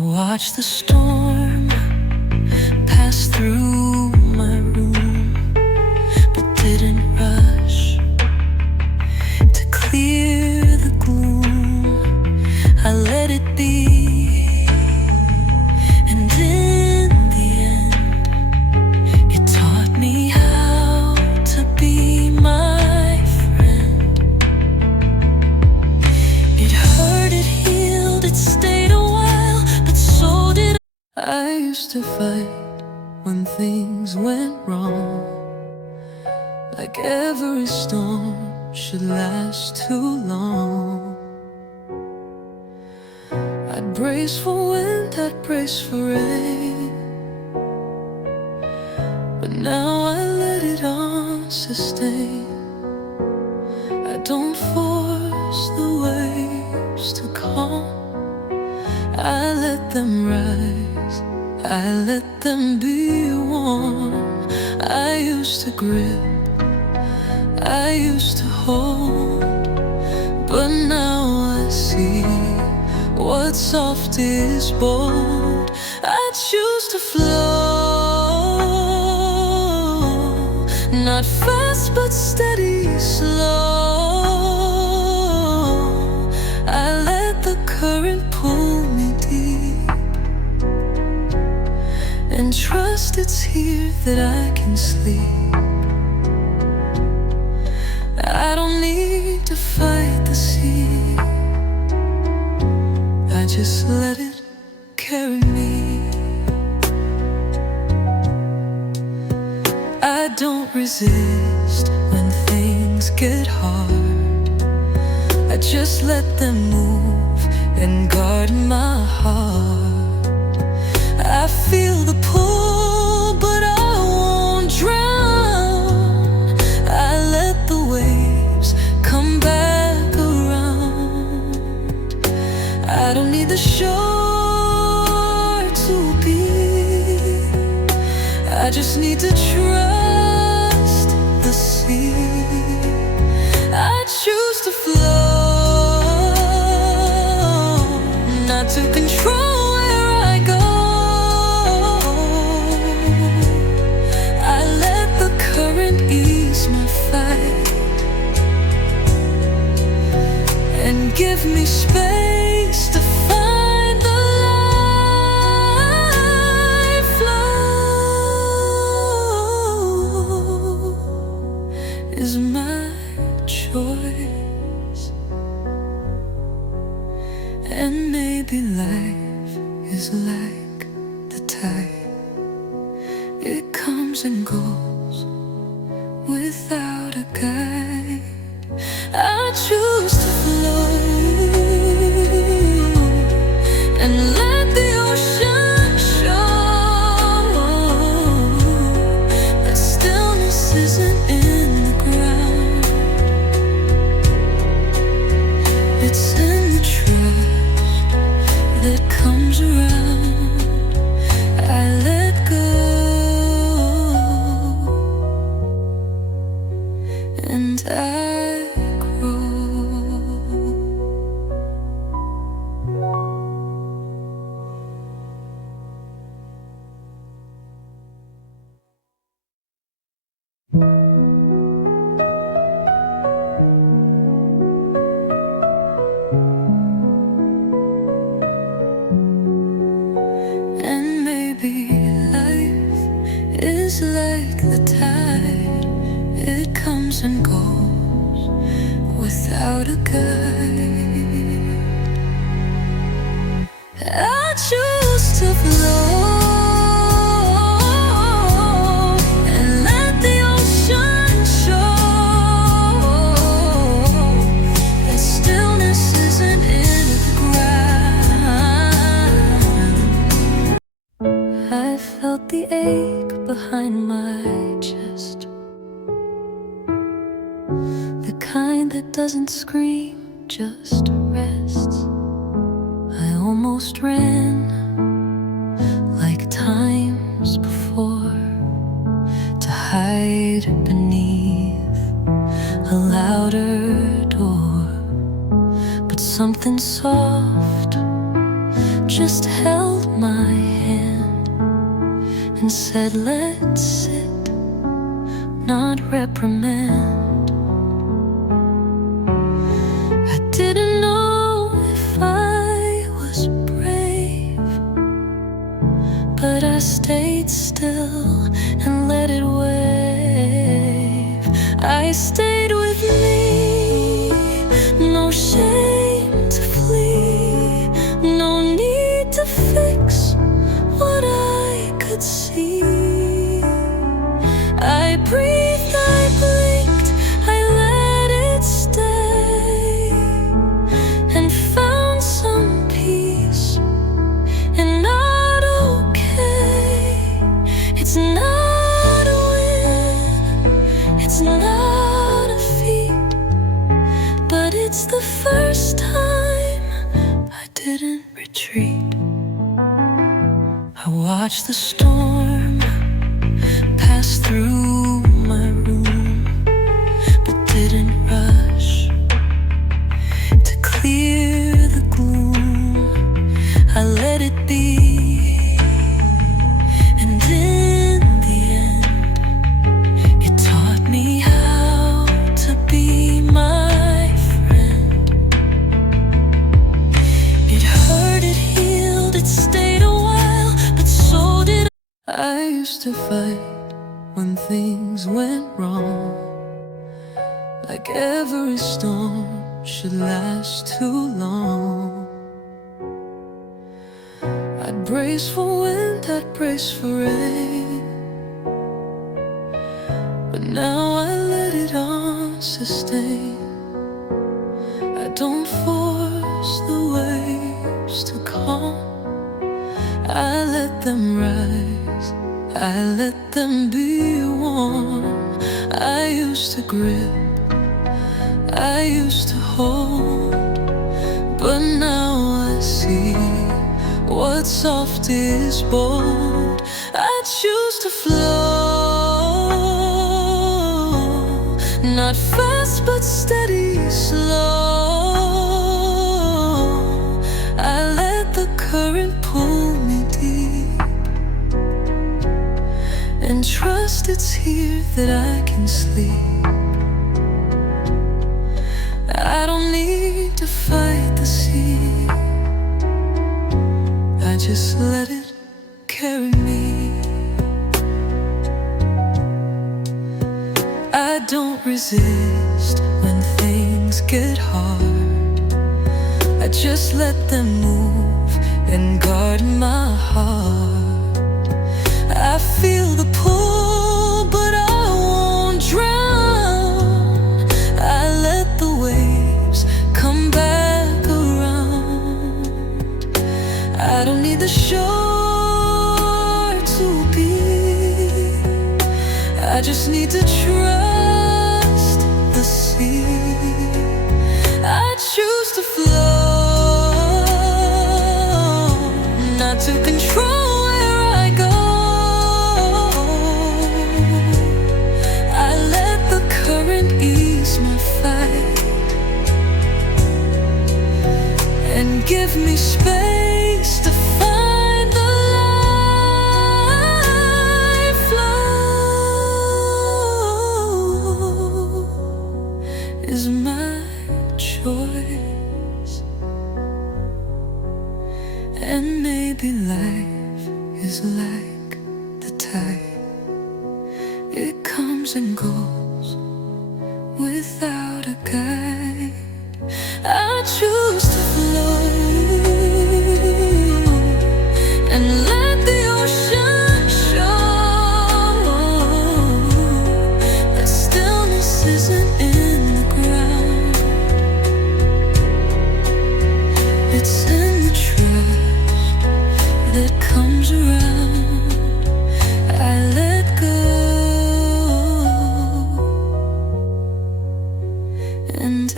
watched the storm pass through my room, but didn't rush to clear the gloom. I let it be, and in the end, it taught me how to be my friend. It hurt, it healed, it stayed a while, but so did I used to fight when things went wrong, like every storm should last too long. I'd brace for wind, I'd brace for rain, but now I let it on sustain. I don't force the waves to calm, I let them rise, I let them be warm. I used to grip, I used to hold, but now I see what's soft is bold. I choose to flow, not fast but steady, slow. I let the current pull me deep, and trust it's here that I can sleep. I don't need to fight the sea, I just let it carry me. I don't resist when things get hard, I just let them move and guard my heart. I feel the pull, but I won't drown. I let the waves come back around. I don't need the shore to be, I just need to trust the sea. I choose to flow, not to control where I go. I let the current ease my fight and give me space to find the life flow is my choice. And maybe life is like the tide, it comes and goes without a guide. I choose to flow and let the ocean show that stillness isn't in the ground, it's in the trust that comes around. I let go and I grow. And maybe life is like the tide, it comes and goes without a guide. I choose to flow and let the ocean show that stillness isn't in the ground. I felt the ache behind my chest, the kind that doesn't scream, just rests. I almost ran like times before to hide beneath a louder door, but something soft just held my hand and said, let's sit, not reprimand. I didn't know if I was brave, but I stayed still and let it wave. I stayed with me, no shame to flee, no need to fix what I could see. I breathed, I blinked, I let it stay, and found some peace and not okay. It's not a win, it's not a feat, but it's the first time I didn't retreat. I watched the storm pass through my room, but didn't rush to clear the gloom. I let it be, and in the end, it taught me how to be my friend. It hurt, it healed, it stayed a while, but so did I used to fight when things went wrong, like every storm should last too long. I'd brace for wind, I'd brace for rain, but now I let it on sustain. I don't force the waves to calm, I let them rise, I let them be warm. I used to grip, I used to hold, but now I see what's soft is bold. I choose to flow, not fast but steady, slow. I let the current pull me deep, and trust it's here that I can sleep. I don't need to fight the sea, I just let it carry me. I don't resist when things get hard, I just let them move and guard my heart. I feel the pull, but I won't drown. I let the waves come back around. I don't need the shore to be, I just need to trust the sea. I choose to flow, not to control where I go. I let the current ease my fight and give me space to find the life flow is my choice. And maybe life is like the tide, it comes and goes without a guide. I choose to flow and let the ocean show that stillness isn't in the ground, it's in the trust that comes around. I let go and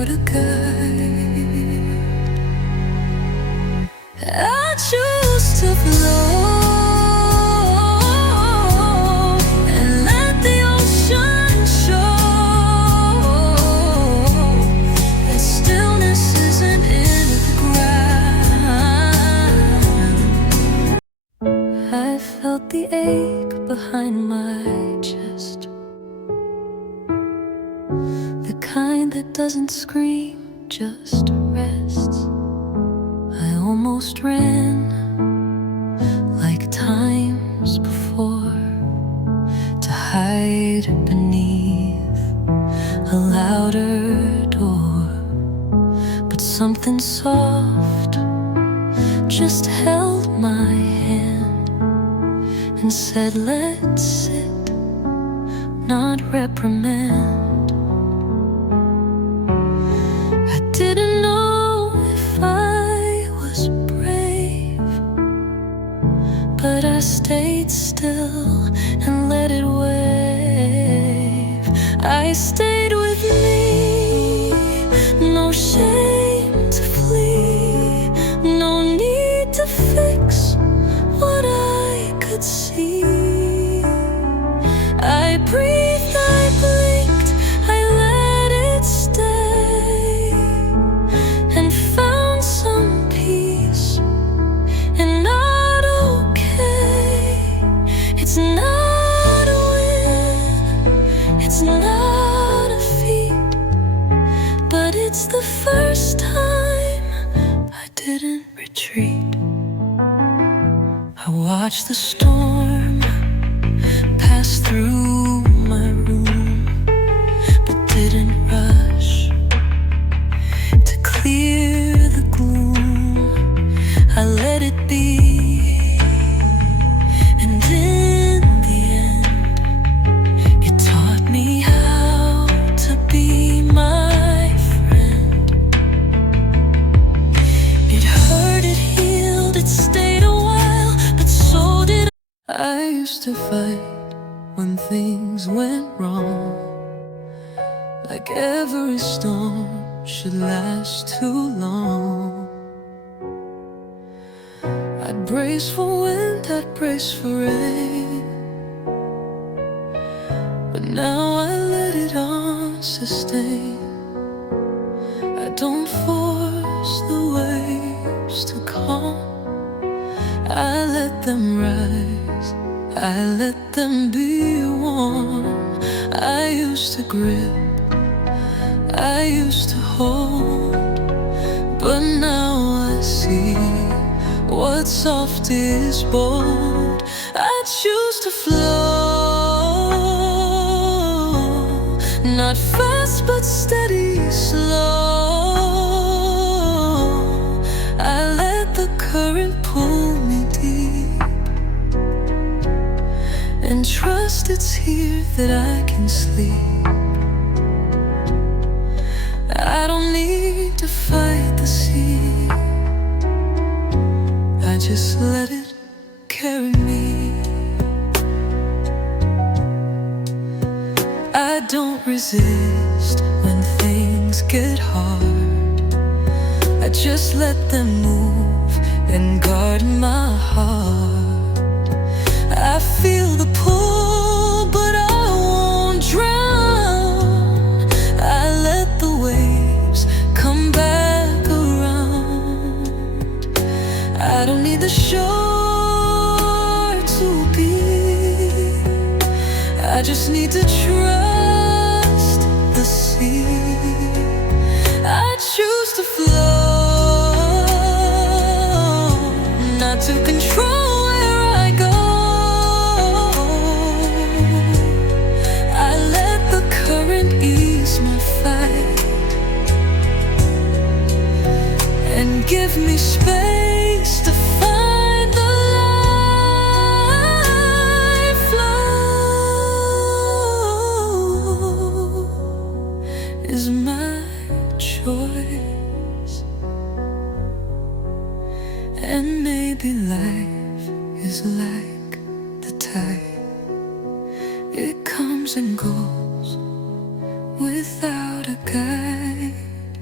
without a guide. I choose to flow and let the ocean show that stillness isn't in the ground. I felt the ache behind my chest, the kind that doesn't scream, just rests. I almost ran like times before to hide beneath a louder door, but something soft just held my hand and said, let's sit, not reprimand. I didn't know if I was brave, but I stayed still and let it wave. I stayed with me, no shame to flee, no need to fix what I could see. I breathed, I blinked, I let it stay, and found some peace and not okay. It's not a win, it's not a feat, but it's the first time I didn't retreat. I watched the storm pass through my room, but didn't rush to clear the gloom. I let it be, and in the end, it taught me how to be my friend. It hurt, it healed, it stayed a while, but so did I used to fight when things went wrong, like every storm should last too long. I'd brace for wind, I'd brace for rain, but now I let it on sustain. I don't force the waves to calm, I let them rise, I let them be warm. I used to grip, I used to hold, but now I see what's soft is bold. I choose to flow, not fast but steady, slow. I let the current pull me deep and trust it's here that I can sleep. I don't need to fight the sea, I just let it carry me. I don't resist when things get hard, I just let them move and guard my heart. I feel the pull, but I won't drown. I let the waves come back around. I don't need the shore to be, I just need to trust the sea. I choose to flow, not to control where I go. I let the current ease my fight and give me space to find the life flow is my choice. And maybe life is like the tide, it comes and goes without a guide.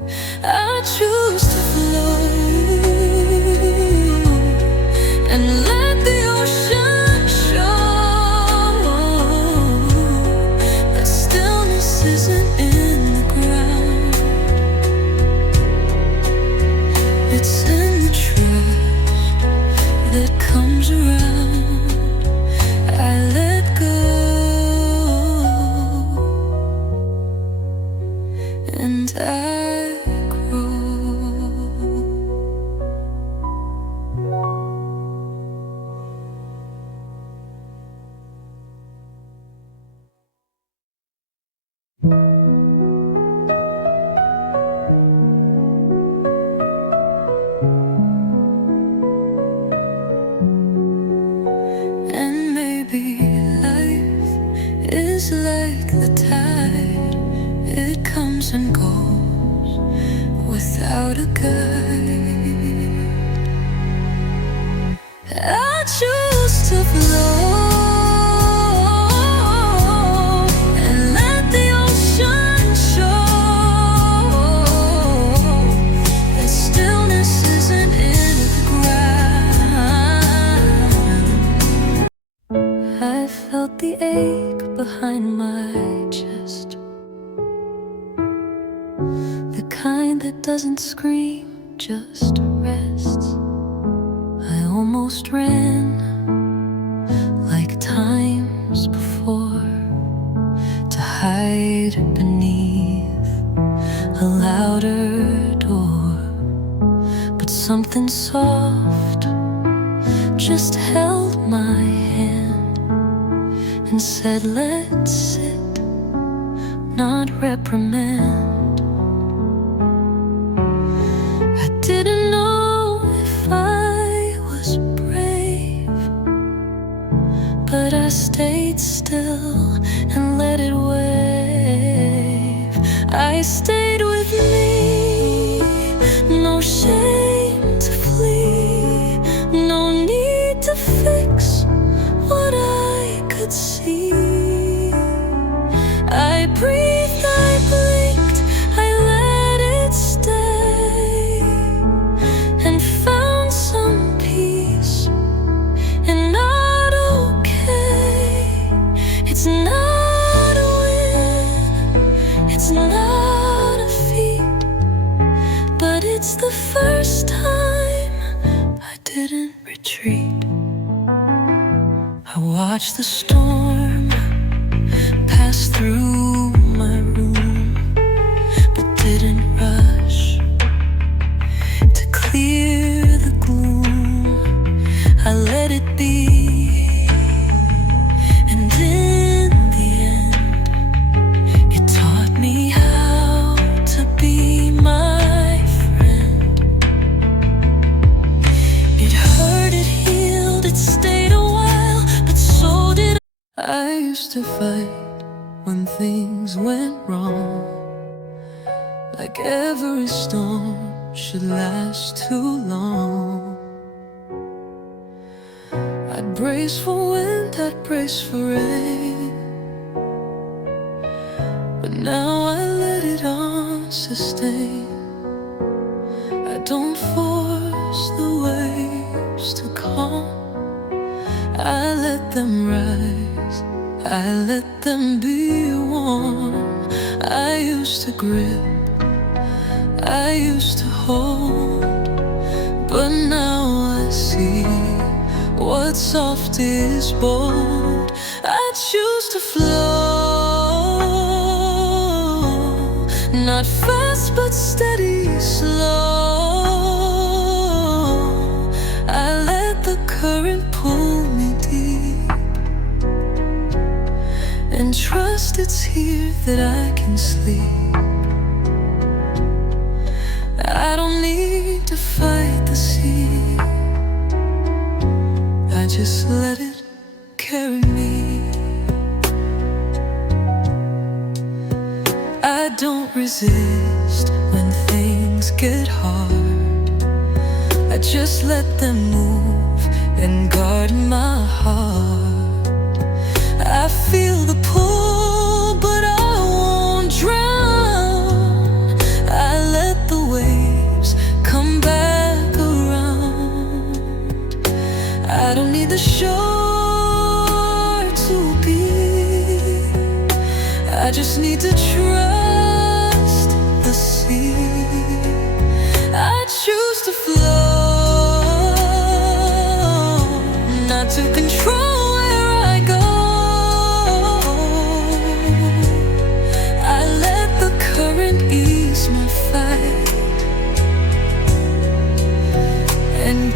It's in the trust that comes around. I let go, and I grow. And maybe life is like the tide, it comes and goes without a guide. I choose to flow and let the ocean show that stillness isn't in the ground. I felt the ache behind my chest, the kind that doesn't scream, just rests. I almost ran like times before to hide beneath a louder door, but something soft just held my hand and said, let's sit, not reprimand. I didn't know if I was brave, but I stayed still and let it wave. I stayed with me, no shame to flee, no need to fix what I could see. I breathed, I blinked, I let it stay, and found some peace and not okay. It's not a win, it's not a feat, but it's the first time I didn't retreat. I watched the storm pass through my room, but didn't rush to clear the gloom. I let it be, and in the end, it taught me how to be my friend. It hurt, it healed, it stayed a while, but so did I used to fight when things went wrong, like every storm should last too long. I'd brace for wind, I'd brace for rain, but now I let it on sustain. I don't force the waves to calm, I let them rise, I let them be warm. I used to grip, I used to hold, but now I see what's soft is bold. I choose to flow, not fast but steady, slow. I let the current pull me deep, and trust it's here that I can sleep. I don't need to fight the sea, I just let it carry me. I don't resist when things get hard, I just let them move and guard my heart. I feel the pull, but I won't drown. I let the waves come back around. I don't need the shore to be, I just need to trust the sea. I choose to fly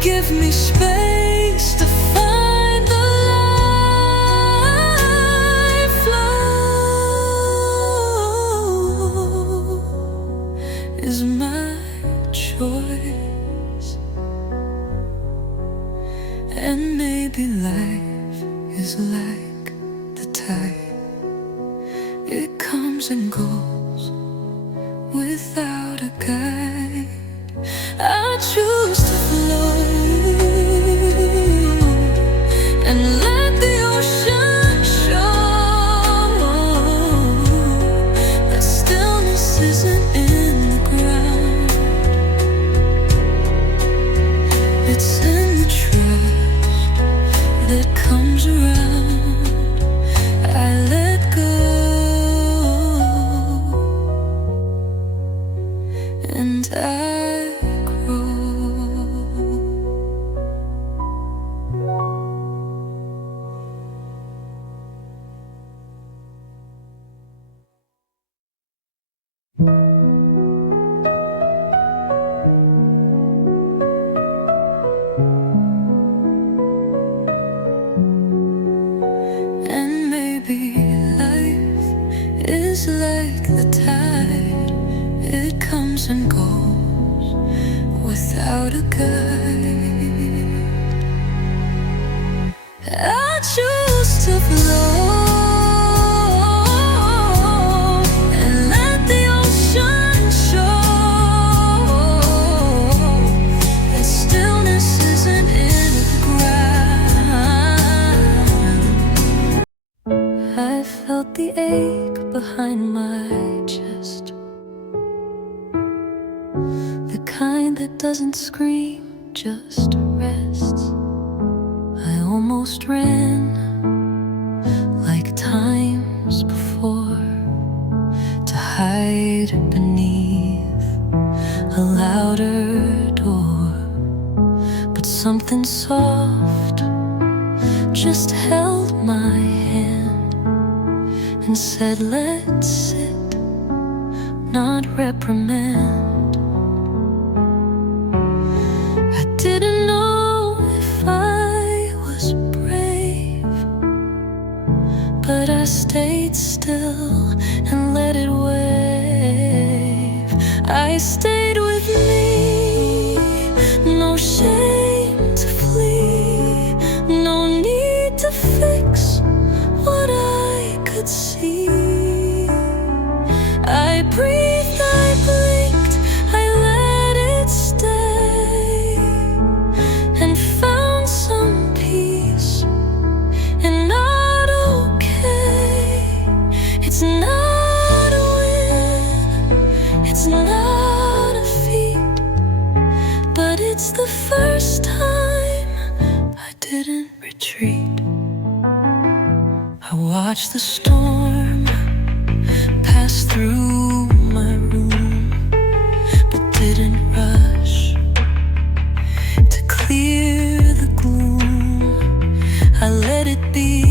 Give me space to find the life flow is my choice. And maybe life is like the tide. It comes and goes without a guide. I choose to flow and let the ocean show that stillness isn't in the ground. It's in the trust that comes around. I let go and I grow. And maybe life is like the tide. It comes and goes without a guide. I choose to flow and let the ocean show that stillness isn't in the ground. I felt the ache behind my chest, the kind that doesn't scream, just rests. I almost ran like times before to hide beneath a louder door, but something soft just held my hand and said, let's sit, not reprimand. I didn't know if I was brave, but I stayed still and let it wave. I stayed with me, no shame to flee, no need to fix what I could see. I breathed, I blinked, I let it stay, and found some peace and not okay. It's not a win, it's not a feat, but it's the first time I didn't retreat. I watched the storm pass through my room, but didn't rush to clear the gloom. I let it be